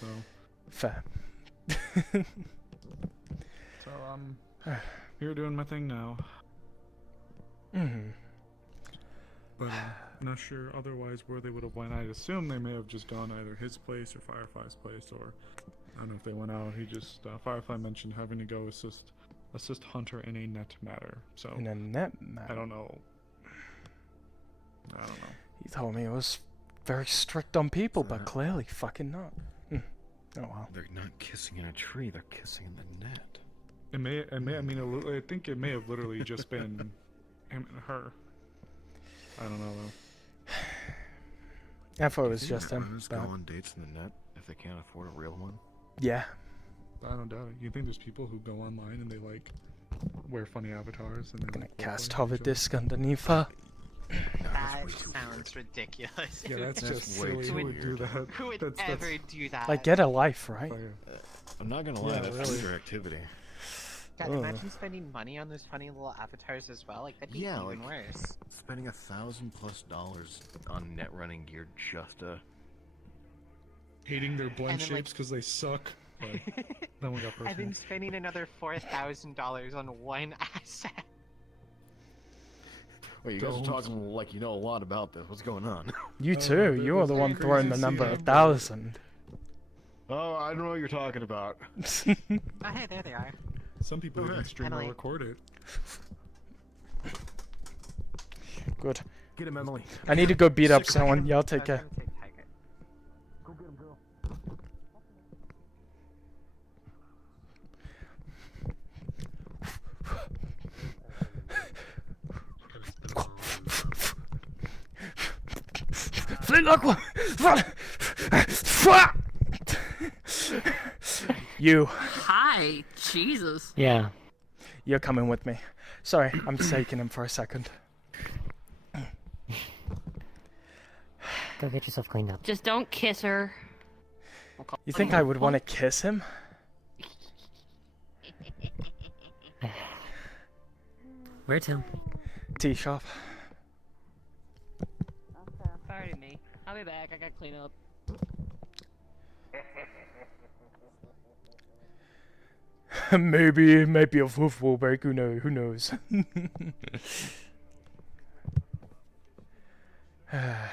so. Fair. So I'm here doing my thing now. Mm-hmm. But not sure otherwise where they would have went. I'd assume they may have just gone either his place or Firefly's place, or I don't know if they went out. He just Firefly mentioned having to go assist Hunter in a net matter. So In a net matter? I don't know. He told me it was very strict on people, but clearly fucking not. Oh well. They're not kissing in a tree, they're kissing in the net. I think it may have literally just been him and her. I don't know though. I thought it was just him. Artists go on dates in the net if they can't afford a real one? Yeah. I don't doubt it. You think there's people who go online and they like wear funny avatars and then like, Cast hover disc underneath her. That sounds ridiculous. Yeah, that's just way silly. too Who would do that? Who would That's- ever do that? Like, get a life, right? I'm not gonna lie, Yeah, that's really. extra activity. God, Ugh. imagine spending money on those funny little avatars as well. Like, that'd be Yeah, even like worse. spending $1,000+ on net running gear just to Hating their blend And then, like- shapes because they suck. But then we got And then personal. spending another $4,000 on one asset. Wait, you guys Don't. are talking like you know a lot about this. What's going on? You too. You are the one throwing the number 1,000. Oh, I don't know what you're talking about. Oh, hey, there they are. Some people even stream or Emily. record it. Good. Get him, Emily. I need to go beat up someone. Y'all take care. Go get him, girl. You. Hi, Jesus. Yeah. You're coming with me. Sorry, I'm taking him for a second. Go get yourself cleaned up. Just don't kiss her. You think I would want to kiss him? Where to? Tea shop. Pardon me. I'll be back. I gotta clean up. maybe a football break. Who knows? Right.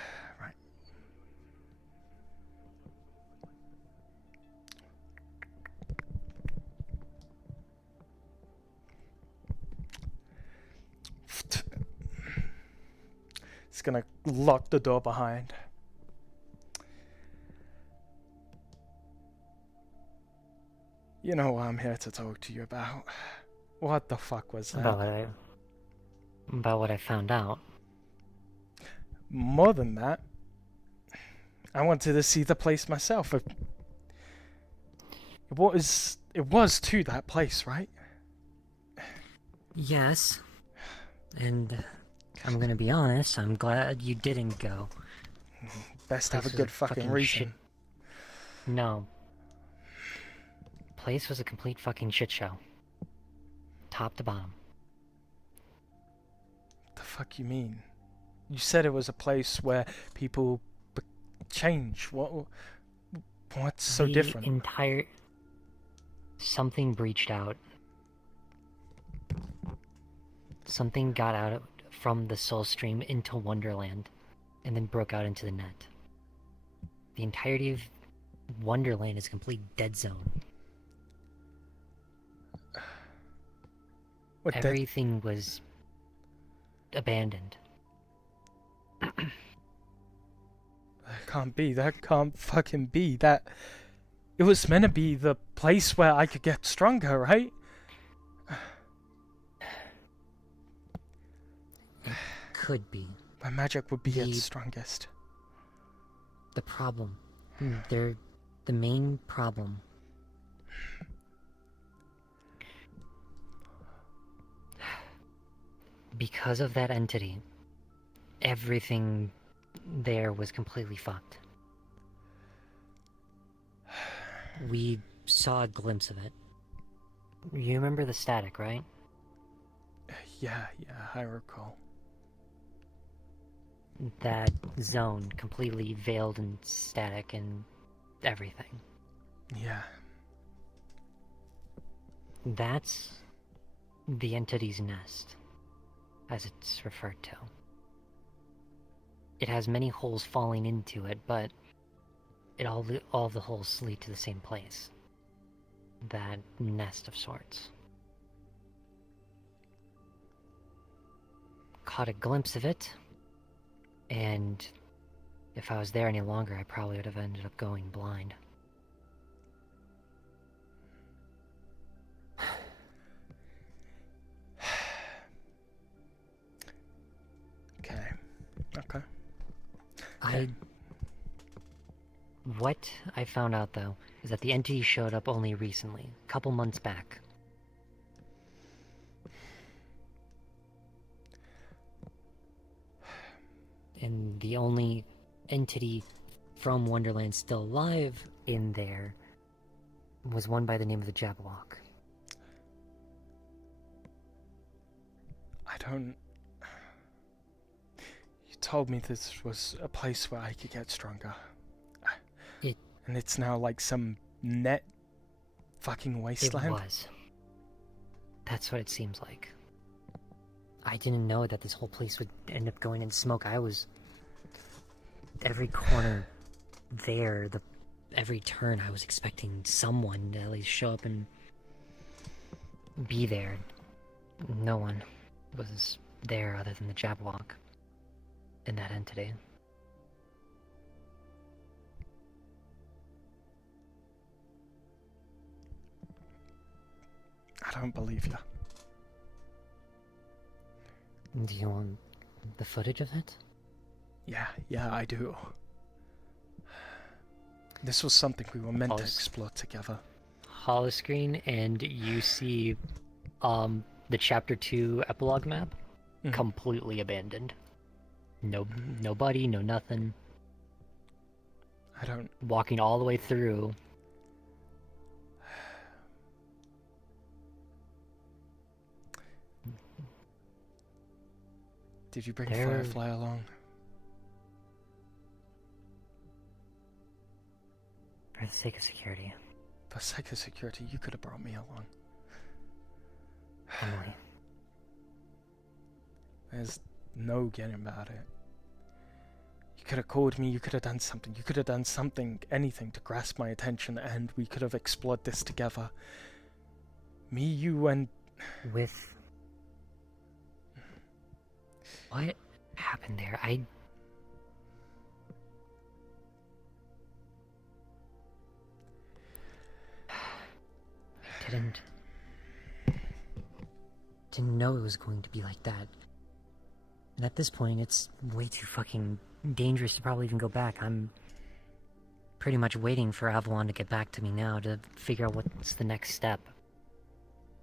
It's gonna lock the door behind. You know what I'm here to talk to you about. What the fuck was that? About what I found out. More than that, I wanted to see the place myself. It was to that place, right? Yes. And I'm gonna be honest, I'm glad you didn't go. Best have a Place was good fucking reason. shit- No. Place was a complete fucking shit show. Top to bottom. The fuck you mean? You said it was a place where people change. What's so The different? Something breached out. Something got out from the Soul Stream into Wonderland, and then broke out into the net. The entirety of Wonderland is a complete dead zone. What dead- Everything was abandoned. That can't be. That can't fucking be. That. It was meant to be the place where I could get stronger, right? Could be. My magic would be its strongest. The problem. The main problem. Because of that entity, everything there was completely fucked. We saw a glimpse of it. You remember the static, right? Yeah, I recall. That zone completely veiled in static and everything. Yeah. That's the entity's nest. as it's referred to. It has many holes falling into it, but all of the holes lead to the same place. That nest of sorts. Caught a glimpse of it, and if I was there any longer, I probably would have ended up going blind. Okay. What I found out, though, is that the entity showed up only recently, a couple months back. And the only entity from Wonderland still alive in there was one by the name of the Jabberwock. I don't... You told me this was a place where I could get stronger. And it's now like some net fucking wasteland? It was. That's what it seems like. I didn't know that this whole place would end up going in smoke. I was... Every corner there, every turn, I was expecting someone to at least show up and be there. No one was there other than the Jabberwock and that entity. I don't believe you. Do you want the footage of it? Yeah, I do. This was something we were meant to explore together. Holoscreen, and you see the Chapter 2 epilogue map completely abandoned. Nobody, no nothing. I don't... Walking all the way through. Did you bring Firefly along? For the sake of security. For the sake of security, you could have brought me along. Emily. There's no getting about it. You could have called me, you could have done something. You could have done something, anything to grasp my attention, and we could have explored this together. Me, you, and... With... What happened there? I didn't know it was going to be like that. And at this point, it's way too fucking dangerous to probably even go back. I'm pretty much waiting for Avalon to get back to me now to figure out what's the next step.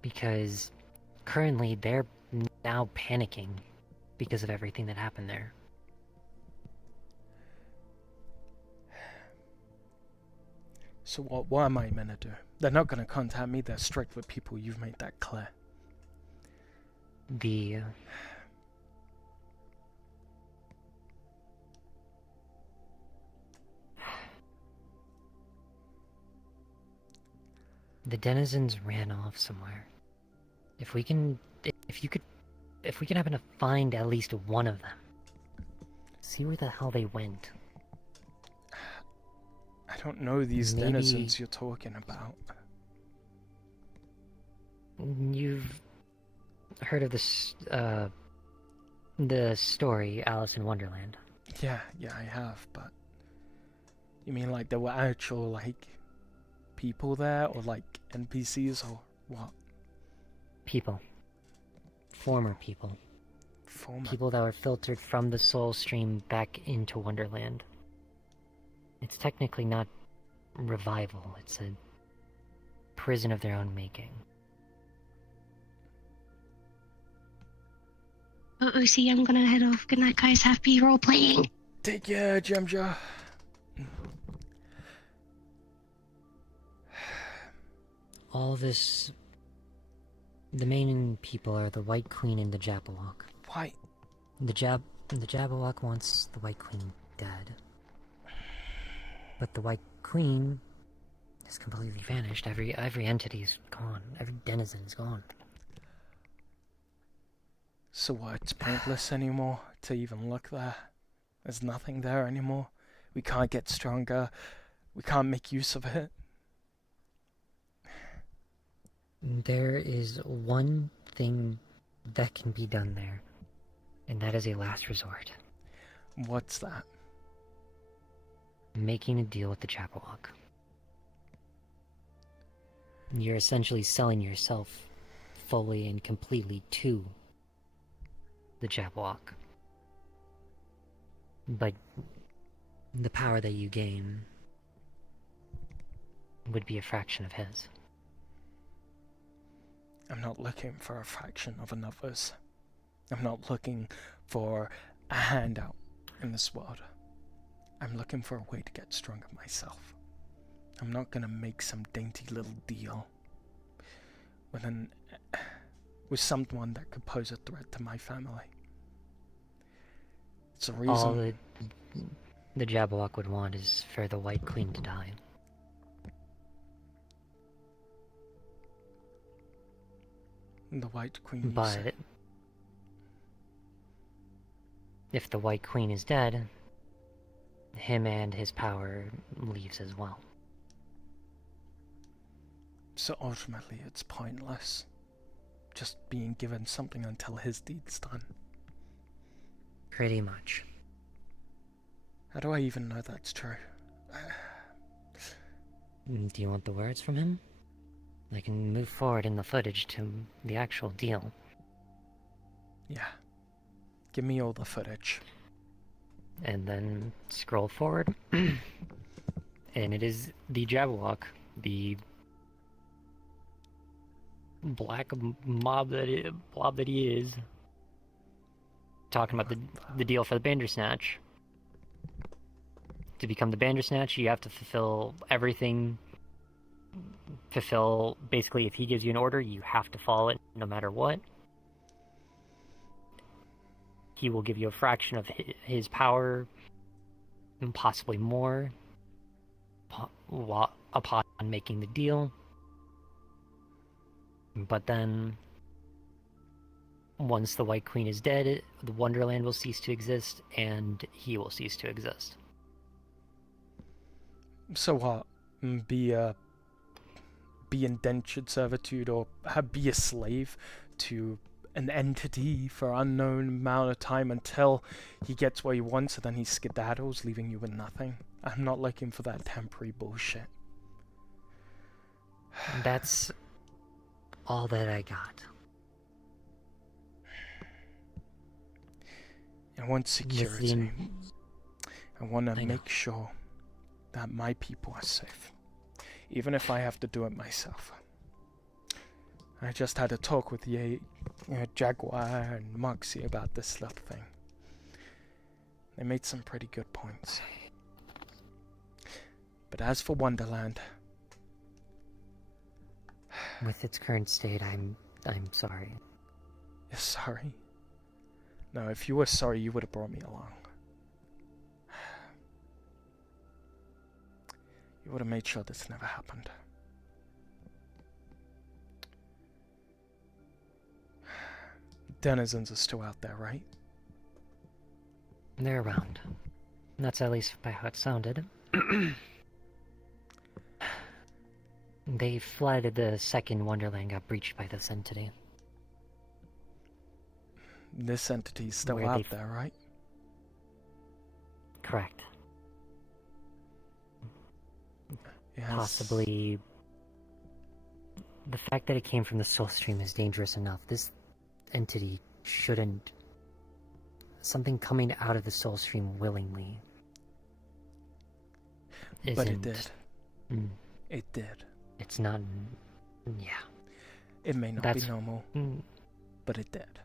Because currently they're now panicking because of everything that happened there. So what am I meant to do? They're not going to contact me, they're strict with people, you've made that clear. The denizens ran off somewhere. If we can happen to find at least one of them, see where the hell they went. I don't know these denizens you're talking about. You've heard of this, the story Alice in Wonderland? Yeah, I have, but... You mean like there were actual, like, people there, or like NPCs, or what? People. Former people. People that were filtered from the soul stream back into Wonderland. It's technically not revival, it's a prison of their own making. See, I'm gonna head off. Good night, guys. Happy role playing. Take care, Jamja. All this... The main people are the White Queen and the Jabberwock. Why? The Jabberwock wants the White Queen dead. But the White Queen has completely vanished. Every entity's gone. Every denizen is gone. So what, it's pointless anymore to even look there? There's nothing there anymore? We can't get stronger? We can't make use of it? There is one thing that can be done there, and that is a last resort. What's that? Making a deal with the Jabberwock. You're essentially selling yourself fully and completely to the Jabberwock. But the power that you gain would be a fraction of his. I'm not looking for a fraction of another's. I'm not looking for a handout in this world. I'm looking for a way to get stronger myself. I'm not gonna make some dainty little deal with someone that could pose a threat to my family. It's a reason. All the Jabberwock would want is for the White Queen to die. The White Queen, you But said. if the White Queen is dead, him and his power leaves as well. So ultimately it's pointless. Just being given something until his deed's done. Pretty much. How do I even know that's true? Do you want the words from him? I can move forward in the footage to the actual deal. Yeah. Give me all the footage. And then scroll forward. And it is the Jabberwock, the black blob that he is, talking about the deal for the Bandersnatch. To become the Bandersnatch, you have to fulfill everything. Basically, if he gives you an order, you have to follow it no matter what. He will give you a fraction of his power, and possibly more, upon making the deal. But then, once the White Queen is dead, the Wonderland will cease to exist, and he will cease to exist. So what? Be indentured servitude, or be a slave to an entity for an unknown amount of time until he gets what he wants, and then he skedaddles, leaving you with nothing? I'm not looking for that temporary bullshit. That's all that I got. I want security. I want to make sure that my people are safe, even if I have to do it myself. I just had a talk with Jaguar and Moxie about this little thing. They made some pretty good points. But as for Wonderland, with its current state, I'm sorry. You're sorry? No, if you were sorry, you would have brought me along. You would have made sure this never happened. Denizens are still out there, right? They're around. That's at least by how it sounded. They fled. The second Wonderland got breached by this entity. This entity's still Where out there, right? Correct. Yes. Possibly. The fact that it came from the Soul Stream is dangerous enough. This entity shouldn't. Something coming out of the Soul Stream willingly. But it did. It did. It's not. Yeah. It may not be normal, but it did.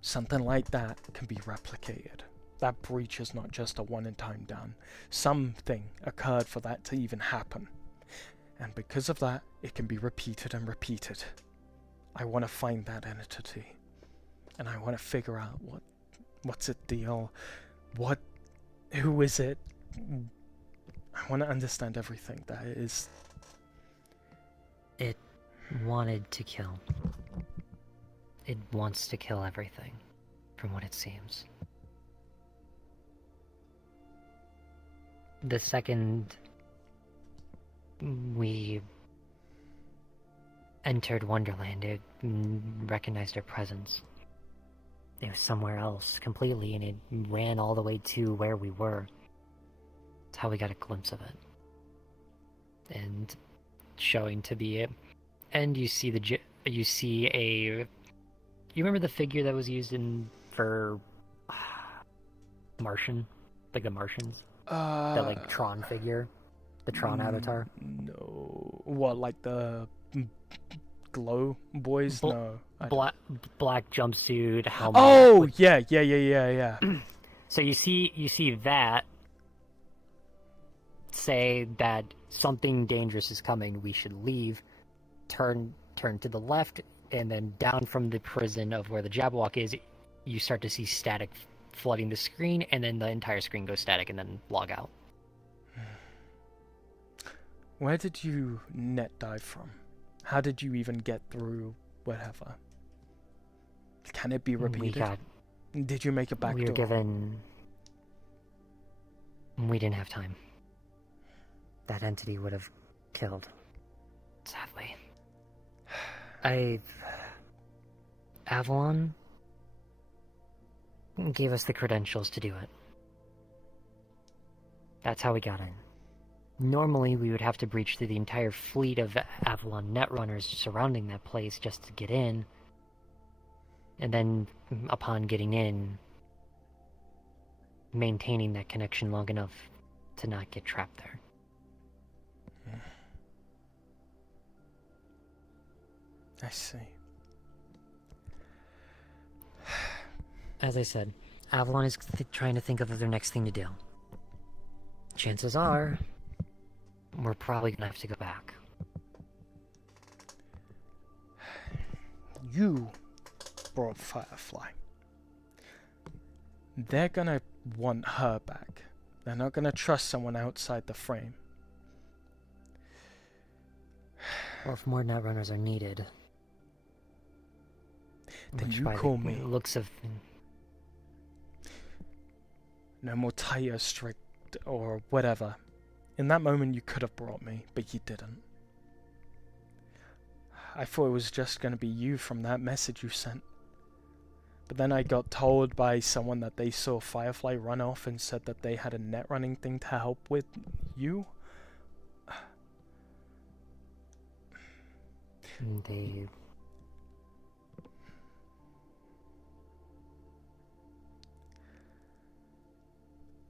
Something like that can be replicated. That breach is not just a one-time done. Something occurred for that to even happen. And because of that, it can be repeated and repeated. I want to find that entity. And I want to figure out what's its deal, who is it. I want to understand everything that it is. It wanted to kill. it wants to kill everything, from what it seems. The second we entered Wonderland, it recognized our presence. It was somewhere else completely, and it ran all the way to where we were. That's how we got a glimpse of it. And showing to be it. And you see you remember the figure that was used for Martian? Like the Martians? That like Tron figure? The Tron avatar? No. What, like the glow boys? No. Black jumpsuit, helmet. Oh, yeah. So you see that, say that something dangerous is coming, we should leave, turn to the left, and then down from the prison of where the Jabberwock is, you start to see static flooding the screen, and then the entire screen goes static and then log out. Where did you net dive from? How did you even get through whatever? Can it be repeated? Did you make a back door? We didn't have time. That entity would have killed. Sadly. Avalon gave us the credentials to do it. That's how we got in. Normally, we would have to breach through the entire fleet of Avalon netrunners surrounding that place just to get in. And then, upon getting in, maintaining that connection long enough to not get trapped there. I see. As I said, Avalon is trying to think of their next thing to do. Chances are, we're probably gonna have to go back. You brought Firefly. They're gonna want her back. They're not gonna trust someone outside the frame. Well, if more netrunners are needed, then which you by call the me. Looks of No more tighter, strict, or whatever. In that moment, you could have brought me, but you didn't. I thought it was just going to be you from that message you sent. But then I got told by someone that they saw Firefly run off and said that they had a net running thing to help with you. They...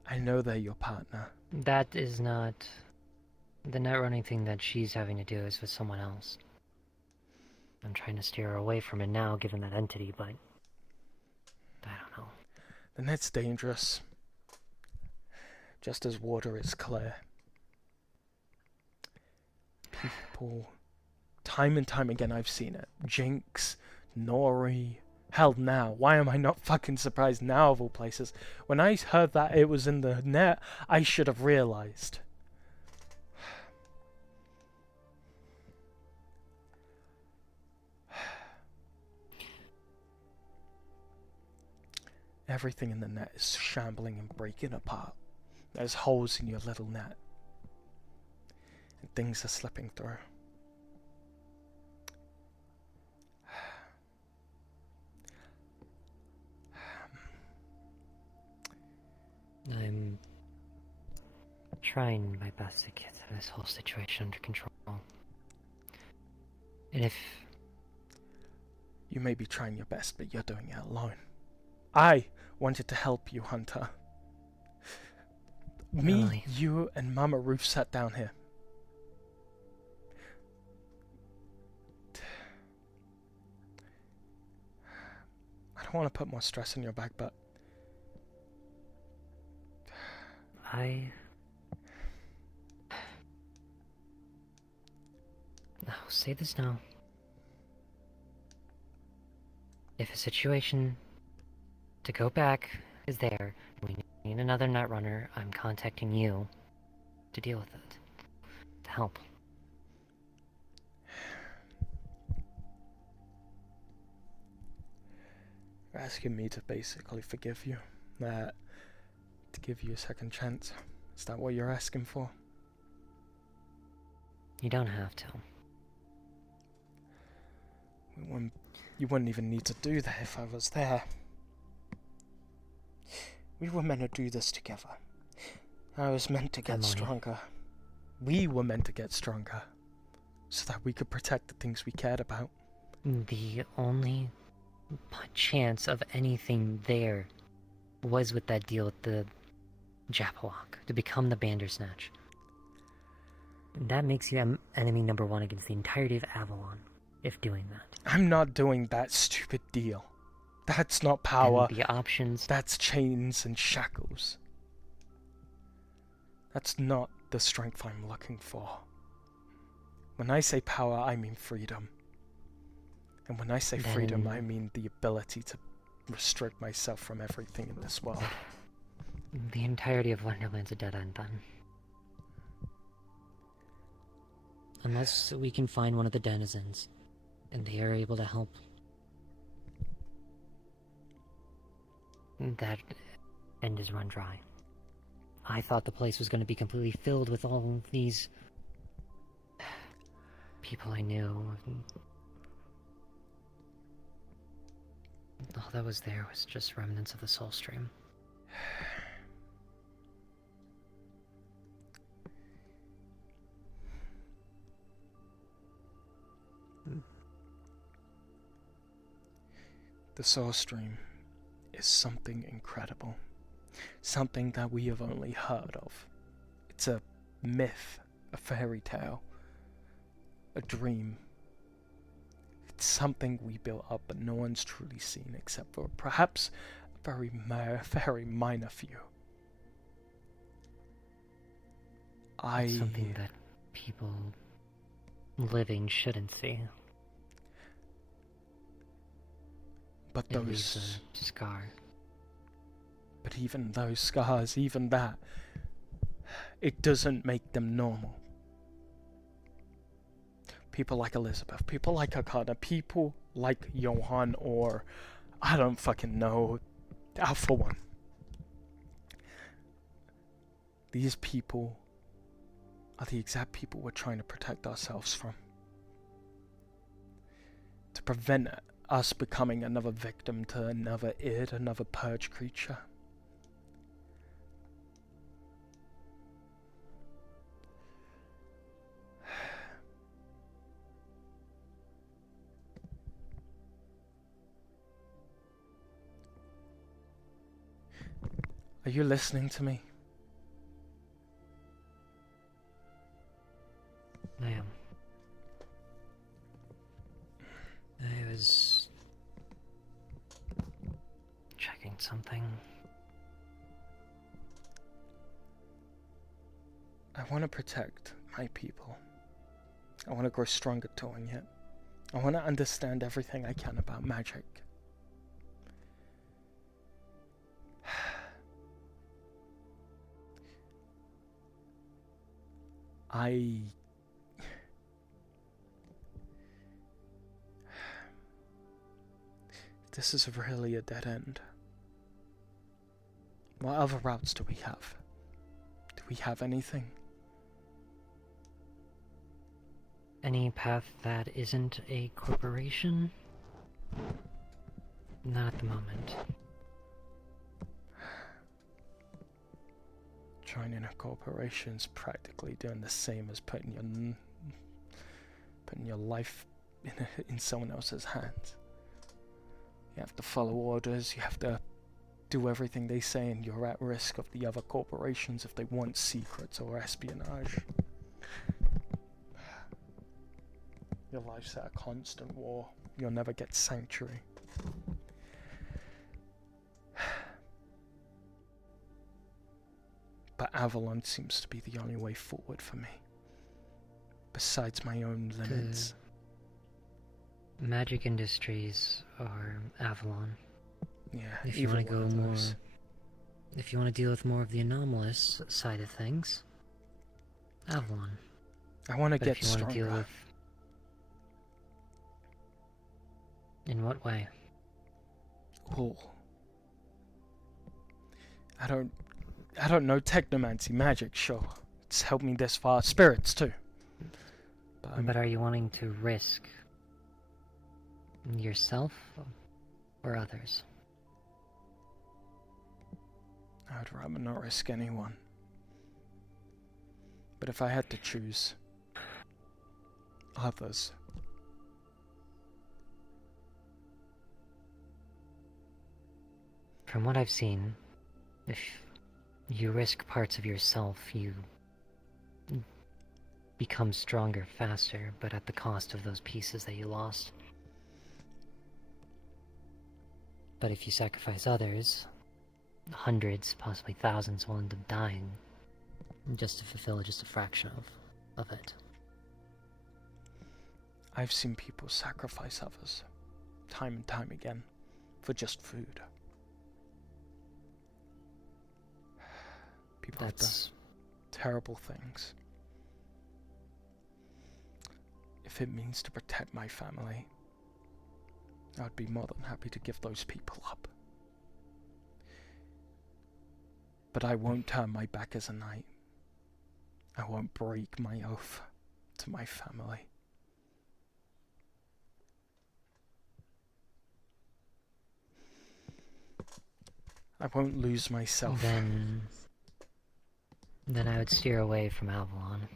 I know they're your partner. That is not... The net running thing that she's having to do is with someone else. I'm trying to steer her away from it now, given that entity, but... I don't know. The net's dangerous. Just as water is clear. People... Time and time again I've seen it. Jinx, Nori... Hell now, why am I not fucking surprised now of all places? When I heard that it was in the net, I should have realized. Everything in the net is shambling and breaking apart. There's holes in your little net. And things are slipping through. I'm trying my best to get this whole situation under control. And if... You may be trying your best, but you're doing it alone. I wanted to help you, Hunter. Me, Really? you, and Mama Ruth sat down here. I don't want to put more stress on your back, but... I'll say this now. If a situation to go back is there, and we need another netrunner, I'm contacting you to deal with it. To help. You're asking me to basically forgive you. To give you a second chance. Is that what you're asking for? You don't have to. You wouldn't even need to do that if I was there. We were meant to do this together. I was meant to get stronger. We were meant to get stronger. So that we could protect the things we cared about. The only chance of anything there was with that deal with the Japawak to become the Bandersnatch. That makes you enemy number one against the entirety of Avalon, if doing that. I'm not doing that stupid deal. That's not power. And the options... That's chains and shackles. That's not the strength I'm looking for. When I say power, I mean freedom. And when I say freedom, I mean the ability to restrict myself from everything in this world. The entirety of Wonderland's a dead end, then. Unless we can find one of the denizens, and they are able to help. That end is run dry. I thought the place was going to be completely filled with all of these people I knew. All that was there was just remnants of the Soul Stream. The Soul Stream is something incredible. Something that we have only heard of. It's a myth, a fairy tale, a dream. It's something we built up but no one's truly seen except for perhaps a very minor few. It's something that people living shouldn't see. But it leaves a scar. But even those scars, even that, it doesn't make them normal. People like Elizabeth, people like Akana, people like Johan, or I don't fucking know, Alpha One. These people are the exact people we're trying to protect ourselves from. To prevent us becoming another victim to another id, another purge creature. Are you listening to me? I am. I was checking something. I want to protect my people. I want to grow stronger doing it. I want to understand everything I can about magic. This is really a dead end. What other routes do we have? Do we have anything? Any path that isn't a corporation? Not at the moment. Joining a corporation's practically doing the same as putting your life in someone else's hands. You have to follow orders, you have to do everything they say, and you're at risk of the other corporations if they want secrets or espionage. Your life's at a constant war. You'll never get sanctuary. But Avalon seems to be the only way forward for me. Besides my own limits. Magic industries are Avalon. Yeah, if you want to go more... If you want to deal with more of the anomalous side of things, Avalon. I want to get if you stronger. Want to deal with... In what way? Oh. I don't know technomancy magic, sure. It's helped me this far. Spirits, too. But are you wanting to risk yourself or others? I'd rather not risk anyone. But if I had to choose, others. From what I've seen, if you risk parts of yourself, you become stronger faster, but at the cost of those pieces that you lost. But if you sacrifice others, hundreds, possibly thousands will end up dying just to fulfill just a fraction of it. I've seen people sacrifice others, time and time again, for just food. People have done terrible things. If it means to protect my family, I would be more than happy to give those people up. But I won't turn my back as a knight. I won't break my oath to my family. I won't lose myself. Then I would steer away from Avalon.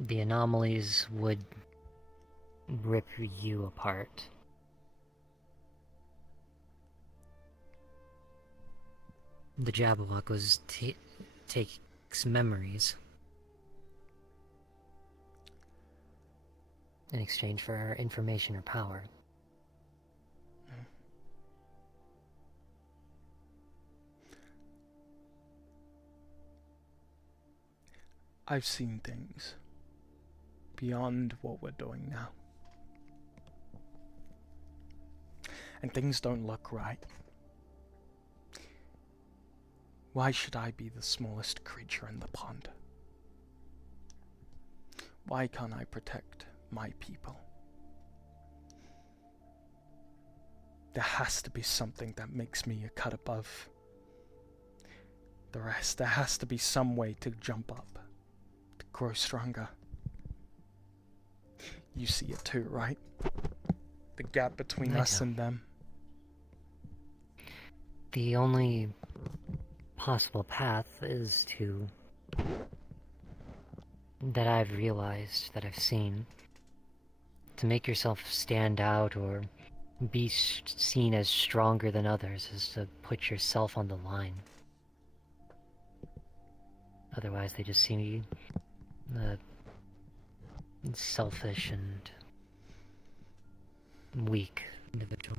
The anomalies would rip you apart. The Jabberwock takes memories in exchange for information or power. I've seen things beyond what we're doing now. And things don't look right. Why should I be the smallest creature in the pond? Why can't I protect my people? There has to be something that makes me a cut above the rest. There has to be some way to jump up, to grow stronger. You see it too, right? The gap between us and them. The only possible path is that I've realized, that I've seen, to make yourself stand out or be seen as stronger than others is to put yourself on the line. Otherwise they just see selfish and weak individual.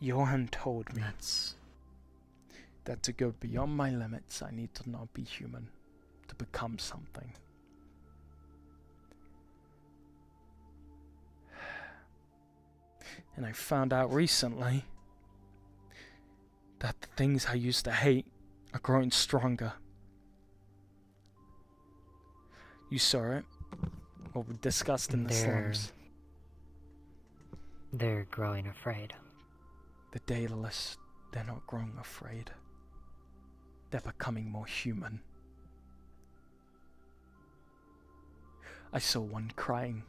Johan told me that to go beyond my limits, I need to not be human, to become something. And I found out recently that the things I used to hate are growing stronger. You saw it, what we discussed in the slums. They're growing afraid. The Daedalus, they're not growing afraid. They're becoming more human. I saw one crying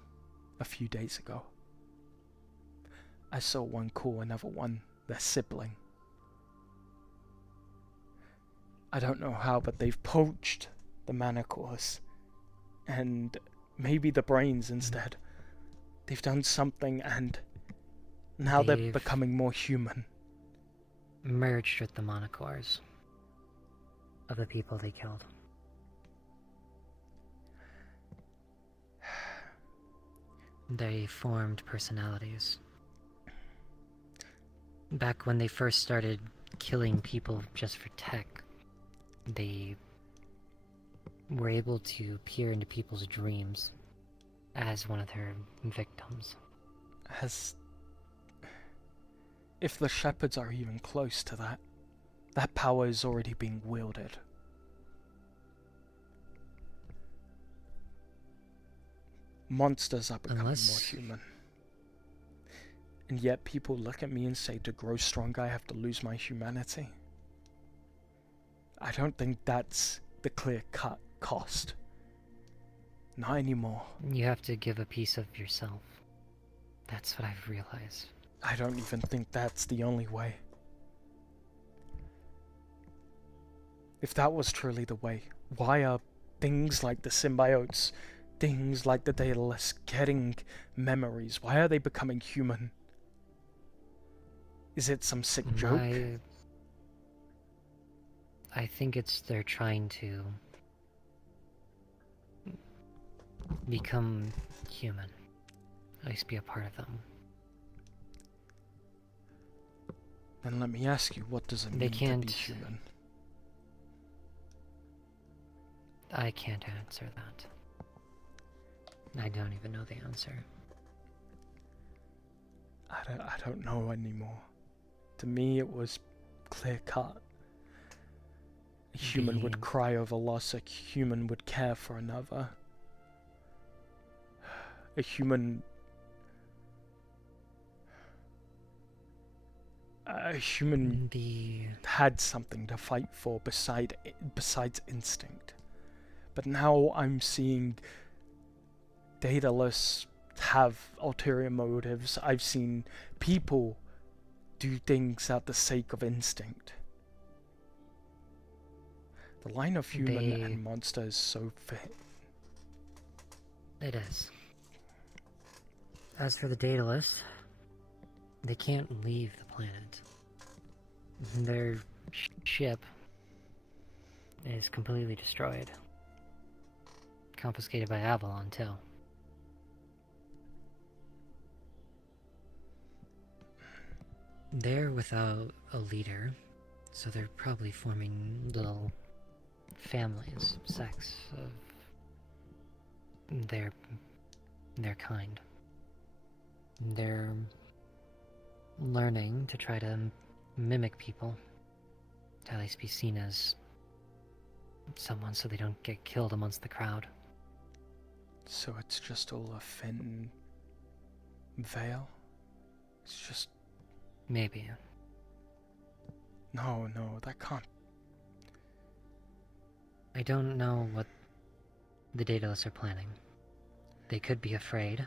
a few days ago. I saw one call another one their sibling. I don't know how, but they've poached the manacles and maybe the brains instead. They've done something, and now they're becoming more human. Merged with the Monocores of the people they killed. They formed personalities. Back when they first started killing people just for tech, they were able to peer into people's dreams as one of their victims. If the shepherds are even close to that, That power is already being wielded. Monsters are becoming more human. And yet people look at me and say, to grow stronger I have to lose my humanity. I don't think that's the clear-cut cost. Not anymore. You have to give a piece of yourself. That's what I've realized. I don't even think that's the only way. If that was truly the way, why are things like the symbiotes, things like the Daedalus getting memories? Why are they becoming human? Is it some sick joke? I think they're trying to become human. At least be a part of them. Then let me ask you, what does it mean to be human? I can't answer that. I don't even know the answer. I don't know anymore. To me, it was clear-cut. A human would cry over loss, a human would care for another. A human had something to fight for besides instinct. But now I'm seeing Daedalus have ulterior motives. I've seen people do things out the sake of instinct. The line of human and monster is so thin. It is. As for the Daedalus, they can't leave the planet. Their ship is completely destroyed. Confiscated by Avalon, too. They're without a leader, so they're probably forming little families, sects of their kind. They're learning to try to mimic people, to at least be seen as someone so they don't get killed amongst the crowd. So it's just all a thin veil? It's just... Maybe. No, that can't... I don't know what the Daedalus are planning. They could be afraid.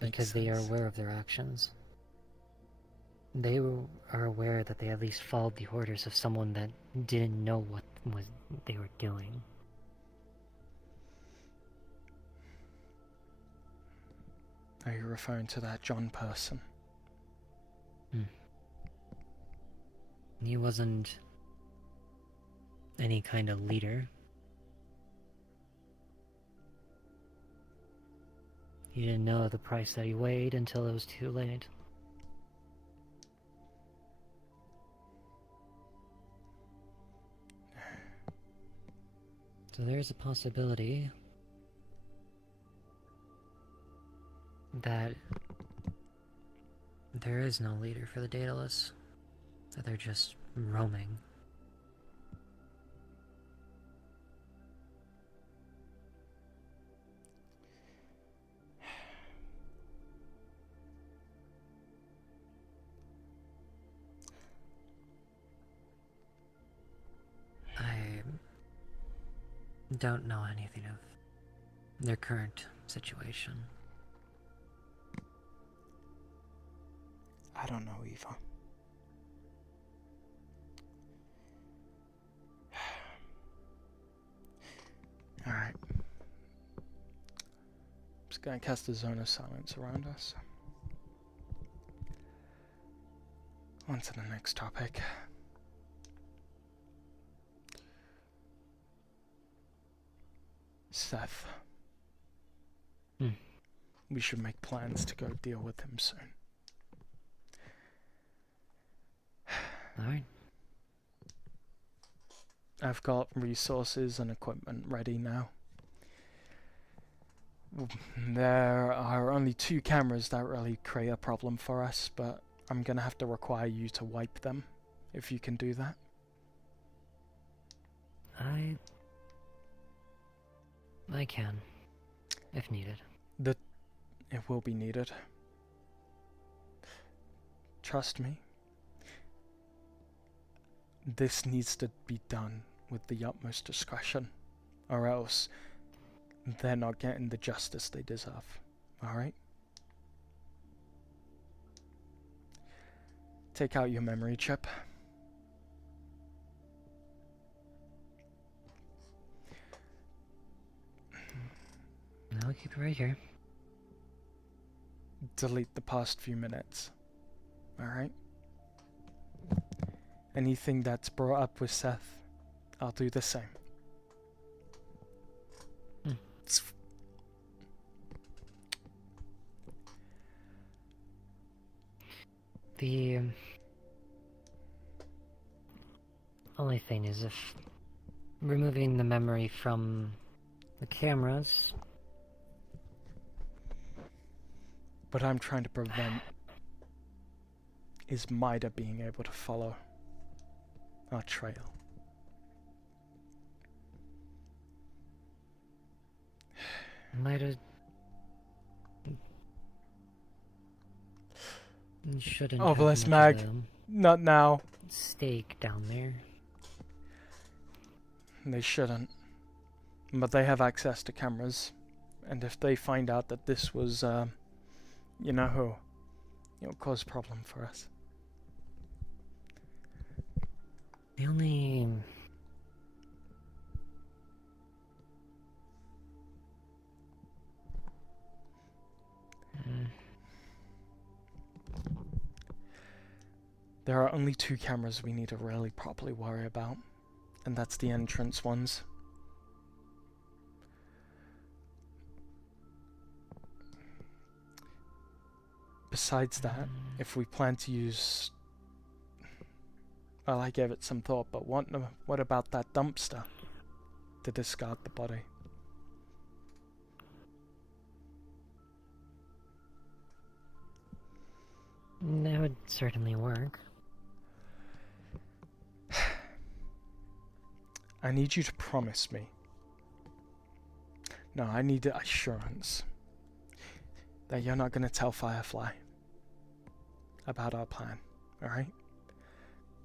Because they are aware of their actions. They are aware that they at least followed the orders of someone that didn't know what they were doing. Are you referring to that John person? He wasn't any kind of leader. He didn't know the price that he weighed until it was too late. So there's a possibility that there is no leader for the Daedalus, that they're just roaming. I don't know anything of their current situation. I don't know either. Alright. Just gonna cast a zone of silence around us. On to the next topic. Seth. We should make plans to go deal with him soon. Alright. I've got resources and equipment ready now. There are only 2 cameras that really create a problem for us, but I'm gonna have to require you to wipe them if you can do that. I can, if needed. It will be needed. Trust me. This needs to be done with the utmost discretion, or else they're not getting the justice they deserve. Alright? Take out your memory chip. I'll keep it right here. Delete the past few minutes. Alright? Anything that's brought up with Seth, I'll do the same. The only thing is, if removing the memory from the cameras... What I'm trying to prevent is Mida being able to follow our trail. Mida shouldn't. Oh, have bless much of Mag. a Not now. stake down there. They shouldn't. But they have access to cameras. And if they find out that this was, you know who, it'll cause a problem for us. The only... There are only 2 cameras we need to really properly worry about, and that's the entrance ones. Besides that, if we plan to use... Well, I gave it some thought, but what about that dumpster to discard the body? That would certainly work. I need you to promise me. No, I need assurance that you're not going to tell Firefly about our plan, alright?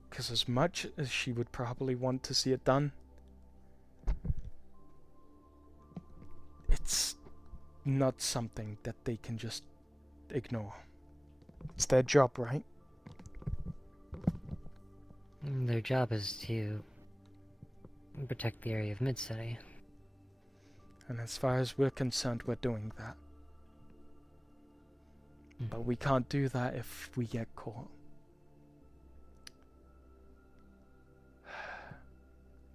Because as much as she would probably want to see it done, it's not something that they can just ignore. It's their job, right? Their job is to protect the area of Mid-City. And as far as we're concerned, we're doing that. But we can't do that if we get caught.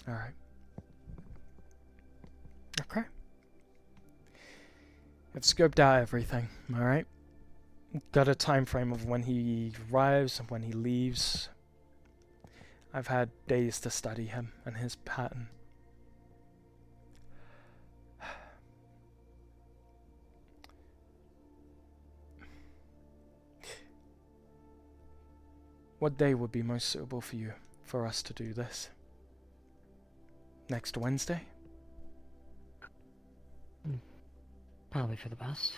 Alright. Okay. I've scoped out everything, alright? Got a time frame of when he arrives and when he leaves. I've had days to study him and his pattern. What day would be most suitable for you, for us to do this? Next Wednesday? Probably for the best.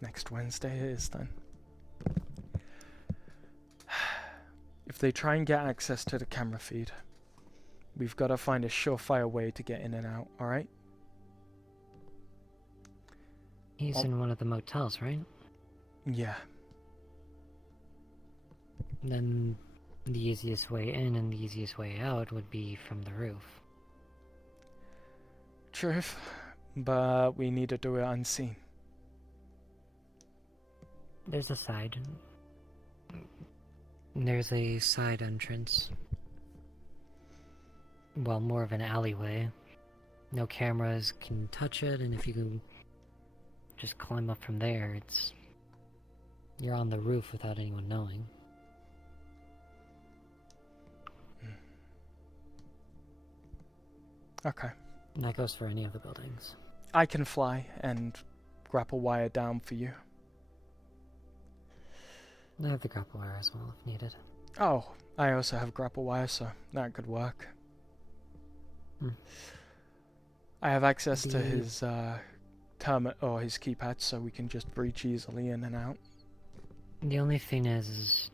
Next Wednesday it is then. If they try and get access to the camera feed, we've got to find a surefire way to get in and out, alright? He's in one of the motels, right? Yeah. Then the easiest way in and the easiest way out would be from the roof. Truth, but we need to do it unseen. There's a side. There's a side entrance. Well, more of an alleyway. No cameras can touch it, and if you can just climb up from there, you're on the roof without anyone knowing. Okay. And that goes for any of the buildings. I can fly and grapple wire down for you. I have the grapple wire as well, if needed. Oh, I also have grapple wire, so that could work. I have access to his or his keypad, so we can just breach easily in and out. The only thing is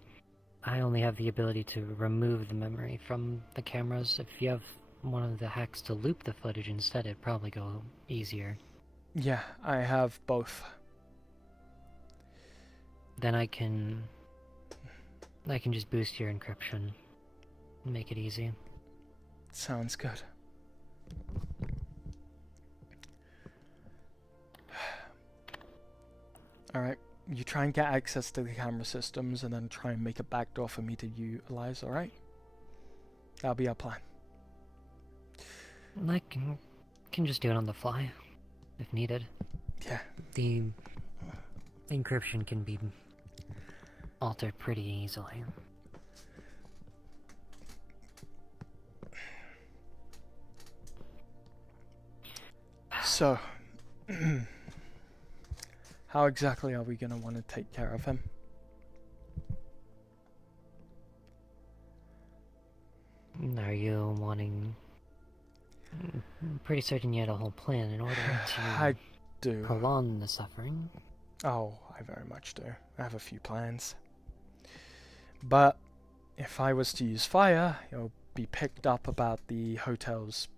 I only have the ability to remove the memory from the cameras. If you have one of the hacks to loop the footage instead, it'd probably go easier. Yeah, I have both. Then I can just boost your encryption and make it easy. Sounds good. Alright, you try and get access to the camera systems and then try and make a backdoor for me to utilize, alright? That'll be our plan. I can just do it on the fly, if needed. Yeah. The encryption can be altered pretty easily. So, how exactly are we going to want to take care of him? Are you wanting... I'm pretty certain you had a whole plan in order to I do. prolong the suffering. Oh, I very much do. I have a few plans. But if I was to use fire, it'll be picked up about the hotel's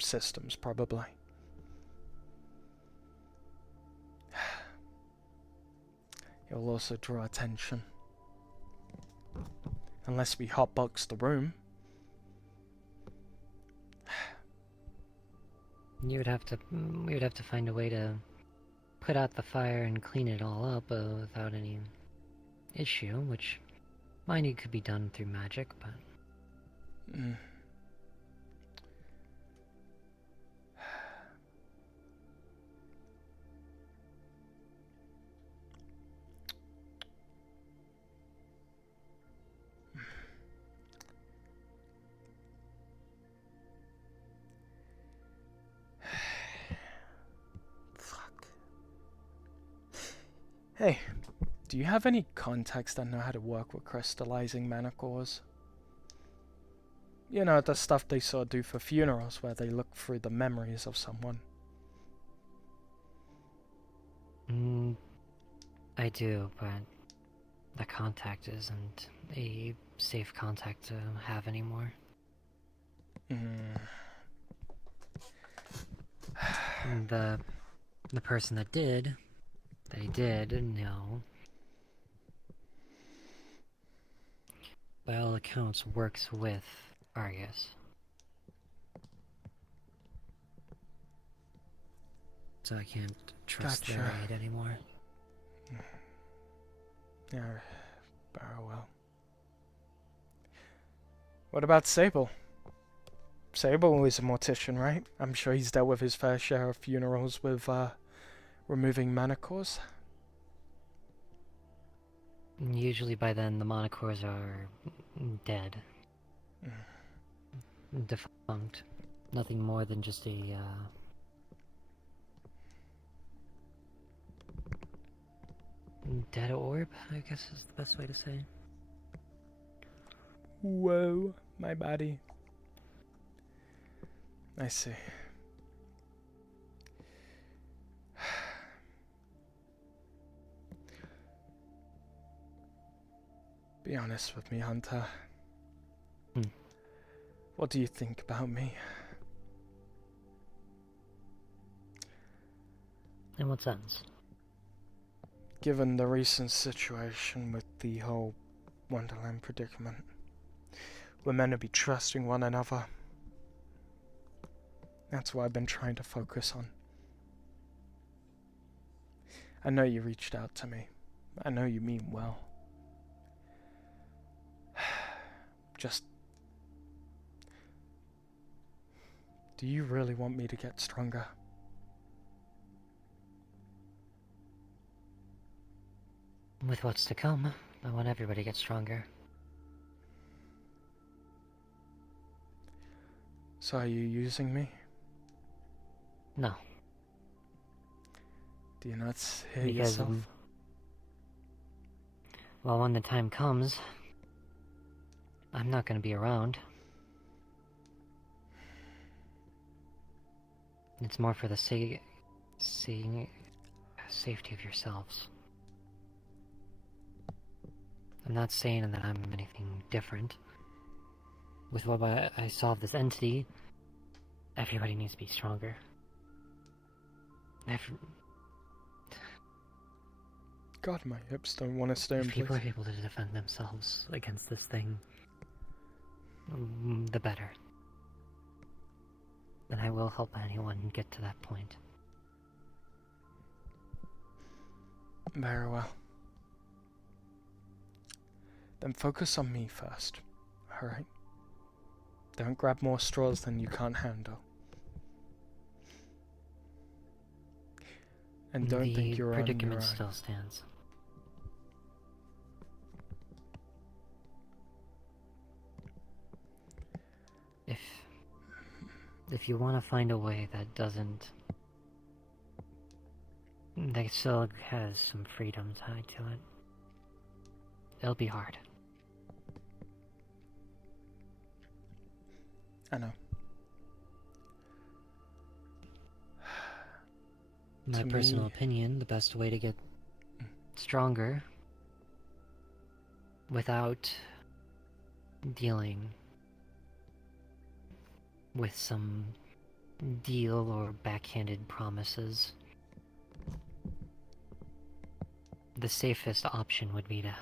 systems, probably. It'll also draw attention. Unless we hotbox the room. We would have to find a way to put out the fire and clean it all up without any issue, which mind you could be done through magic, but... Hey, do you have any contacts that know how to work with crystallizing mana cores? You know, the stuff they sort of do for funerals where they look through the memories of someone. I do, but the contact isn't a safe contact to have anymore. The person that did, no. By all accounts, works with Argus. So I can't trust their aid anymore. Yeah, very well. What about Sable? Sable is a mortician, right? I'm sure he's dealt with his fair share of funerals with removing mana cores. Usually by then the mana cores are dead. Defunct. Nothing more than just a dead orb, I guess is the best way to say. Whoa, my body. I see. Be honest with me, Hunter. What do you think about me? In what sense? Given the recent situation with the whole Wonderland predicament, we're meant to be trusting one another. That's what I've been trying to focus on. I know you reached out to me. I know you mean well. Just... do you really want me to get stronger? With what's to come, I want everybody to get stronger. So are you using me? No. Do you not hear yourself? Well, when the time comes, I'm not gonna be around. It's more for the safety of yourselves. I'm not saying that I'm anything different. With what I saw of this entity, everybody needs to be stronger. God, my hips don't want to stay in If people place. are able to defend themselves against this thing, the better. And I will help anyone get to that point. Very well. Then focus on me first, alright? Don't grab more straws than you can't handle. And don't think you're on your own. The predicament still stands. If you want to find a way that still has some freedom tied to it, it'll be hard. I know. My personal opinion, the best way to get stronger without dealing with some deal or backhanded promises, the safest option would be to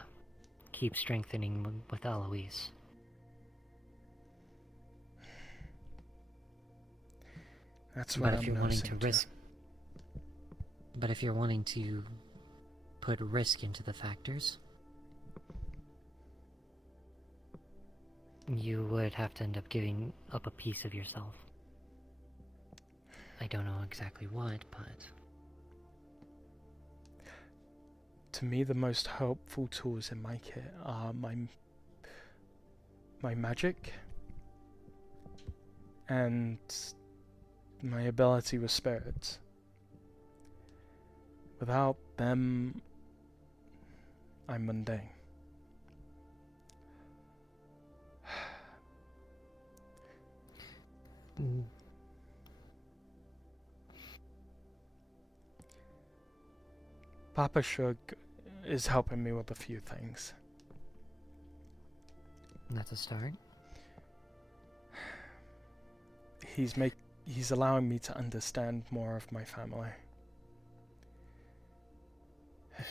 keep strengthening with Eloise. That's what But if you're wanting to put risk into the factors, you would have to end up giving up a piece of yourself. I don't know exactly what, but... To me, the most helpful tools in my kit are my magic and my ability with spirits. Without them, I'm mundane. Papa Shug is helping me with a few things. That's a start. He's allowing me to understand more of my family.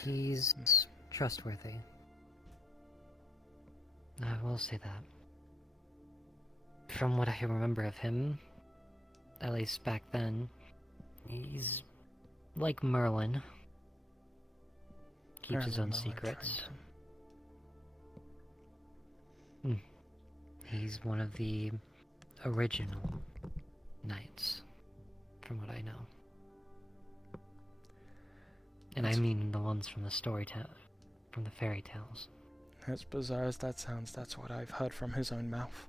He's trustworthy. I will say that. From what I remember of him, at least back then, he's like Merlin. Keeps his own secrets. He's one of the original knights, from what I know. And I mean the ones from the from the fairy tales. As bizarre as that sounds, that's what I've heard from his own mouth.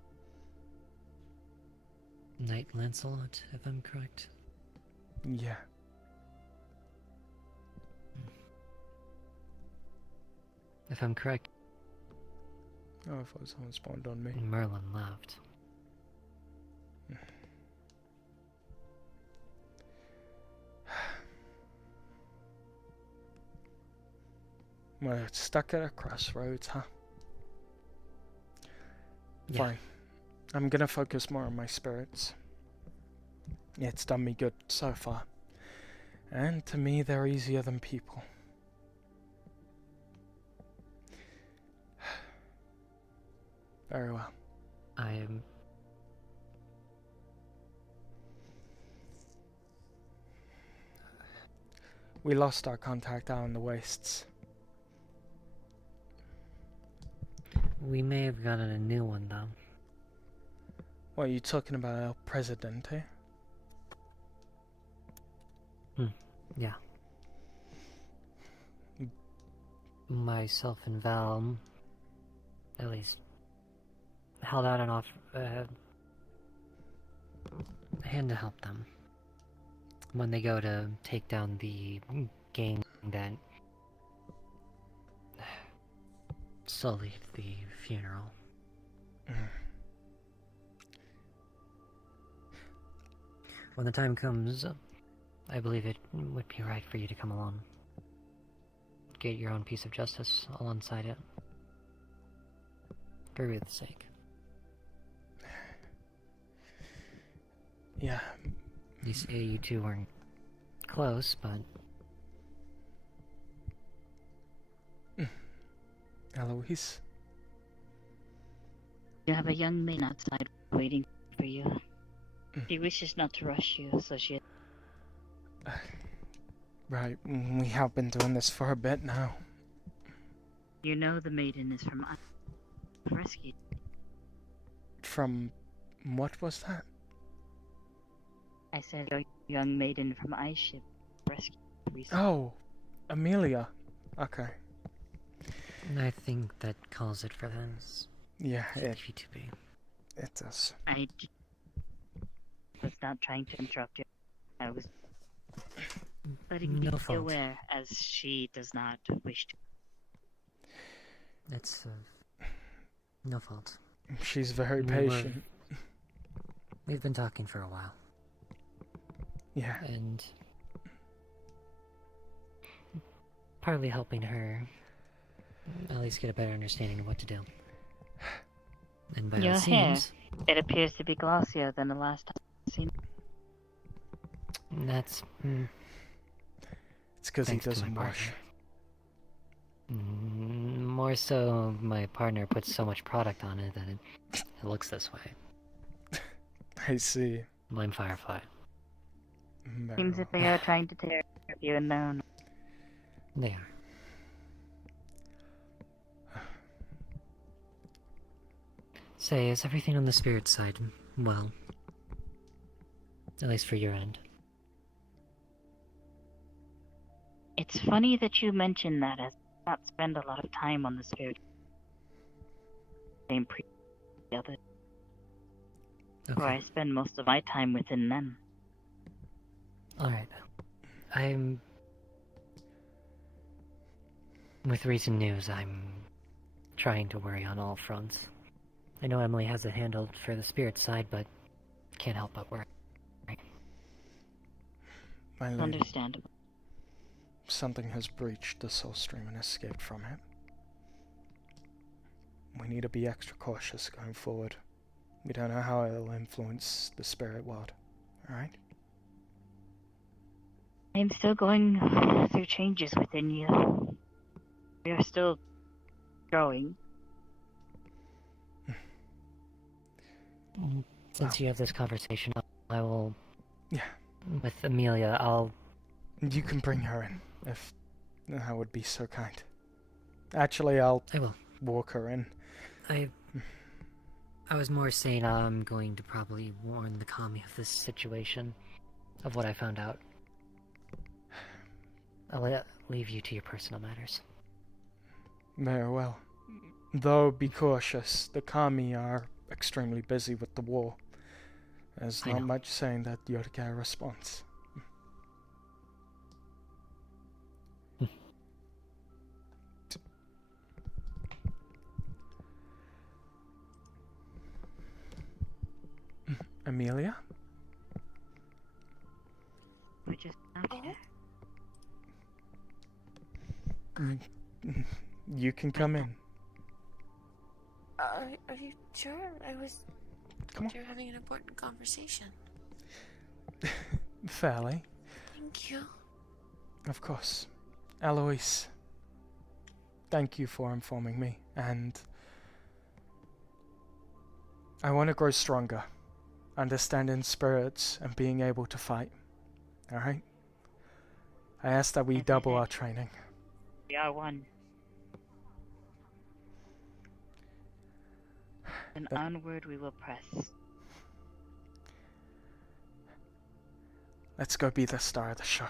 Knight Lancelot, if I'm correct. Yeah. If I'm correct. Oh, I thought someone spawned on me. Merlin left. We're stuck at a crossroads, huh? Yeah. Fine. I'm gonna focus more on my spirits. It's done me good so far. And to me, they're easier than people. Very well. I am... We lost our contact out in the wastes. We may have gotten a new one, though. What are you talking about, El Presidente? Yeah. Myself and Val, at least, held out an hand to help them when they go to take down the gang that sullied the funeral. When the time comes, I believe it would be right for you to come along. Get your own piece of justice alongside it. For Ruth's sake. Yeah. You say you two weren't close, but... Eloise? You have a young maid outside waiting for you. She wishes not to rush you, so she... Right, we have been doing this for a bit now. You know the maiden is from rescue. From... what was that? I said a young maiden from Ice Ship rescued recently. Oh, Amelia. Okay. I think that calls it for this. Yeah, it does. I was not trying to interrupt you. I was letting you be aware, as she does not wish to. It's, no fault. She's very patient. We've been talking for a while. Yeah. And partly helping her at least get a better understanding of what to do. And by Your it hair, seems, it appears to be glossier than the last time I've seen. That's... It's because he thanks to doesn't my wash. More so, my partner puts so much product on it that it looks this way. I see. Blame Firefly. Seems if they are trying to take care of you and known. They are. Say, is everything on the spirit side well? At least for your end. It's funny that you mention that, as I not spend a lot of time on the spirit. Same the other. Okay. Where I spend most of my time within them. Alright. With recent news, I'm trying to worry on all fronts. I know Emily has it handled for the spirit side, but can't help but worry. My lady, Understandable. something has breached the soul stream and escaped from it. We need to be extra cautious going forward. We don't know how it'll influence the spirit world. Alright? I'm still going through changes within you. We are still growing. Since you have this conversation, I will... Yeah. With Amelia, I'll... You can bring her in, if that would be so kind. Actually, I will. Walk her in. I was more saying I'm going to probably warn the commie of this situation, of what I found out. I'll leave you to your personal matters. Very well. Though, be cautious. The kami are extremely busy with the war. There's not much saying that you're to get a response. Amelia? We're just out here. You can come in. Are you sure? You're having an important conversation. Fairly. Thank you. Of course. Eloise, thank you for informing me, and I want to grow stronger, understanding spirits and being able to fight. Alright? I ask that we double our training. We are one. And onward we will press. Let's go be the star of the show.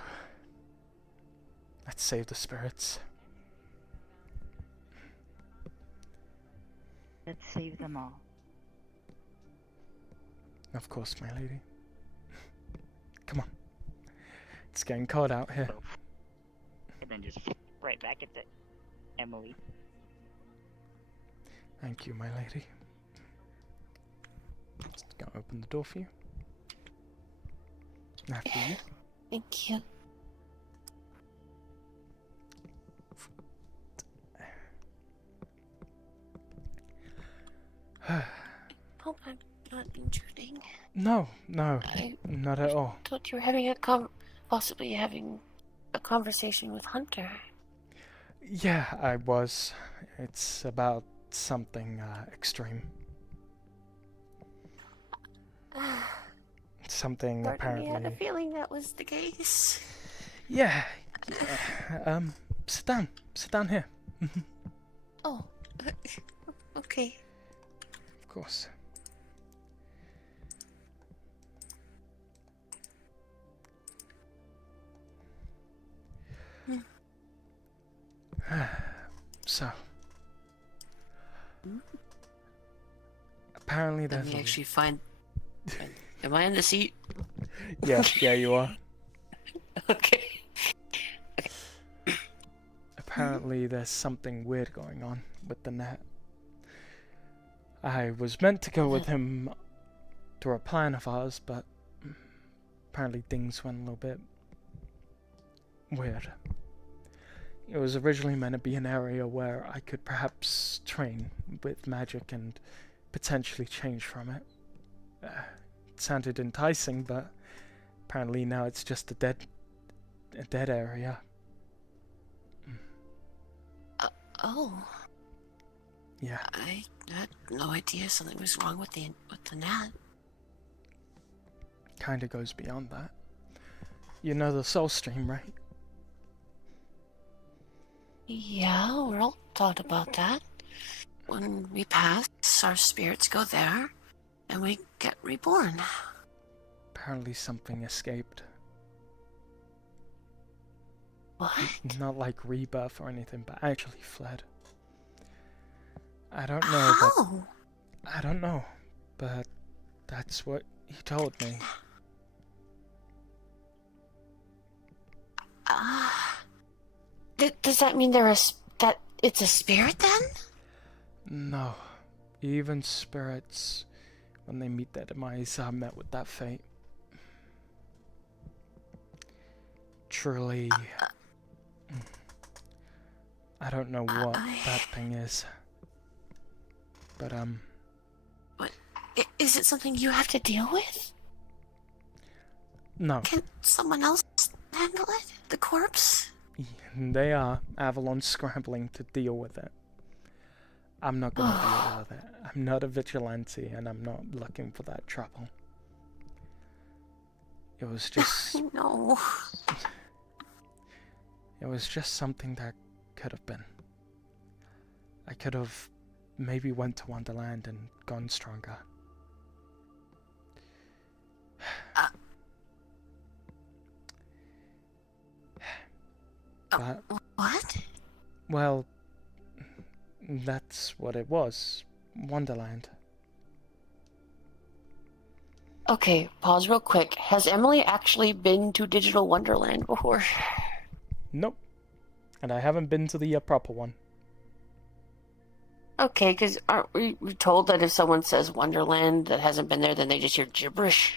Let's save the spirits. Let's save them all. Of course, my lady. Come on. It's getting cold out here. And then just right back into Emily. Thank you, my lady. Just gonna open the door for you. After you. Thank you. Hope I'm not intruding. No, not at all. Thought you were having possibly having a conversation with Hunter. Yeah, I was. It's about something extreme. Something Part apparently. of me had a feeling that was the case. Yeah. Sit down. Sit down here. Oh, okay. Of course. So, apparently Let there's me actually find. Am I in the seat? yeah, you are. Okay. Apparently there's something weird going on with the net. I was meant to go with him through a plan of ours, but apparently things went a little bit weird. It was originally meant to be an area where I could perhaps train with magic and potentially change from it. It sounded enticing, but apparently now it's just a dead area. Oh. Yeah. I had no idea something was wrong with the net. Kinda goes beyond that. You know the soul stream, right? Yeah, we're all taught about that. When we pass, our spirits go there, and we get reborn. Apparently something escaped. What? Not like rebirth or anything, but actually fled. I don't know, How? I don't know, but that's what he told me. Does that mean that it's a spirit then? No. Even spirits, when they meet their demise, are met with that fate. Truly, I don't know what that thing is. But, What? Is it something you have to deal with? no. Can someone else handle it? The corpse? They are. Avalon's scrambling to deal with it. I'm not gonna deal with it. I'm not a vigilante, and I'm not looking for that trouble. It was just... No. It was just something that could have been. I could have maybe went to Wonderland and gone stronger. But, what? well, that's what it was. Wonderland. Okay, pause real quick. Has Emily actually been to Digital Wonderland before? Nope. And I haven't been to the proper one. Okay, because aren't we told that if someone says Wonderland that hasn't been there, then they just hear gibberish?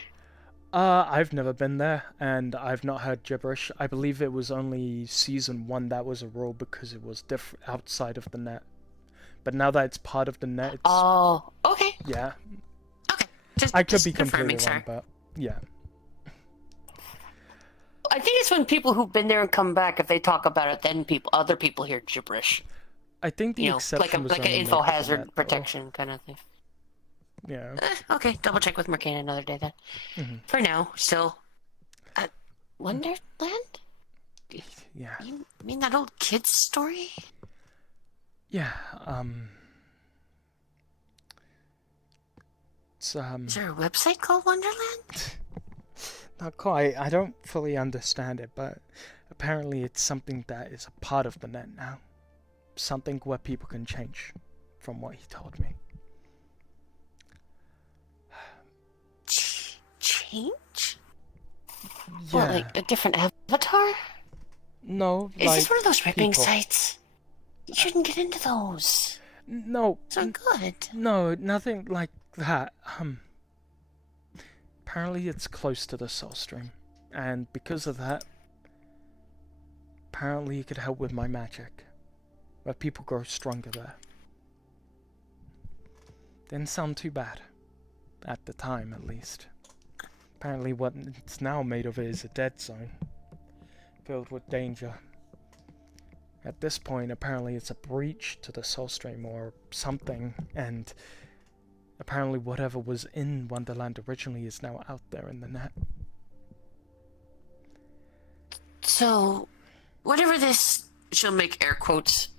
I've never been there, and I've not heard gibberish. I believe it was only season 1 that was a rule because it was outside of the net. But now that it's part of the net, it's... Oh, okay. Yeah. Okay. I could be completely wrong, but yeah. I think it's when people who've been there and come back, if they talk about it, then other people hear gibberish. I think the exception was like an only info made for the hazard net, protection kind of thing. Yeah. Okay, double check with Mercane another day then. Mhm. For now, still at Wonderland? Yeah. You mean that old kid's story? Yeah, it's, Is there a website called Wonderland? not quite. I don't fully understand it, but apparently it's something that is a part of the net now. Something where people can change, from what he told me. Change? Yeah. What, like a different avatar? No, Is this one of those ripping people. sites? You shouldn't get into those. No. Those aren't good. No, nothing like that. apparently it's close to the soul stream, and because of that, apparently it could help with my magic, where people grow stronger there. Didn't sound too bad, at the time at least. Apparently what it's now made of is a dead zone, filled with danger. At this point, apparently it's a breach to the soul stream or something, and apparently whatever was in Wonderland originally is now out there in the net. So, whatever this, she'll make air quotes,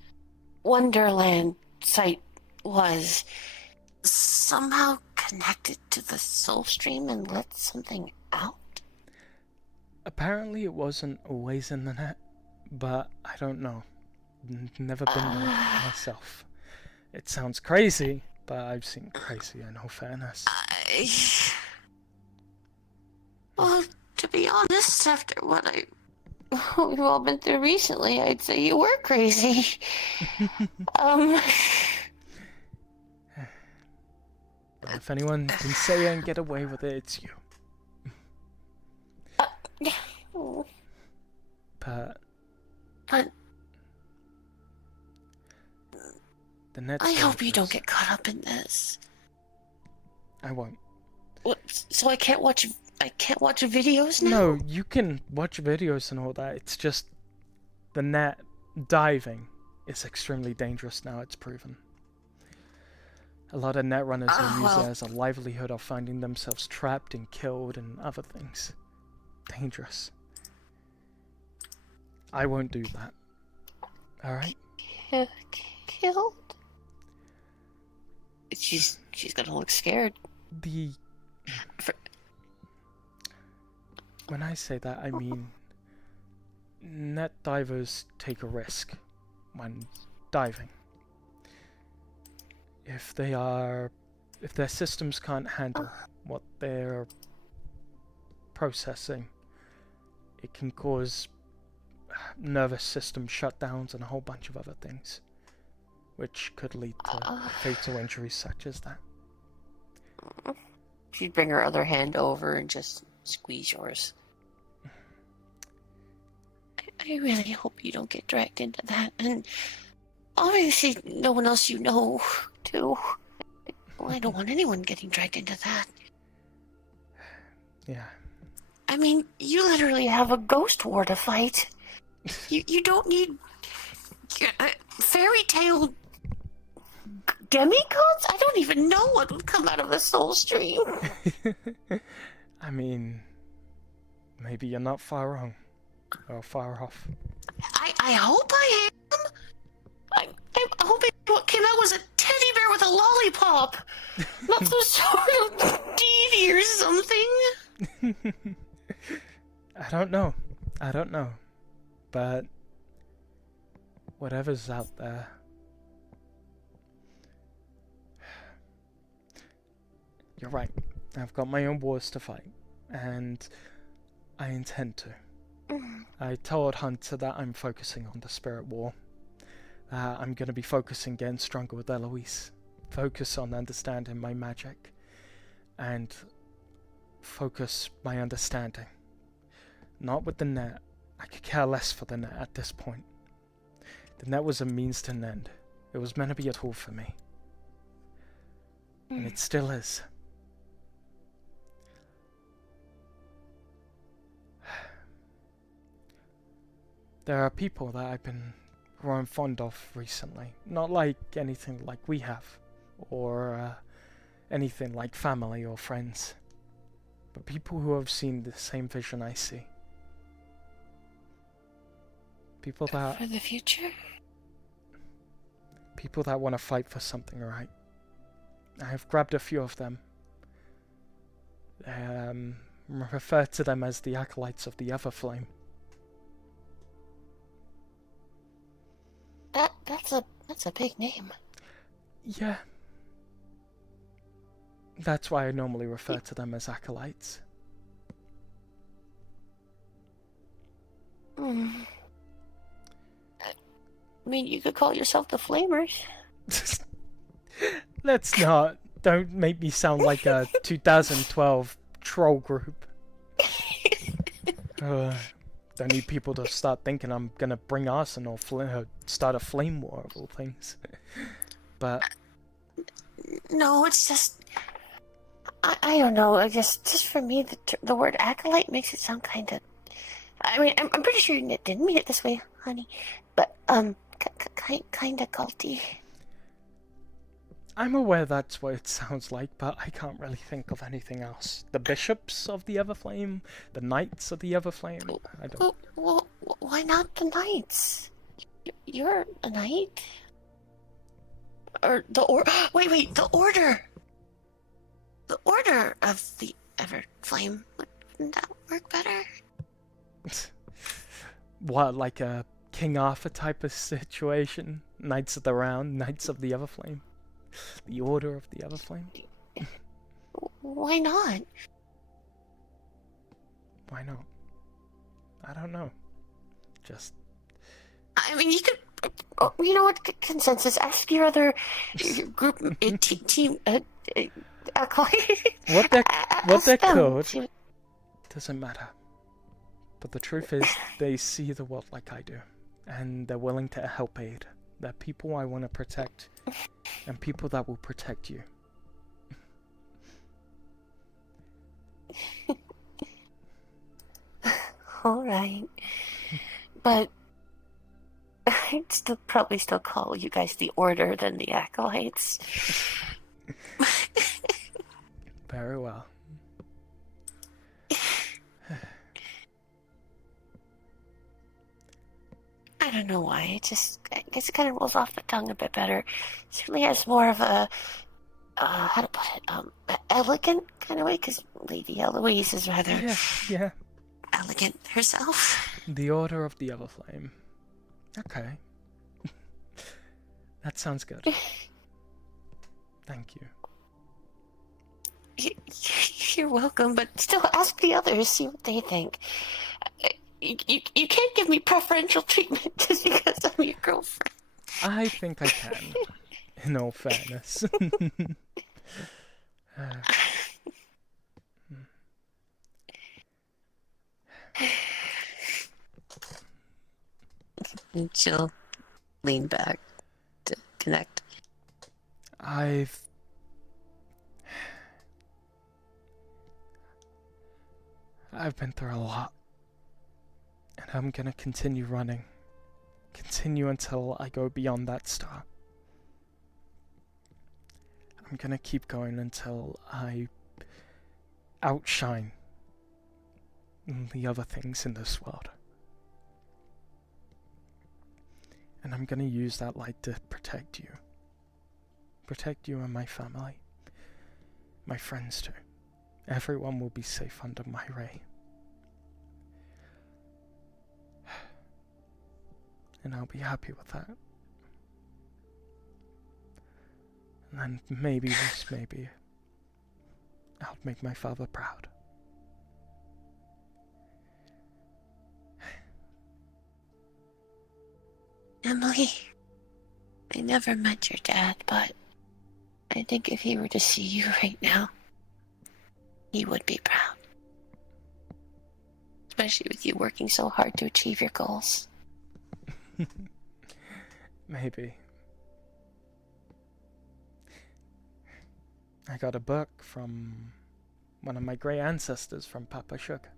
Wonderland site was, somehow connected to the soul stream and let something out? Apparently it wasn't always in the net, but I don't know. Never been there myself. It sounds crazy, but I've seen crazy in all fairness. Well, to be honest, after what we've all been through recently, I'd say you were crazy. But if anyone can say it and get away with it, it's you. But the net's I hope you dangerous. don't get caught up in this. I won't. What, so I can't watch videos now? No, you can watch videos and all that. It's just the net diving is extremely dangerous now, it's proven. A lot of net runners will use it as a livelihood of finding themselves trapped and killed and other things. Dangerous. I won't do that. Alright? Killed? She's gonna look scared. When I say that, I mean net divers take a risk when diving. If their systems can't handle what they're processing, it can cause nervous system shutdowns and a whole bunch of other things, which could lead to fatal injuries such as that. She'd bring her other hand over and just squeeze yours. I really hope you don't get dragged into that, and obviously no one else you know, too. Well, I don't want anyone getting dragged into that. Yeah. I mean, you literally have a ghost war to fight. You don't need fairy tale demigods? I don't even know what would come out of the soul stream. I mean, maybe you're not far wrong. Or far off. I hope I am. I'm hoping what came out was a teddy bear with a lollipop. Not some sort of deity or something. I don't know. But whatever's out there, you're right. I've got my own wars to fight, and I intend to. I told Hunter that I'm focusing on the spirit war. I'm going to be focusing getting stronger with Eloise. Focus on understanding my magic. And focus my understanding. Not with the net. I could care less for the net at this point. The net was a means to an end. It was meant to be a tool for me. And it still is. There are people that I've been growing fond of recently. Not like anything like we have, or anything like family or friends, but people who have seen the same vision I see. People that... For the future? People that want to fight for something right. I have grabbed a few of them. Refer to them as the acolytes of the Everflame. That's a big name. Yeah. That's why I normally refer to them as acolytes. I mean, you could call yourself the Flamers. Let's not. Don't make me sound like a 2012 troll group. Don't need people to start thinking I'm gonna bring arson or start a flame war of all things. But No, it's just... I don't know, I guess just for me, the word acolyte makes it sound kind of... I mean, I'm pretty sure you didn't mean it this way, honey. But, kind of culty. I'm aware that's what it sounds like, but I can't really think of anything else. The bishops of the Everflame? The knights of the Everflame? I don't... Well, why not the knights? You're a knight? Or the Wait, the order! The order of the Everflame. Wouldn't that work better? What, like a King Arthur type of situation? Knights of the Round, Knights of the Everflame? The Order of the Everflame? Why not? Why not? I don't know. Just... I mean, you could... you know what? Consensus. Ask your other group team... What their code doesn't matter. But the truth is, they see the world like I do. And they're willing to help aid. They're people I want to protect. And people that will protect you. Alright. But I'd probably still call you guys the Order than the Acolytes. Very well. I don't know why. I guess it kind of rolls off the tongue a bit better. It certainly has more of a, how to put it, elegant kind of way, because Lady Eloise is rather yeah. elegant herself. The Order of the Everflame. Okay. That sounds good. Thank you. You're welcome, but still ask the others, see what they think. You can't give me preferential treatment just because I'm your girlfriend. I think I can, in all fairness. And she'll lean back to connect. I've been through a lot. And I'm gonna continue running. Continue until I go beyond that star. I'm gonna keep going until I outshine the other things in this world. And I'm gonna use that light to protect you. Protect you and my family. My friends too. Everyone will be safe under my ray. And I'll be happy with that. And then maybe, just maybe, I'll make my father proud. Emily, I never met your dad, but I think if he were to see you right now, he would be proud. Especially with you working so hard to achieve your goals. Maybe. I got a book from one of my great ancestors from Papa Sugar.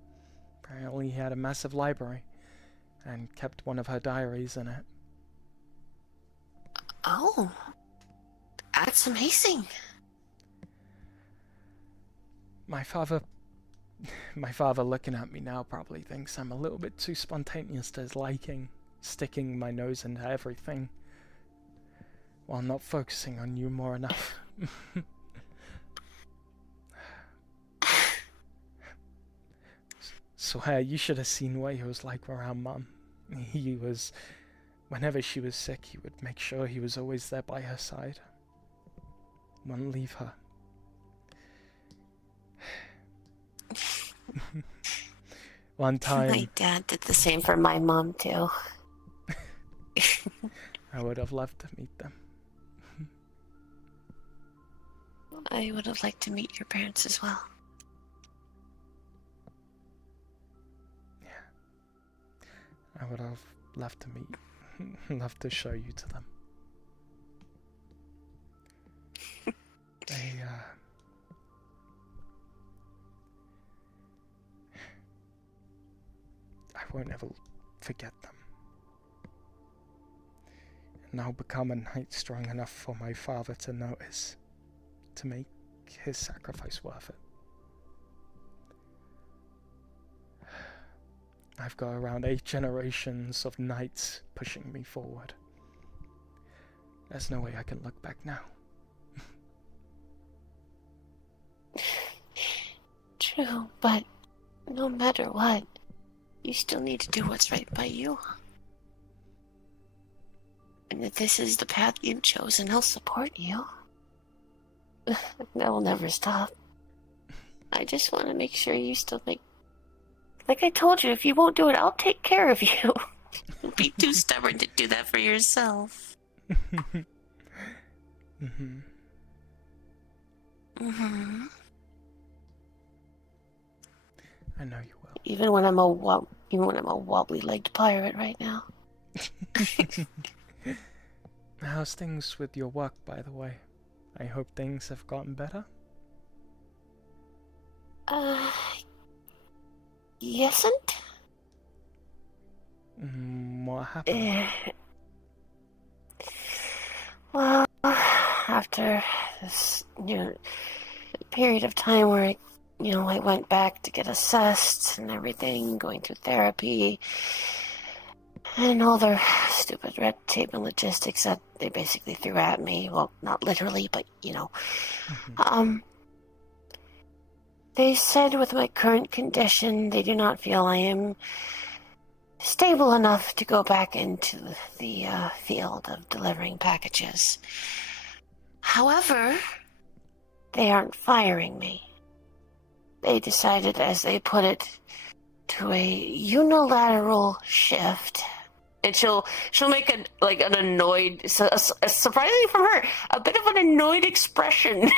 Apparently he had a massive library and kept one of her diaries in it. Oh, that's amazing. My father looking at me now probably thinks I'm a little bit too spontaneous to his liking, sticking my nose into everything while not focusing on you more enough. Swear, you should have seen what he was like around Mum. He was, whenever she was sick, he would make sure he was always there by her side. Wouldn't leave her. One time... My dad did the same for my mom, too. I would have loved to meet them. I would have liked to meet your parents as well. I would have loved to meet, loved to show you to them. I won't ever forget them. And I'll become a knight strong enough for my father to notice, to make his sacrifice worth it. I've got around 8 generations of knights pushing me forward. There's no way I can look back now. True, but no matter what, you still need to do what's right by you. And if this is the path you've chosen, I'll support you. That will never stop. I just want to make sure you still make... Like I told you, if you won't do it, I'll take care of you. Don't be too stubborn to do that for yourself. Mm-hmm. Mm-hmm. I know you will. Even when I'm a wobbly-legged pirate right now. How's things with your work, by the way? I hope things have gotten better. Yesn't? What happened? Well, after this, period of time where, I went back to get assessed and everything, going through therapy, and all their stupid red tape and logistics that they basically threw at me. Well, not literally, but, They said with my current condition, they do not feel I am stable enough to go back into the field of delivering packages. However, they aren't firing me. They decided, as they put it, to a unilateral shift. And she'll make an annoyed, surprisingly from her, a bit of an annoyed expression.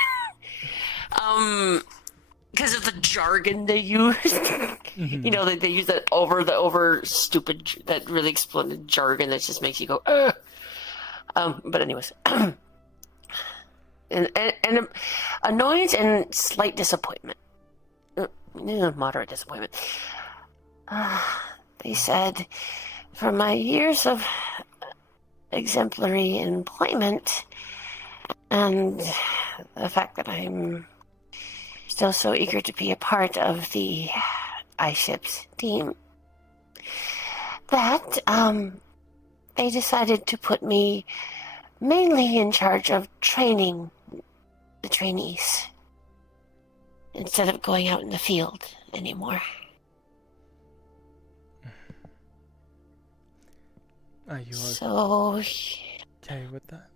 Because of the jargon they use. Mm-hmm. They use that over stupid, that really exploded jargon that just makes you go, ugh. But anyways. and annoyance and slight disappointment. Moderate disappointment. They said, for my years of exemplary employment, and the fact that I'm still so eager to be a part of the iShips team, that they decided to put me mainly in charge of training the trainees instead of going out in the field anymore. Are you so okay with that?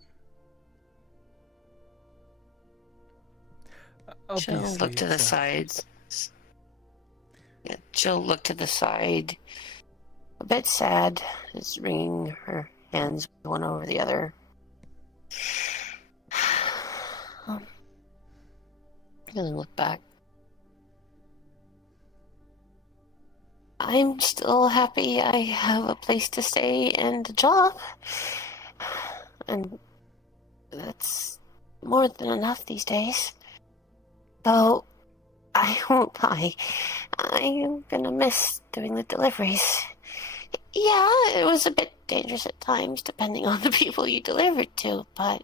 She'll look to the sides. Yeah, she'll look to the side, a bit sad, just wringing her hands one over the other. Doesn't look back. I'm still happy I have a place to stay and a job. And that's more than enough these days. Though, I won't lie, I'm gonna miss doing the deliveries. Yeah, it was a bit dangerous at times, depending on the people you delivered to, but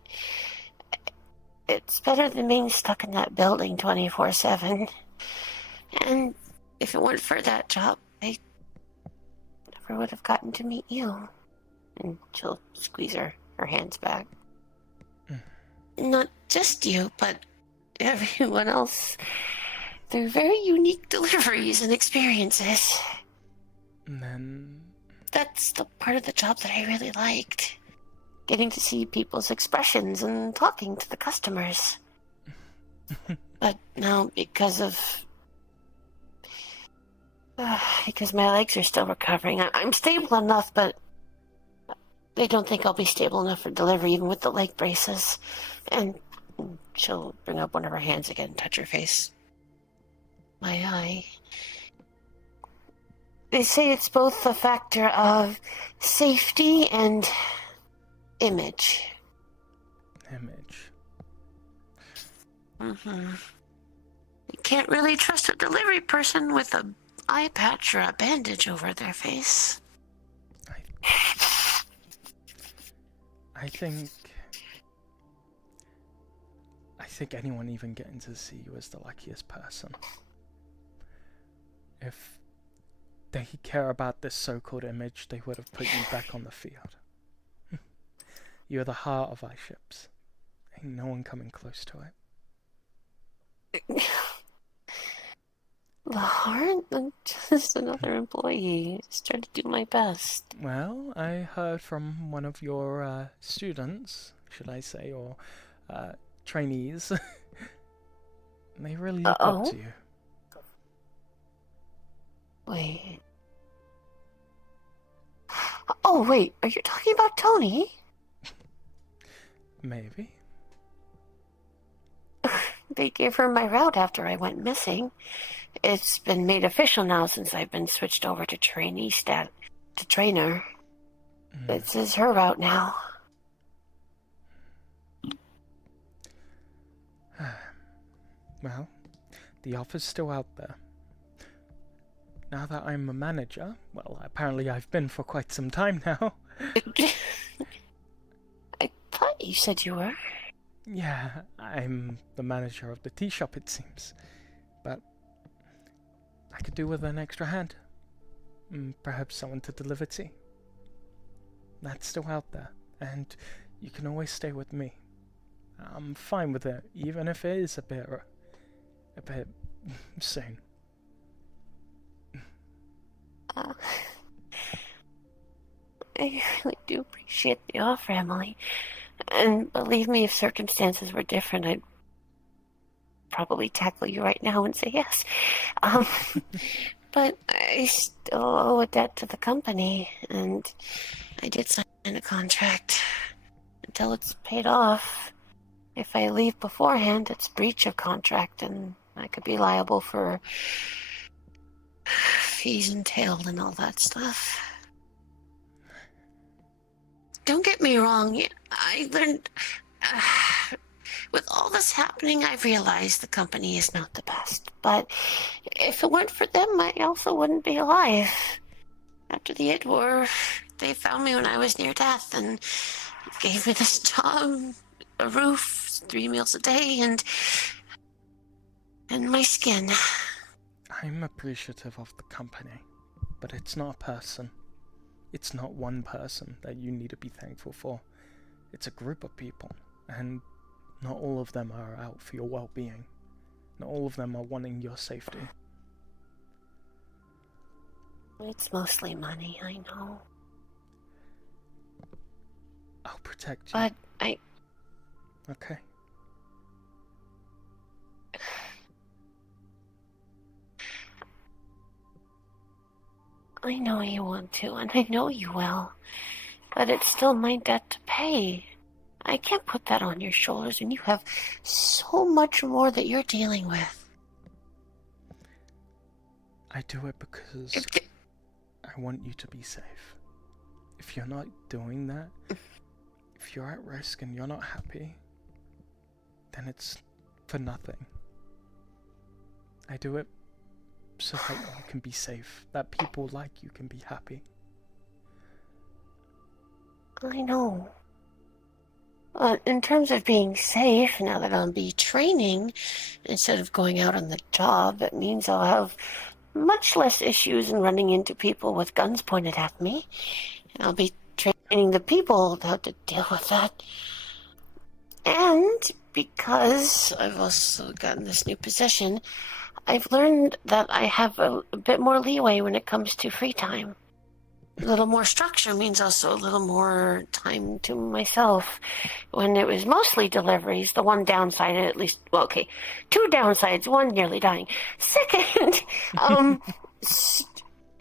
it's better than being stuck in that building 24/7. And if it weren't for that job, I never would have gotten to meet you. And she'll squeeze her hands back. Not just you, but everyone else. They're very unique deliveries and experiences. And then... That's the part of the job that I really liked. Getting to see people's expressions and talking to the customers. But now, because my legs are still recovering, I'm stable enough, but they don't think I'll be stable enough for delivery even with the leg braces. And she'll bring up one of her hands again and touch her face. My eye. they say it's both a factor of safety and image. Image. Mm-hmm. You can't really trust a delivery person with a eye patch or a bandage over their face. I think anyone even getting to see you is the luckiest person. If they care about this so-called image, they would have put you back on the field. You're the heart of our ships. Ain't no one coming close to it. The heart? I'm just another employee. Just trying to do my best. Well, I heard from one of your students, should I say, or trainees. They really look up to you. Wait. Oh, wait. Are you talking about Tony? Maybe. They gave her my route after I went missing. It's been made official now since I've been switched over to trainee to trainer. This is her route now. Well, the offer's still out there. Now that I'm a manager, well, apparently I've been for quite some time now. I thought you said you were. Yeah, I'm the manager of the tea shop, it seems. But I could do with an extra hand. Perhaps someone to deliver tea. That's still out there, and you can always stay with me. I'm fine with it, even if it is a bit soon. I really do appreciate the offer, Emily. And believe me, if circumstances were different, I'd probably tackle you right now and say yes. But I still owe a debt to the company, and I did sign a contract. Until it's paid off. If I leave beforehand, it's breach of contract, and I could be liable for fees entailed and all that stuff. Don't get me wrong, I learned... with all this happening, I've realized the company is not the best. But if it weren't for them, I also wouldn't be alive. After the Id War, they found me when I was near death and gave me this job, a roof, 3 meals a day, and my skin. I'm appreciative of the company, but it's not a person. It's not one person that you need to be thankful for. It's a group of people, and not all of them are out for your well-being. Not all of them are wanting your safety. It's mostly money, I know. I'll protect you. But I... Okay. I know you want to, and I know you will. But it's still my debt to pay. I can't put that on your shoulders, and you have so much more that you're dealing with. I do it because I want you to be safe. If you're not doing that, if you're at risk and you're not happy, then it's for nothing. I do it so that you can be safe, that people like you can be happy. I know. But in terms of being safe, now that I'll be training, instead of going out on the job, it means I'll have much less issues in running into people with guns pointed at me. And I'll be training the people how to deal with that. And because I've also gotten this new position, I've learned that I have a bit more leeway when it comes to free time. A little more structure means also a little more time to myself. When it was mostly deliveries, the one downside, at least, well, okay, 2 downsides, one nearly dying. Second,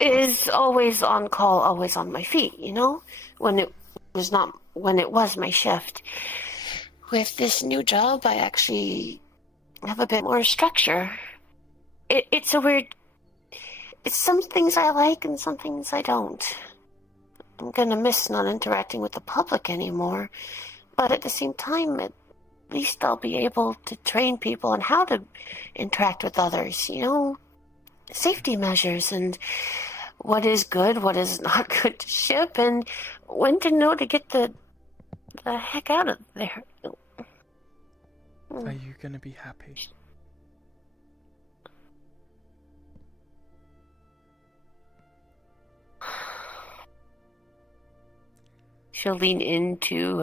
is always on call, always on my feet, you know? When it was my shift. With this new job, I actually have a bit more structure. It's a weird... It's some things I like and some things I don't. I'm gonna miss not interacting with the public anymore, but at the same time, at least I'll be able to train people on how to interact with others, safety measures and what is good, what is not good to ship, and when to know to get the heck out of there. Are you gonna be happy? She'll lean into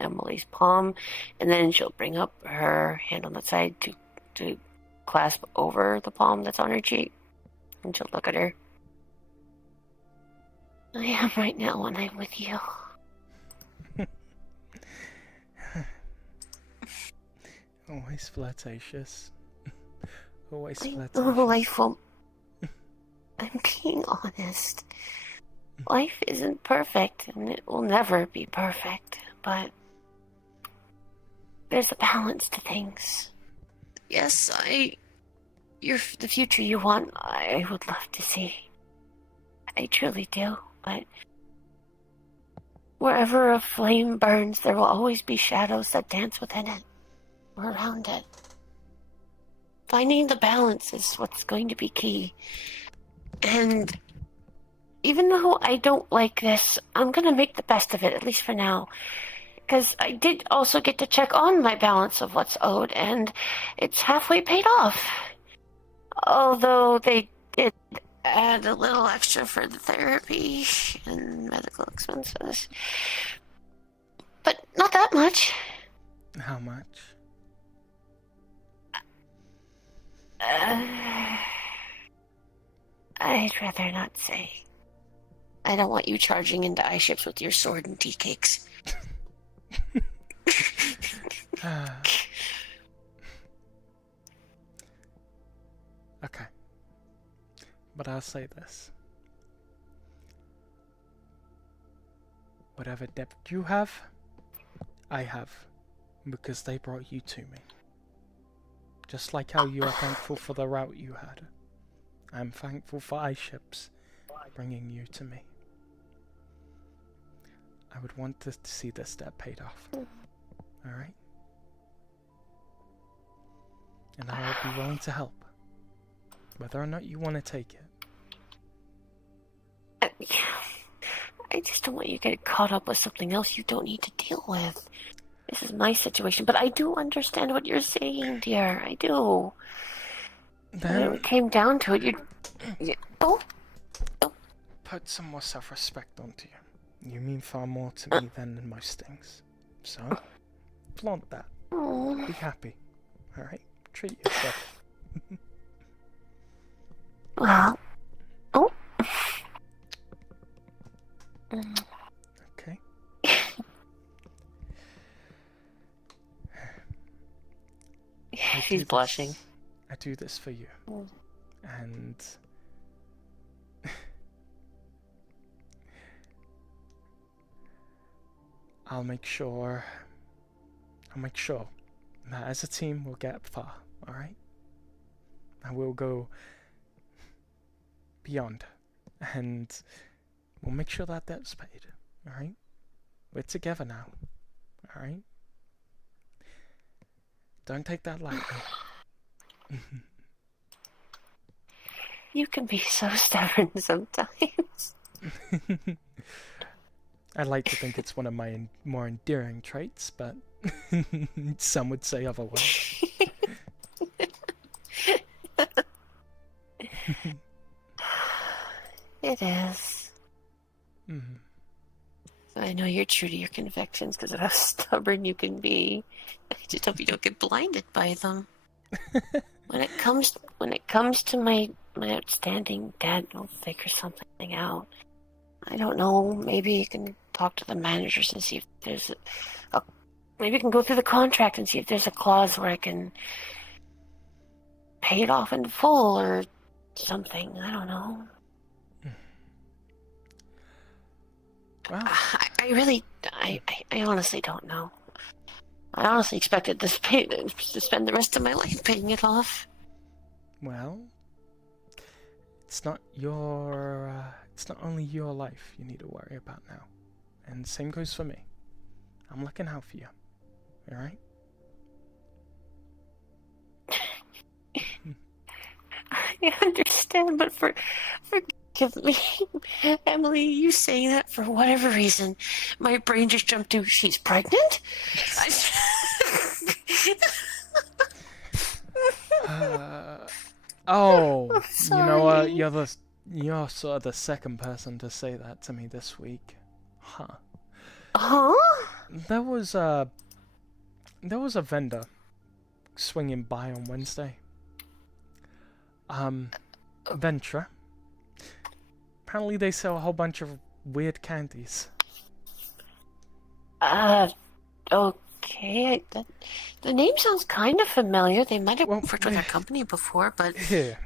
Emily's palm, and then she'll bring up her hand on the side to clasp over the palm that's on her cheek, and she'll look at her. I am right now when I'm with you. Always flirtatious. Always I flirtatious. know life won't. I'm being honest. Life isn't perfect, and it will never be perfect, but there's a balance to things. Yes, you're the future you want, I would love to see. I truly do, but wherever a flame burns, there will always be shadows that dance within it, or around it. Finding the balance is what's going to be key. And even though I don't like this, I'm gonna make the best of it, at least for now. Because I did also get to check on my balance of what's owed, and it's halfway paid off. Although they did add a little extra for the therapy and medical expenses. But not that much. How much? I'd rather not say. I don't want you charging into iShips with your sword and tea cakes. Okay. But I'll say this. Whatever debt you have, I have. Because they brought you to me. Just like how you are thankful for the route you had. I'm thankful for iShips bringing you to me. I would want to see this debt paid off. Alright? And I would be willing to help. Whether or not you want to take it. I just don't want you to get caught up with something else you don't need to deal with. This is my situation, but I do understand what you're saying, dear. I do. When it came down to it, oh. Put some more self-respect onto you. You mean far more to me than most things. So, flaunt that. Be happy. Alright? Treat yourself. Well. Oh. Okay. She's blushing. I do this for you. And I'll make sure that as a team we'll get far, alright? And we'll go beyond. And we'll make sure that debt's paid, alright? We're together now, alright? Don't take that lightly. You can be so stubborn sometimes. I like to think it's one of my more endearing traits, but some would say otherwise. It is. Mm-hmm. I know you're true to your convictions because of how stubborn you can be. I just hope you don't get blinded by them. When it comes to my outstanding debt, we'll figure something out. I don't know. Maybe you can talk to the managers and see if there's a maybe you can go through the contract and see if there's a clause where I can pay it off in full or something. I don't know. Wow. I honestly don't know. I honestly expected to spend the rest of my life paying it off. Well, it's not only your life you need to worry about now. And same goes for me. I'm looking out for you. Alright? I understand, but forgive me. Emily, you saying that for whatever reason, my brain just jumped to, she's pregnant? Oh, I'm you know what? sorry. You're sort of the second person to say that to me this week. Huh. Huh? There was a vendor swinging by on Wednesday. Venture. Apparently they sell a whole bunch of weird candies. Okay. The name sounds kind of familiar. They might have worked with our company before, but... Here.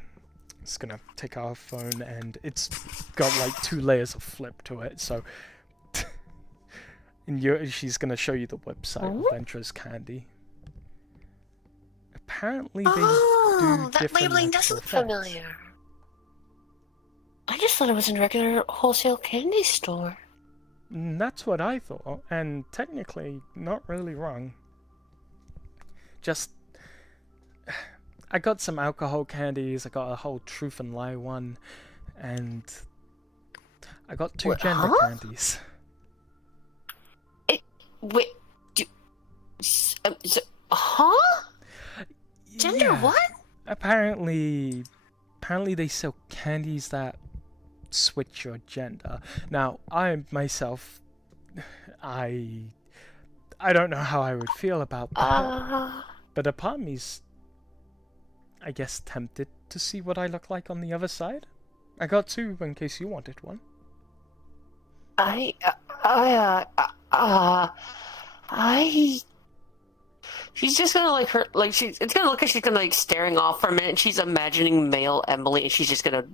It's gonna take our phone and it's got like 2 layers of flip to it, so... and she's gonna show you the website of Venture's Candy. Apparently they do that different labeling does extra look effects. familiar. I just thought it was in a regular wholesale candy store. That's what I thought, and technically not really wrong. Just... I got some alcohol candies, I got a whole truth and lie one, and I got 2 gender candies. Wait, huh? Gender Yeah. what? Apparently they sell candies that switch your gender. Now, I myself, I don't know how I would feel about that. But a part of me's, I guess, tempted to see what I look like on the other side. I got 2 in case you wanted one. She's just gonna it's gonna look like she's gonna staring off for a minute, and she's imagining male Emily, and she's just gonna,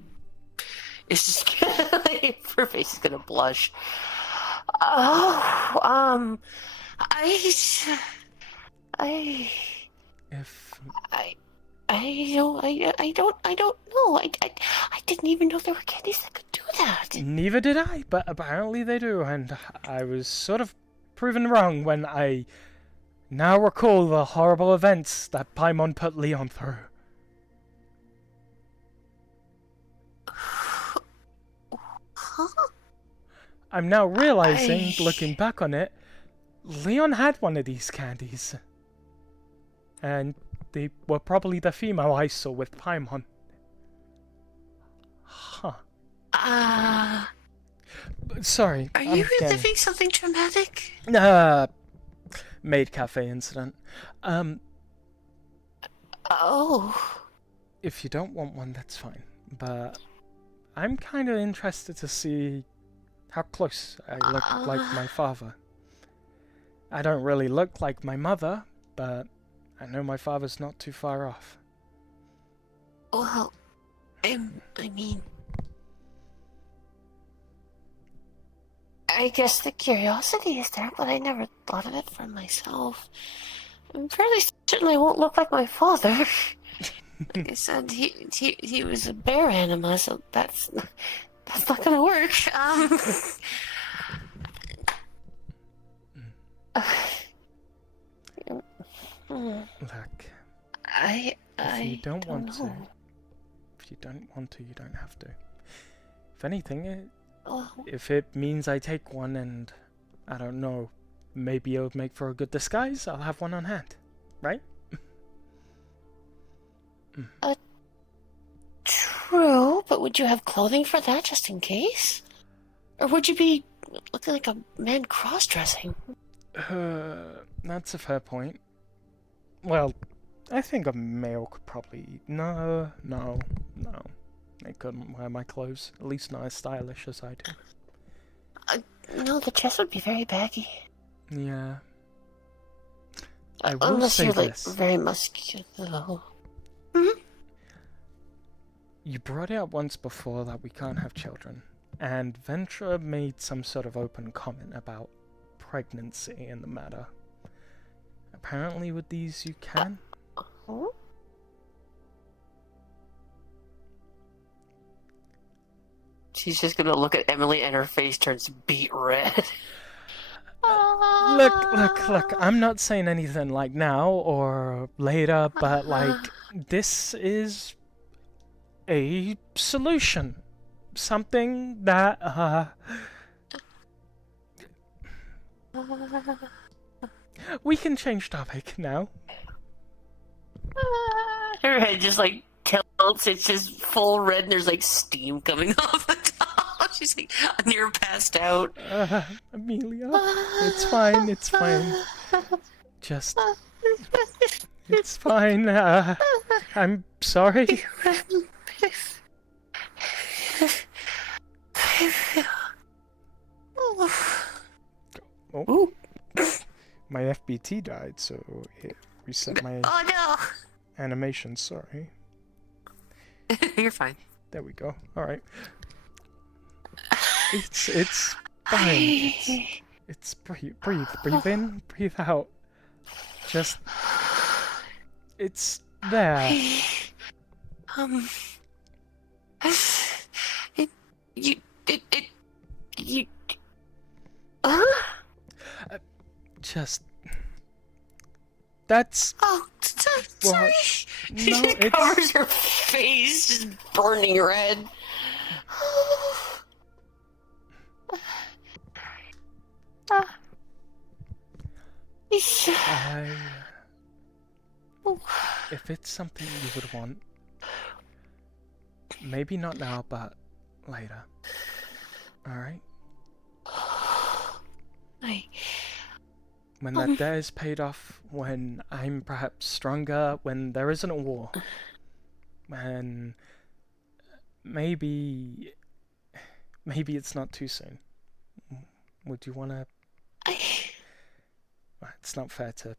her face is gonna blush. I don't know. I didn't even know there were candies that could do that. Neither did I, but apparently they do, and I was sort of proven wrong when I now recall the horrible events that Paimon put Leon through. Huh? I'm now realizing, looking back on it, Leon had one of these candies. And they were probably the female I saw with Paimon. Huh. Sorry. Are you reliving something traumatic? Maid cafe incident. Oh. If you don't want one, that's fine. But I'm kind of interested to see how close I look like my father. I don't really look like my mother, but I know my father's not too far off. Well, I mean, I guess the curiosity is there, but I never thought of it for myself. I'm fairly certain I won't look like my father. Like I said, he was a bear anima, so that's not gonna work. Look, if you don't want to, you don't have to. If anything, if it means I take one and, I don't know, maybe it'll make for a good disguise, I'll have one on hand, right? True, but would you have clothing for that just in case? Or would you be looking like a man cross-dressing? That's a fair point. Well, I think a male could probably... No. They couldn't wear my clothes, at least not as stylish as I do. No, the chest would be very baggy. Yeah. I will Unless say you're, this. very muscular. You brought it up once before that we can't have children, and Ventura made some sort of open comment about pregnancy in the matter. Apparently with these you can. She's just gonna look at Emily and her face turns beet red. Look, I'm not saying anything like now or later, but like, this is a solution. Something that, we can change topic now. Her head just like tilts, it's just full red and there's like steam coming off the top. She's like near passed out. Amelia, it's fine, it's fine. Just, it's fine, I'm sorry. Oh, my FBT died, so it reset my animation, sorry. You're fine. There we go, alright. It's fine. It's breathe in, breathe out. Just, it's there. Just, that's. Oh, sorry. No, She just it's covers her face, just burning red. If it's something you would want, maybe not now, but later. Alright? When that debt is paid off, when I'm perhaps stronger, when there isn't a war, when maybe it's not too soon. Would you want to... It's not fair to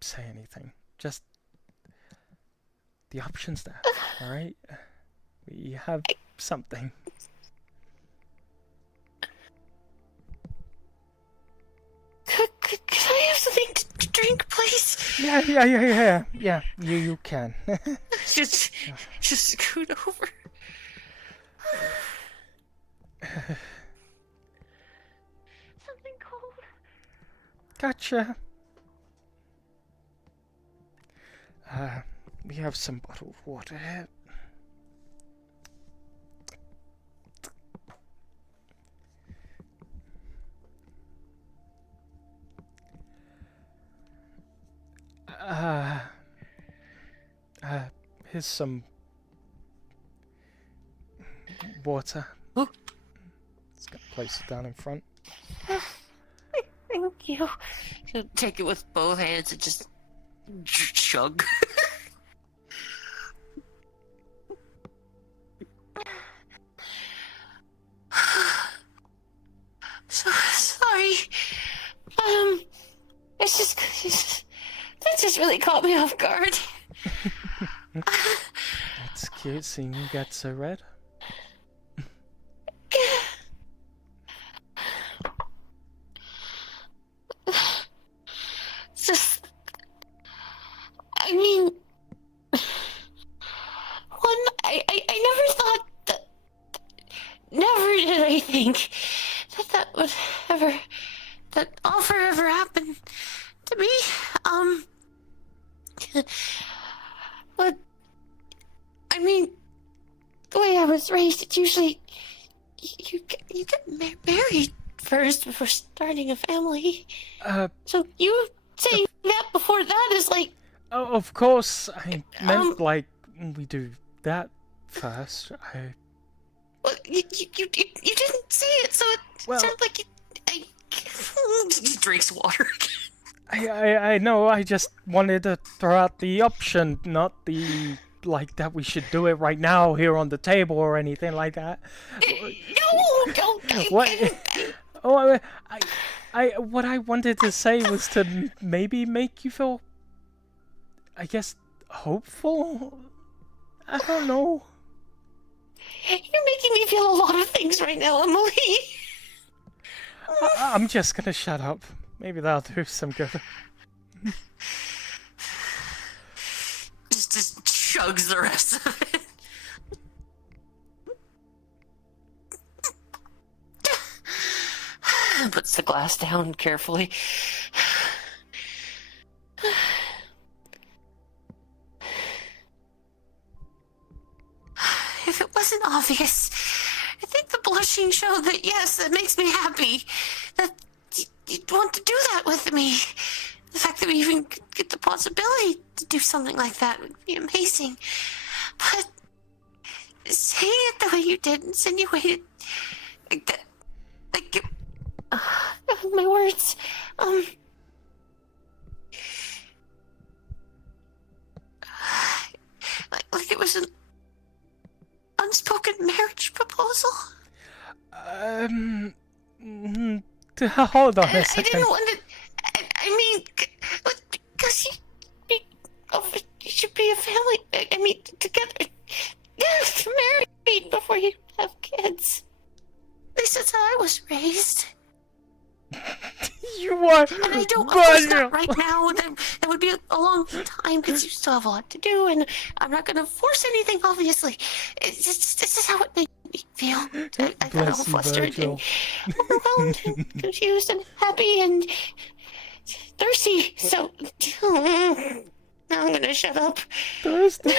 say anything. Just the option's there, alright? We have something. Could I have something to drink, please? Yeah, you can. just scoot over. Something cold. Gotcha. We have some bottled water here. Here's some water. Just gonna place it down in front. Thank you. She'll take it with both hands and just chug. So sorry. It's just that just really caught me off guard. It's cute seeing you get so red. Just, I mean, I never thought that, never did I think that would ever, that offer ever happened to me. But, I mean, the way I was raised, it's usually, you get married first before starting a family. So you saying that before that is like... Oh, of course, I meant like, we do that first. Well, you didn't say it, so it sounded like he drinks water. I know, I just wanted to throw out the option, not the, like, that we should do it right now here on the table or anything like that. No, don't. What? What I wanted to say was to maybe make you feel, I guess, hopeful? I don't know. You're making me feel a lot of things right now, Emily. I'm just gonna shut up. Maybe that'll do some good. Just chugs the rest of it. glass down carefully. If it wasn't obvious, I think the blushing showed that, yes, that makes me happy. That you'd want to do that with me. The fact that we even get the possibility to do something like that would be amazing. But saying it the way you did, insinuated like that, like it, my words, like it was an unspoken marriage proposal. Hold on a I second. didn't want to. I mean, because you should be a family. I mean, together, married before you have kids. At least that's how I was raised. You are. And I don't want to stop right now. That would be a long time because you still have a lot to do, and I'm not going to force anything. Obviously, it's just this is how it made me feel. I got all flustered and overwhelmed, and confused, and happy, and thirsty. So now I'm gonna shut up. Thirsty,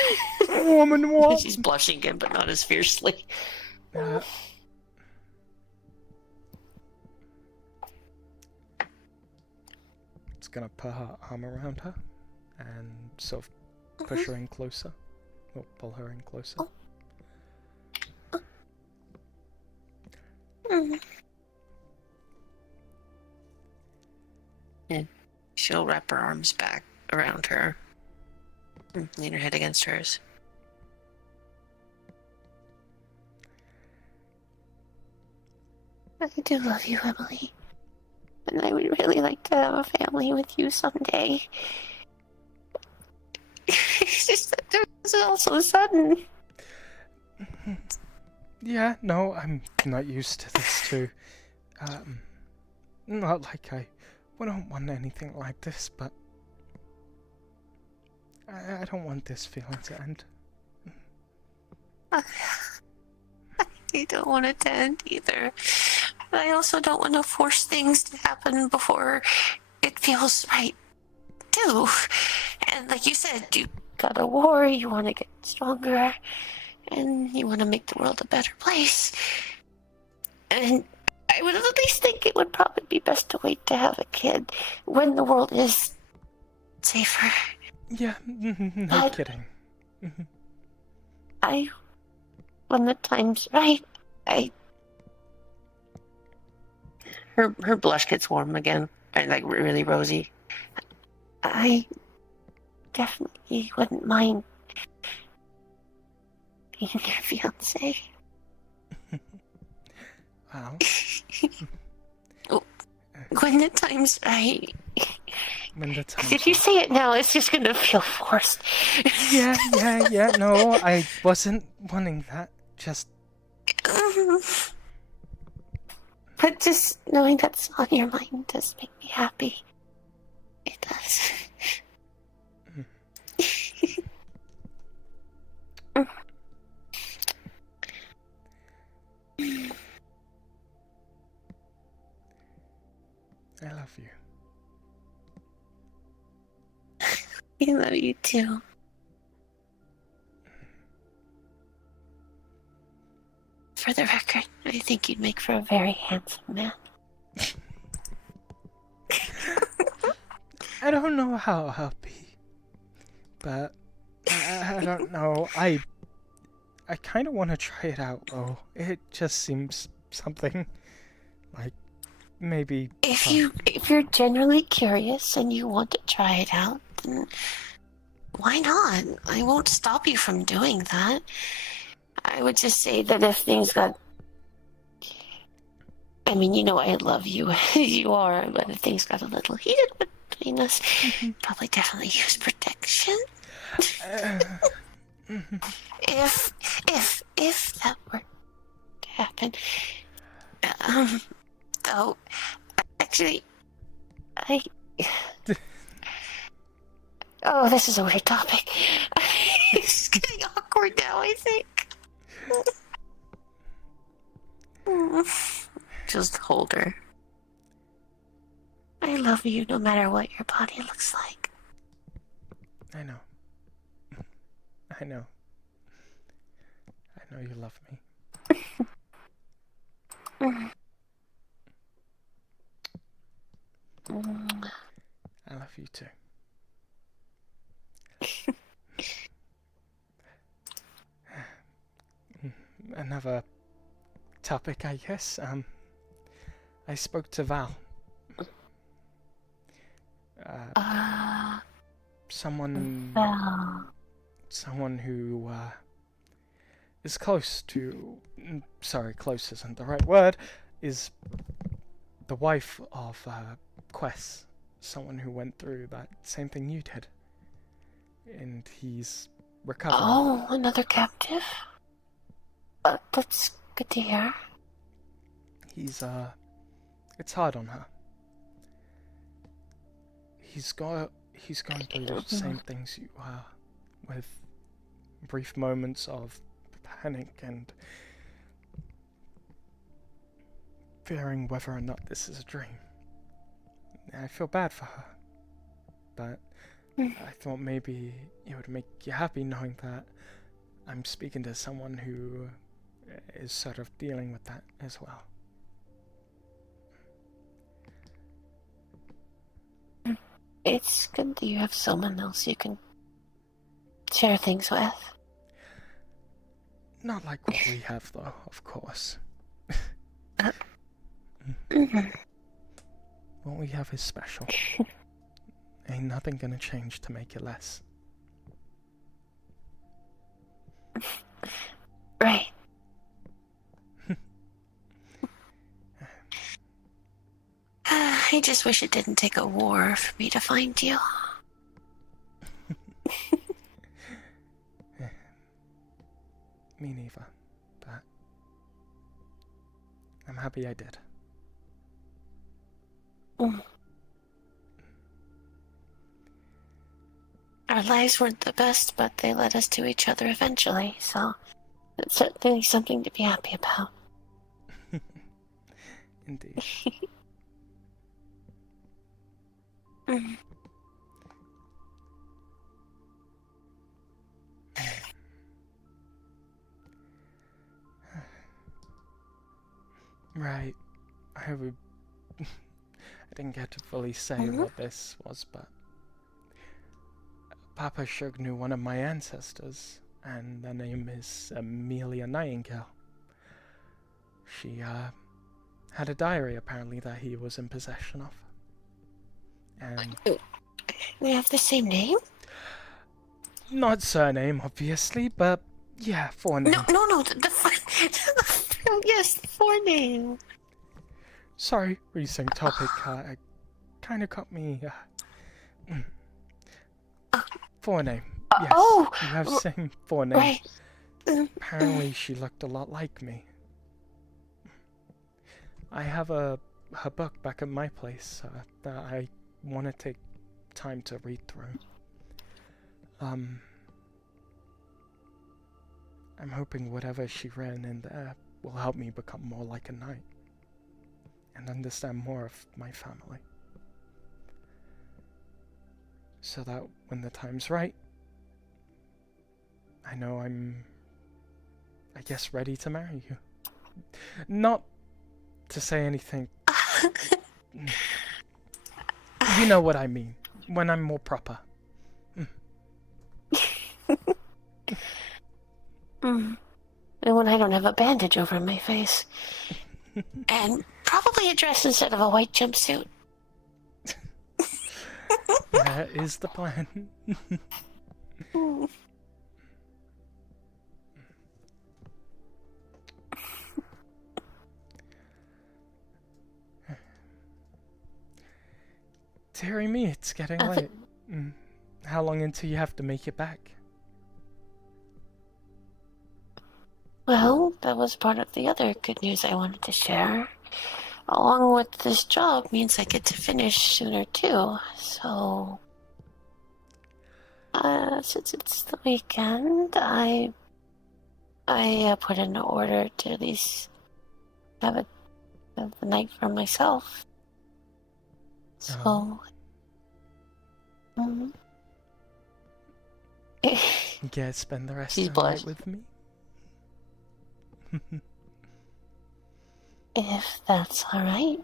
woman, what? She's blushing again, but not as fiercely. It's gonna put her arm around her and sort of push her in closer, or pull her in closer. And she'll wrap her arms back around her and lean her head against hers. I do love you, Emily. And I would really like to have a family with you someday. It's just that it's all so sudden. Yeah, no, I'm not used to this too. Not like I don't want anything like this, but I don't want this feeling to end. I don't want it to end either. But I also don't want to force things to happen before it feels right, too. And like you said, you got a war, you want to get stronger, and you want to make the world a better place. And I would at least think it would probably be best to wait to have a kid when the world is safer. Yeah, no kidding. When the time's right, Her blush gets warm again, and like really rosy. I definitely wouldn't mind being your fiance. Wow. When the time's right. When the time's If you say it now, it's just gonna feel forced. Yeah, no, I wasn't wanting that, just... But just knowing that's on your mind does make me happy. It does. I love you. I love you too. For the record, I think you'd make for a very handsome man. I don't know how I'll be, but I don't know. I kind of want to try it out, though. It just seems something like maybe. If you're genuinely curious and you want to try it out, then why not? I won't stop you from doing that. I would just say that if things got... I mean, you know I love you as you are, but if things got a little heated between us, probably definitely use protection. If that were to happen. Though, actually, Oh, this is a weird topic. It's getting awkward now, I think. Just hold her. I love you no matter what your body looks like. I know. I know. I know you love me. I love you too. Another topic, I guess. I spoke to Val. Someone who is close to. Sorry, close isn't the right word. Is the wife of Quest, someone who went through that same thing you did, and he's recovering. Oh, another captive? That's good to hear. He's it's hard on her. He's going through the same things you are, with brief moments of panic and fearing whether or not this is a dream. I feel bad for her, but I thought maybe it would make you happy knowing that I'm speaking to someone who is sort of dealing with that as well. It's good that you have someone else you can share things with. Not like what we have, though, of course. What we have is special. Ain't nothing gonna change to make it less. Right. I just wish it didn't take a war for me to find you. Me neither, but I'm happy I did. Our lives weren't the best, but they led us to each other eventually, so it's certainly something to be happy about. Indeed. Right. I didn't get to fully say what this was, but Papa Shug knew one of my ancestors, and their name is Amelia Nightingale. She had a diary apparently that he was in possession of. And we have the same name? Not surname, obviously, but yeah, forename. No, yes, the forename. Sorry, recent topic kind of caught me. Forename. Yes, you have same forename. Right. Apparently, she looked a lot like me. I have her book back at my place that I want to take time to read through. I'm hoping whatever she ran in there will help me become more like a knight and understand more of my family. So that when the time's right, I know I'm, I guess, ready to marry you. Not to say anything. You know what I mean. When I'm more proper. And when I don't have a bandage over my face. And probably a dress instead of a white jumpsuit. That is the plan. Dearie me, it's getting late. How long until you have to make it back? Well, that was part of the other good news I wanted to share. Along with this job means I get to finish sooner too, so... since it's the weekend, I put in an order to at least have the night for myself. So. You can't spend the rest She's of the night blushed. with me? If that's alright.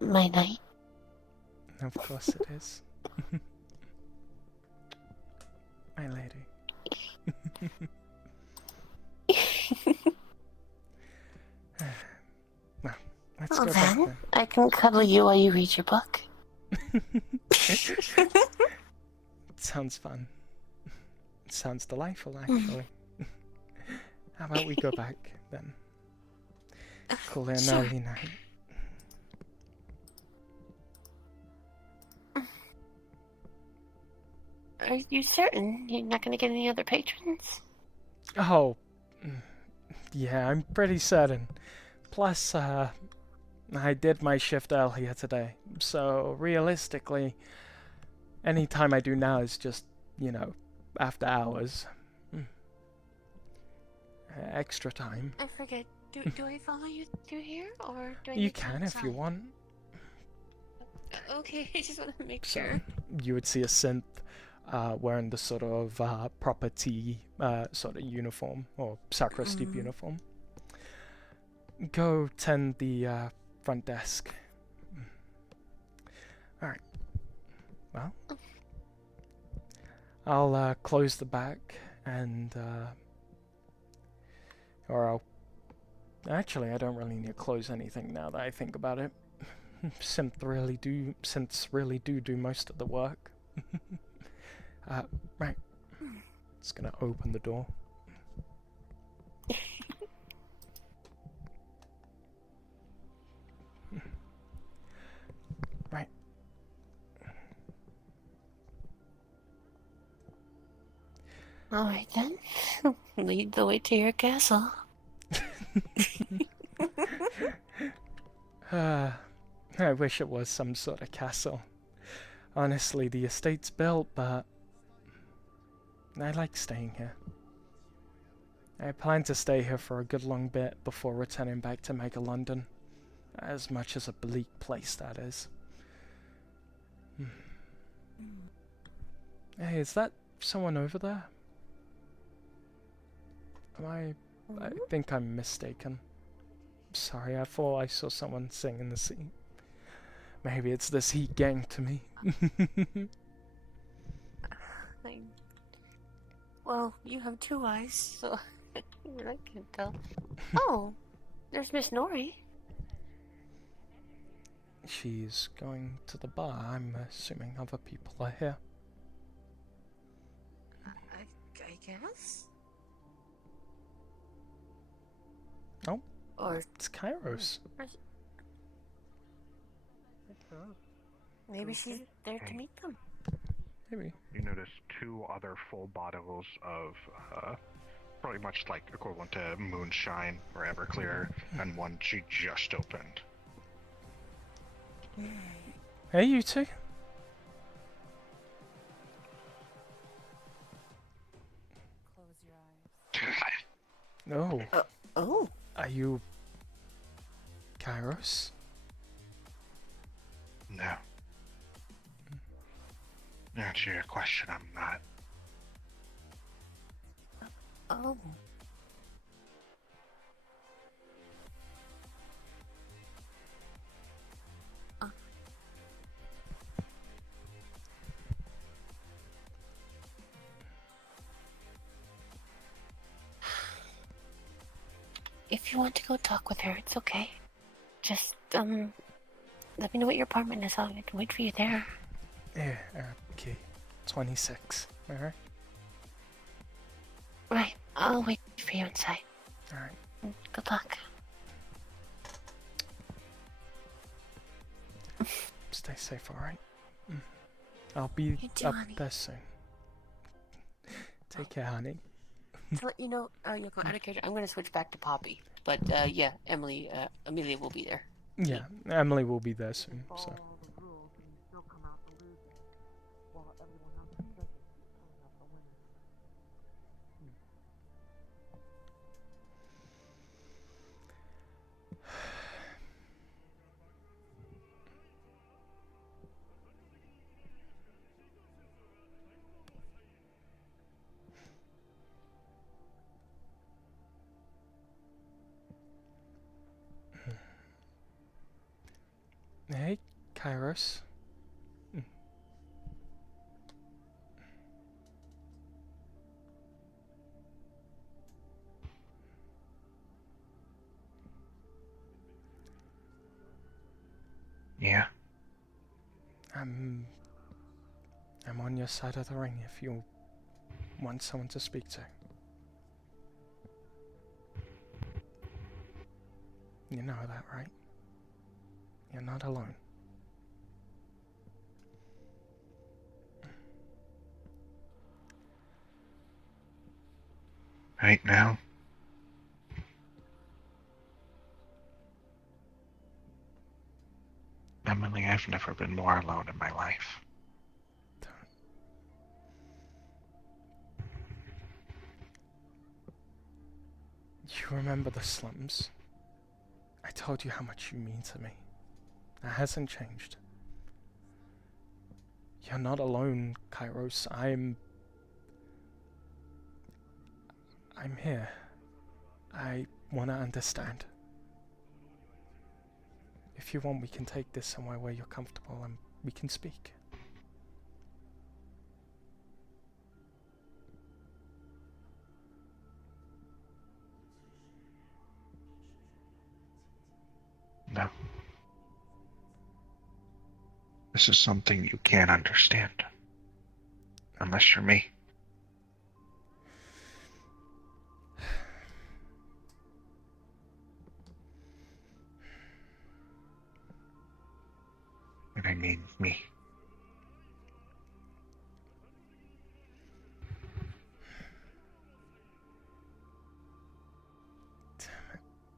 My night. Of course it is. My lady. Well, let's Well go back then, then. I can cuddle you while you read your book. Sounds fun. Sounds delightful, actually. How about we go back then? Call it an Sure. early night. Are you certain you're not going to get any other patrons? Oh, yeah, I'm pretty certain. Plus, I did my shift earlier today, so realistically, any time I do now is just, after hours. Extra time. I forget. Do I follow you through here, or do I You need to can if you outside? want. Okay, I just want to make So, sure. you would see a synth wearing the sort of proper T sort of uniform, or sacristy uniform. Go tend the front desk. Alright. Well, I'll close the back and or I'll actually, I don't really need to close anything now that I think about it. Synths really do most of the work. Right. Just gonna open the door. Right. Alright then. Lead the way to your castle. I wish it was some sort of castle. Honestly, the estate's built, but I like staying here. I plan to stay here for a good long bit before returning back to Mega London. As much as a bleak place that is. Hey, is that someone over there? I think I'm mistaken. Sorry, I thought I saw someone sing in the sea. Maybe it's this heat getting to me. Well, you have two eyes, so I can't tell. Oh, there's Miss Nori. She's going to the bar. I'm assuming other people are here. I guess? Oh, Or it's Kairos. maybe she's there to meet them. Maybe. You notice two other full bottles of pretty much like equivalent to moonshine or Everclear, and one she just opened. Hey, you two. No. Oh. Are you Kairos? No. To answer your question, I'm not. Oh. If you want to go talk with her, it's okay. Just, let me know what your apartment is. I can wait for you there. Yeah, okay. 26. Alright? Right, I'll wait for you inside. Alright. Good luck. Stay safe, alright? I'll be You too, up honey. there soon. Take care, honey. To let you know, Yoko, out of character, I'm going to switch back to Poppy. But, yeah, Amelia will be there. Yeah, Emily will be there soon, so. Hey, Kairos. Yeah. I'm on your side of the ring if you want someone to speak to. You know that, right? You're not alone. Right now? Emily, I've never been more alone in my life. You remember the slums? I told you how much you mean to me. That hasn't changed. You're not alone, Kairos. I'm here. I want to understand. If you want, we can take this somewhere where you're comfortable and we can speak. No. This is something you can't understand. Unless you're me. And I mean me.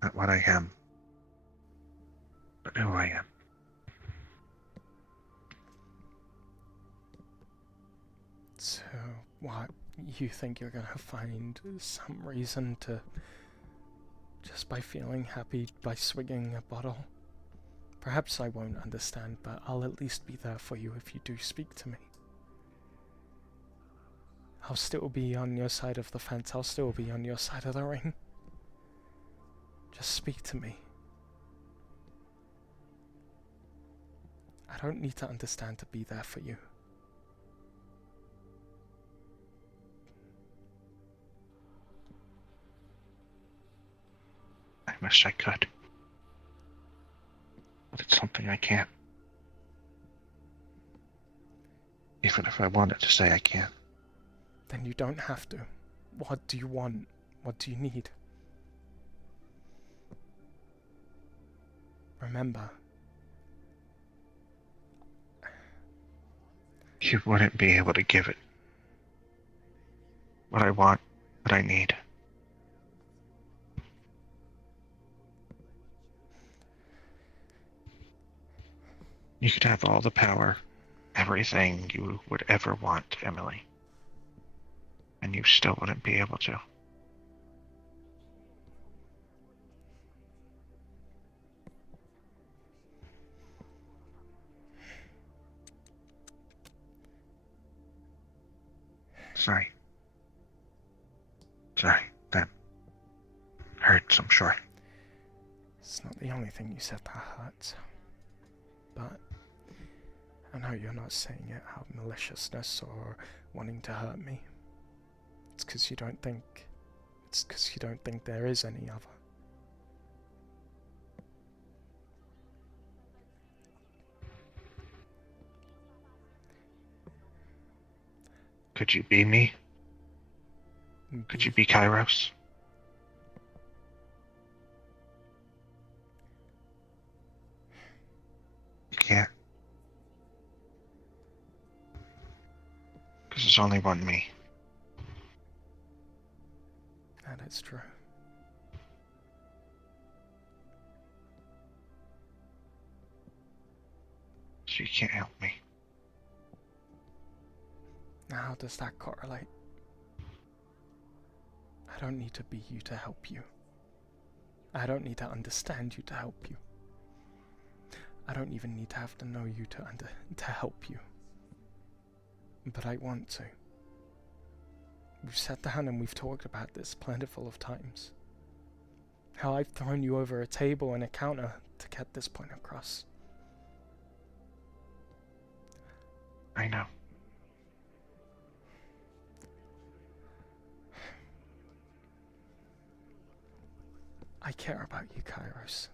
Not what I am, but who I am. So, what? You think you're gonna find some reason to, just by feeling happy, by swigging a bottle? Perhaps I won't understand, but I'll at least be there for you if you do speak to me. I'll still be on your side of the fence, I'll still be on your side of the ring. Just speak to me. I don't need to understand to be there for you. I wish I could. But it's something I can't. Even if I wanted to say I can't. Then you don't have to. What do you want? What do you need? Remember. You wouldn't be able to give it. What I want, what I need. You could have all the power, everything you would ever want, Emily. And you still wouldn't be able to. Sorry. That hurts, I'm sure. It's not the only thing you said that hurts. But I know you're not saying it out of maliciousness or wanting to hurt me. It's because you don't think there is any other. Could you be me? Could you be Kairos? You can't. Because there's only one me. That is true. So you can't help me. Now, how does that correlate? I don't need to be you to help you. I don't need to understand you to help you. I don't even need to have to know you to help you. But I want to. We've sat down and we've talked about this plentiful of times. How I've thrown you over a table and a counter to get this point across. I know. I care about you, Kairos.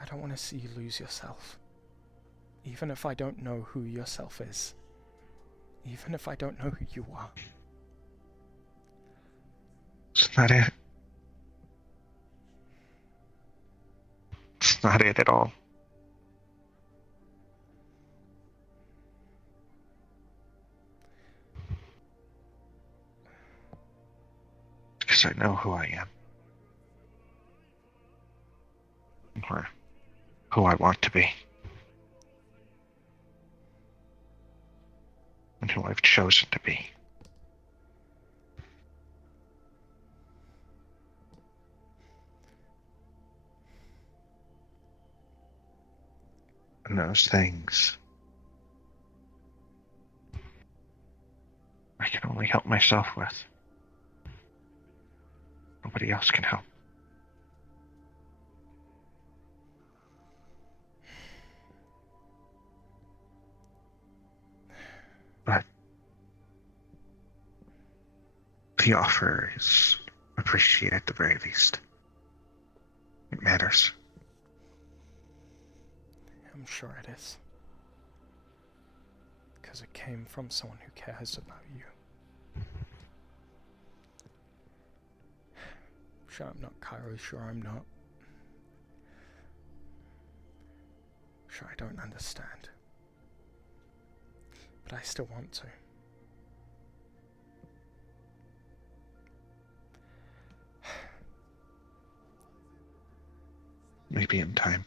I don't want to see you lose yourself. Even if I don't know who yourself is. Even if I don't know who you are. It's not it. It's not it at all. Because I know who I am. Or who I want to be. And who I've chosen to be. And those things I can only help myself with. Nobody else can help. But the offer is appreciated at the very least. It matters. I'm sure it is. Because it came from someone who cares about you. Sure I'm not Cairo, sure I'm not. Sure I don't understand. But I still want to. Maybe in time.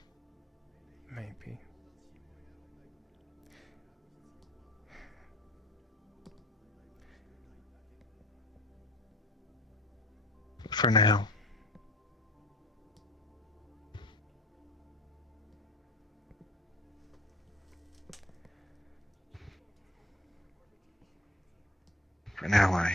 Maybe. For now. For now,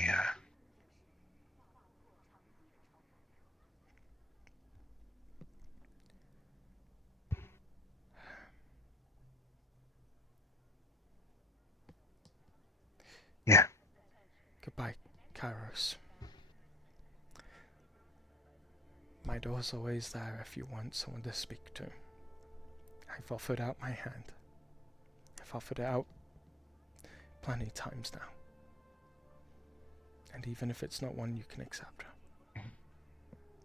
yeah. Goodbye, Kairos. My door's always there if you want someone to speak to. I've offered out my hand. I've offered it out plenty of times now. And even if it's not one you can accept,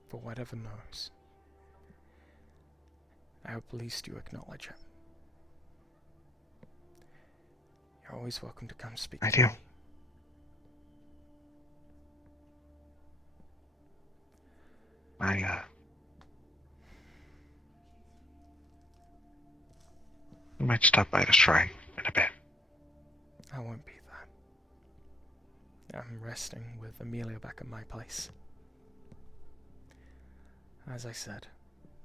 for whatever knows, I hope at least you acknowledge it. You're always welcome to come speak to me. I might stop by the shrine in a bit. I won't be there. I'm resting with Amelia back at my place. As I said,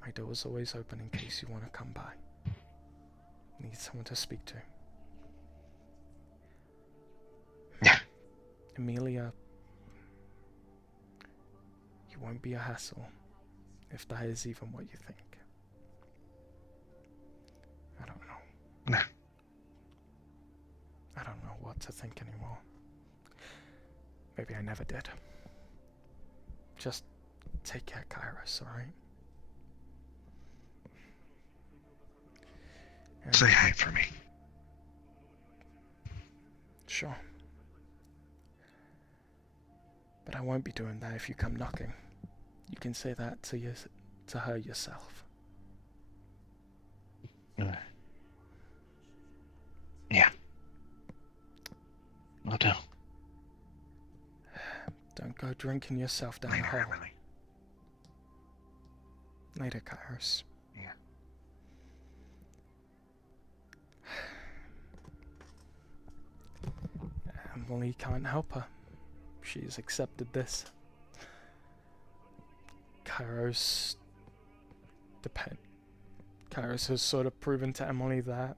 my door's always open in case you want to come by. Need someone to speak to. Yeah. Amelia, you won't be a hassle, if that is even what you think. I don't know. No. I don't know what to think anymore. Maybe I never did. Just take care, Kairos, alright? Say hi for me. Sure. But I won't be doing that if you come knocking. You can say that to her yourself. Yeah. Will do. Don't go drinking yourself down the hole. Emily. Later, Kairos. Yeah. Emily can't help her. She's accepted this. Kairos has sort of proven to Emily that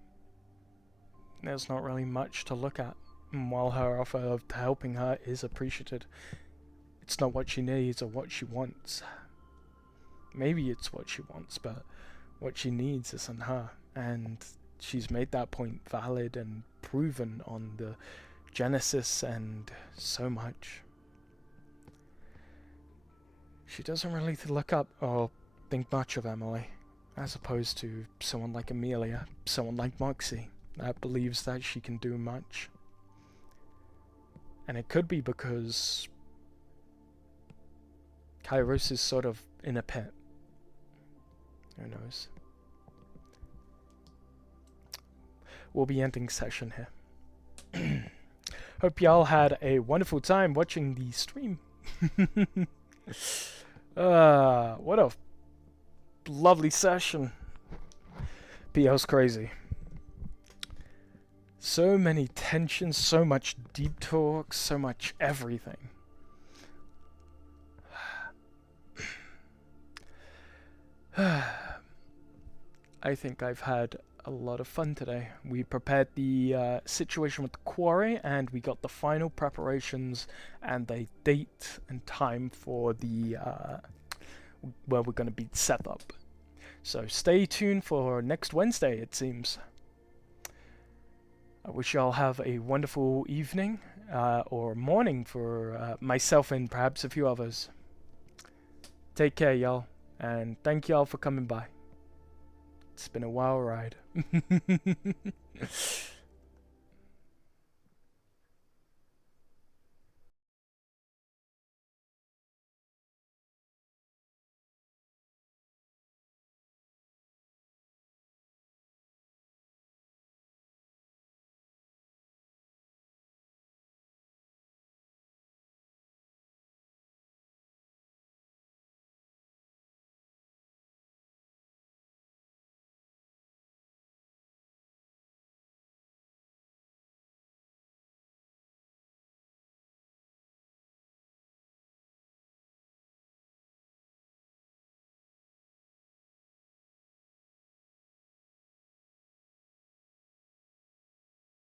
there's not really much to look at. And while her offer of helping her is appreciated, it's not what she needs or what she wants. Maybe it's what she wants, but what she needs isn't her. And she's made that point valid and proven on the Genesis and so much. She doesn't really look up or think much of Emily, as opposed to someone like Amelia, someone like Moxie, that believes that she can do much. And it could be because Kairos is sort of in a pit. Who knows? We'll be ending session here. Hope y'all had a wonderful time watching the stream. What a lovely session. PL's crazy. So many tensions, so much deep talk, so much everything. I think I've had a lot of fun today. We prepared the situation with the quarry, and we got the final preparations and the date and time for the where we're going to be set up. So stay tuned for next Wednesday, it seems. I wish y'all have a wonderful evening or morning for myself and perhaps a few others. Take care, y'all, and thank y'all for coming by. It's been a wild ride.